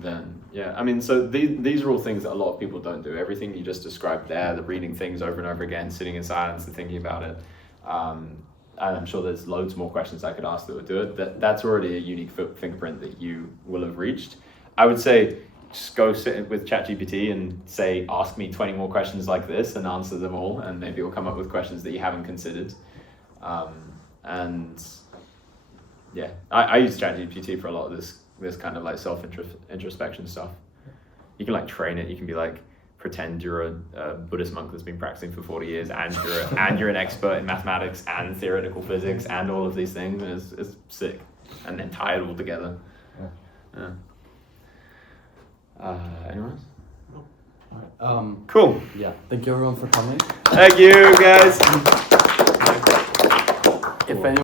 Then yeah, I mean, so these are all things that a lot of people don't do. Everything you just described there, the reading things over and over again, sitting in silence and thinking about it. And I'm sure there's loads more questions I could ask that would do it. That's already a unique fingerprint that you will have reached. I would say just go sit with ChatGPT and say, ask me 20 more questions like this and answer them all, and maybe you'll come up with questions that you haven't considered. And yeah, I use ChatGPT for a lot of this kind of like self-introspection stuff. You can like train it, you can be like, pretend you're a Buddhist monk that's been practicing for 40 years and you're an expert in mathematics and theoretical physics and all of these things, and it's sick. And then tie it all together. Yeah. Anyone else? No. Alright, Cool. Yeah, thank you everyone for coming. Thank you, guys.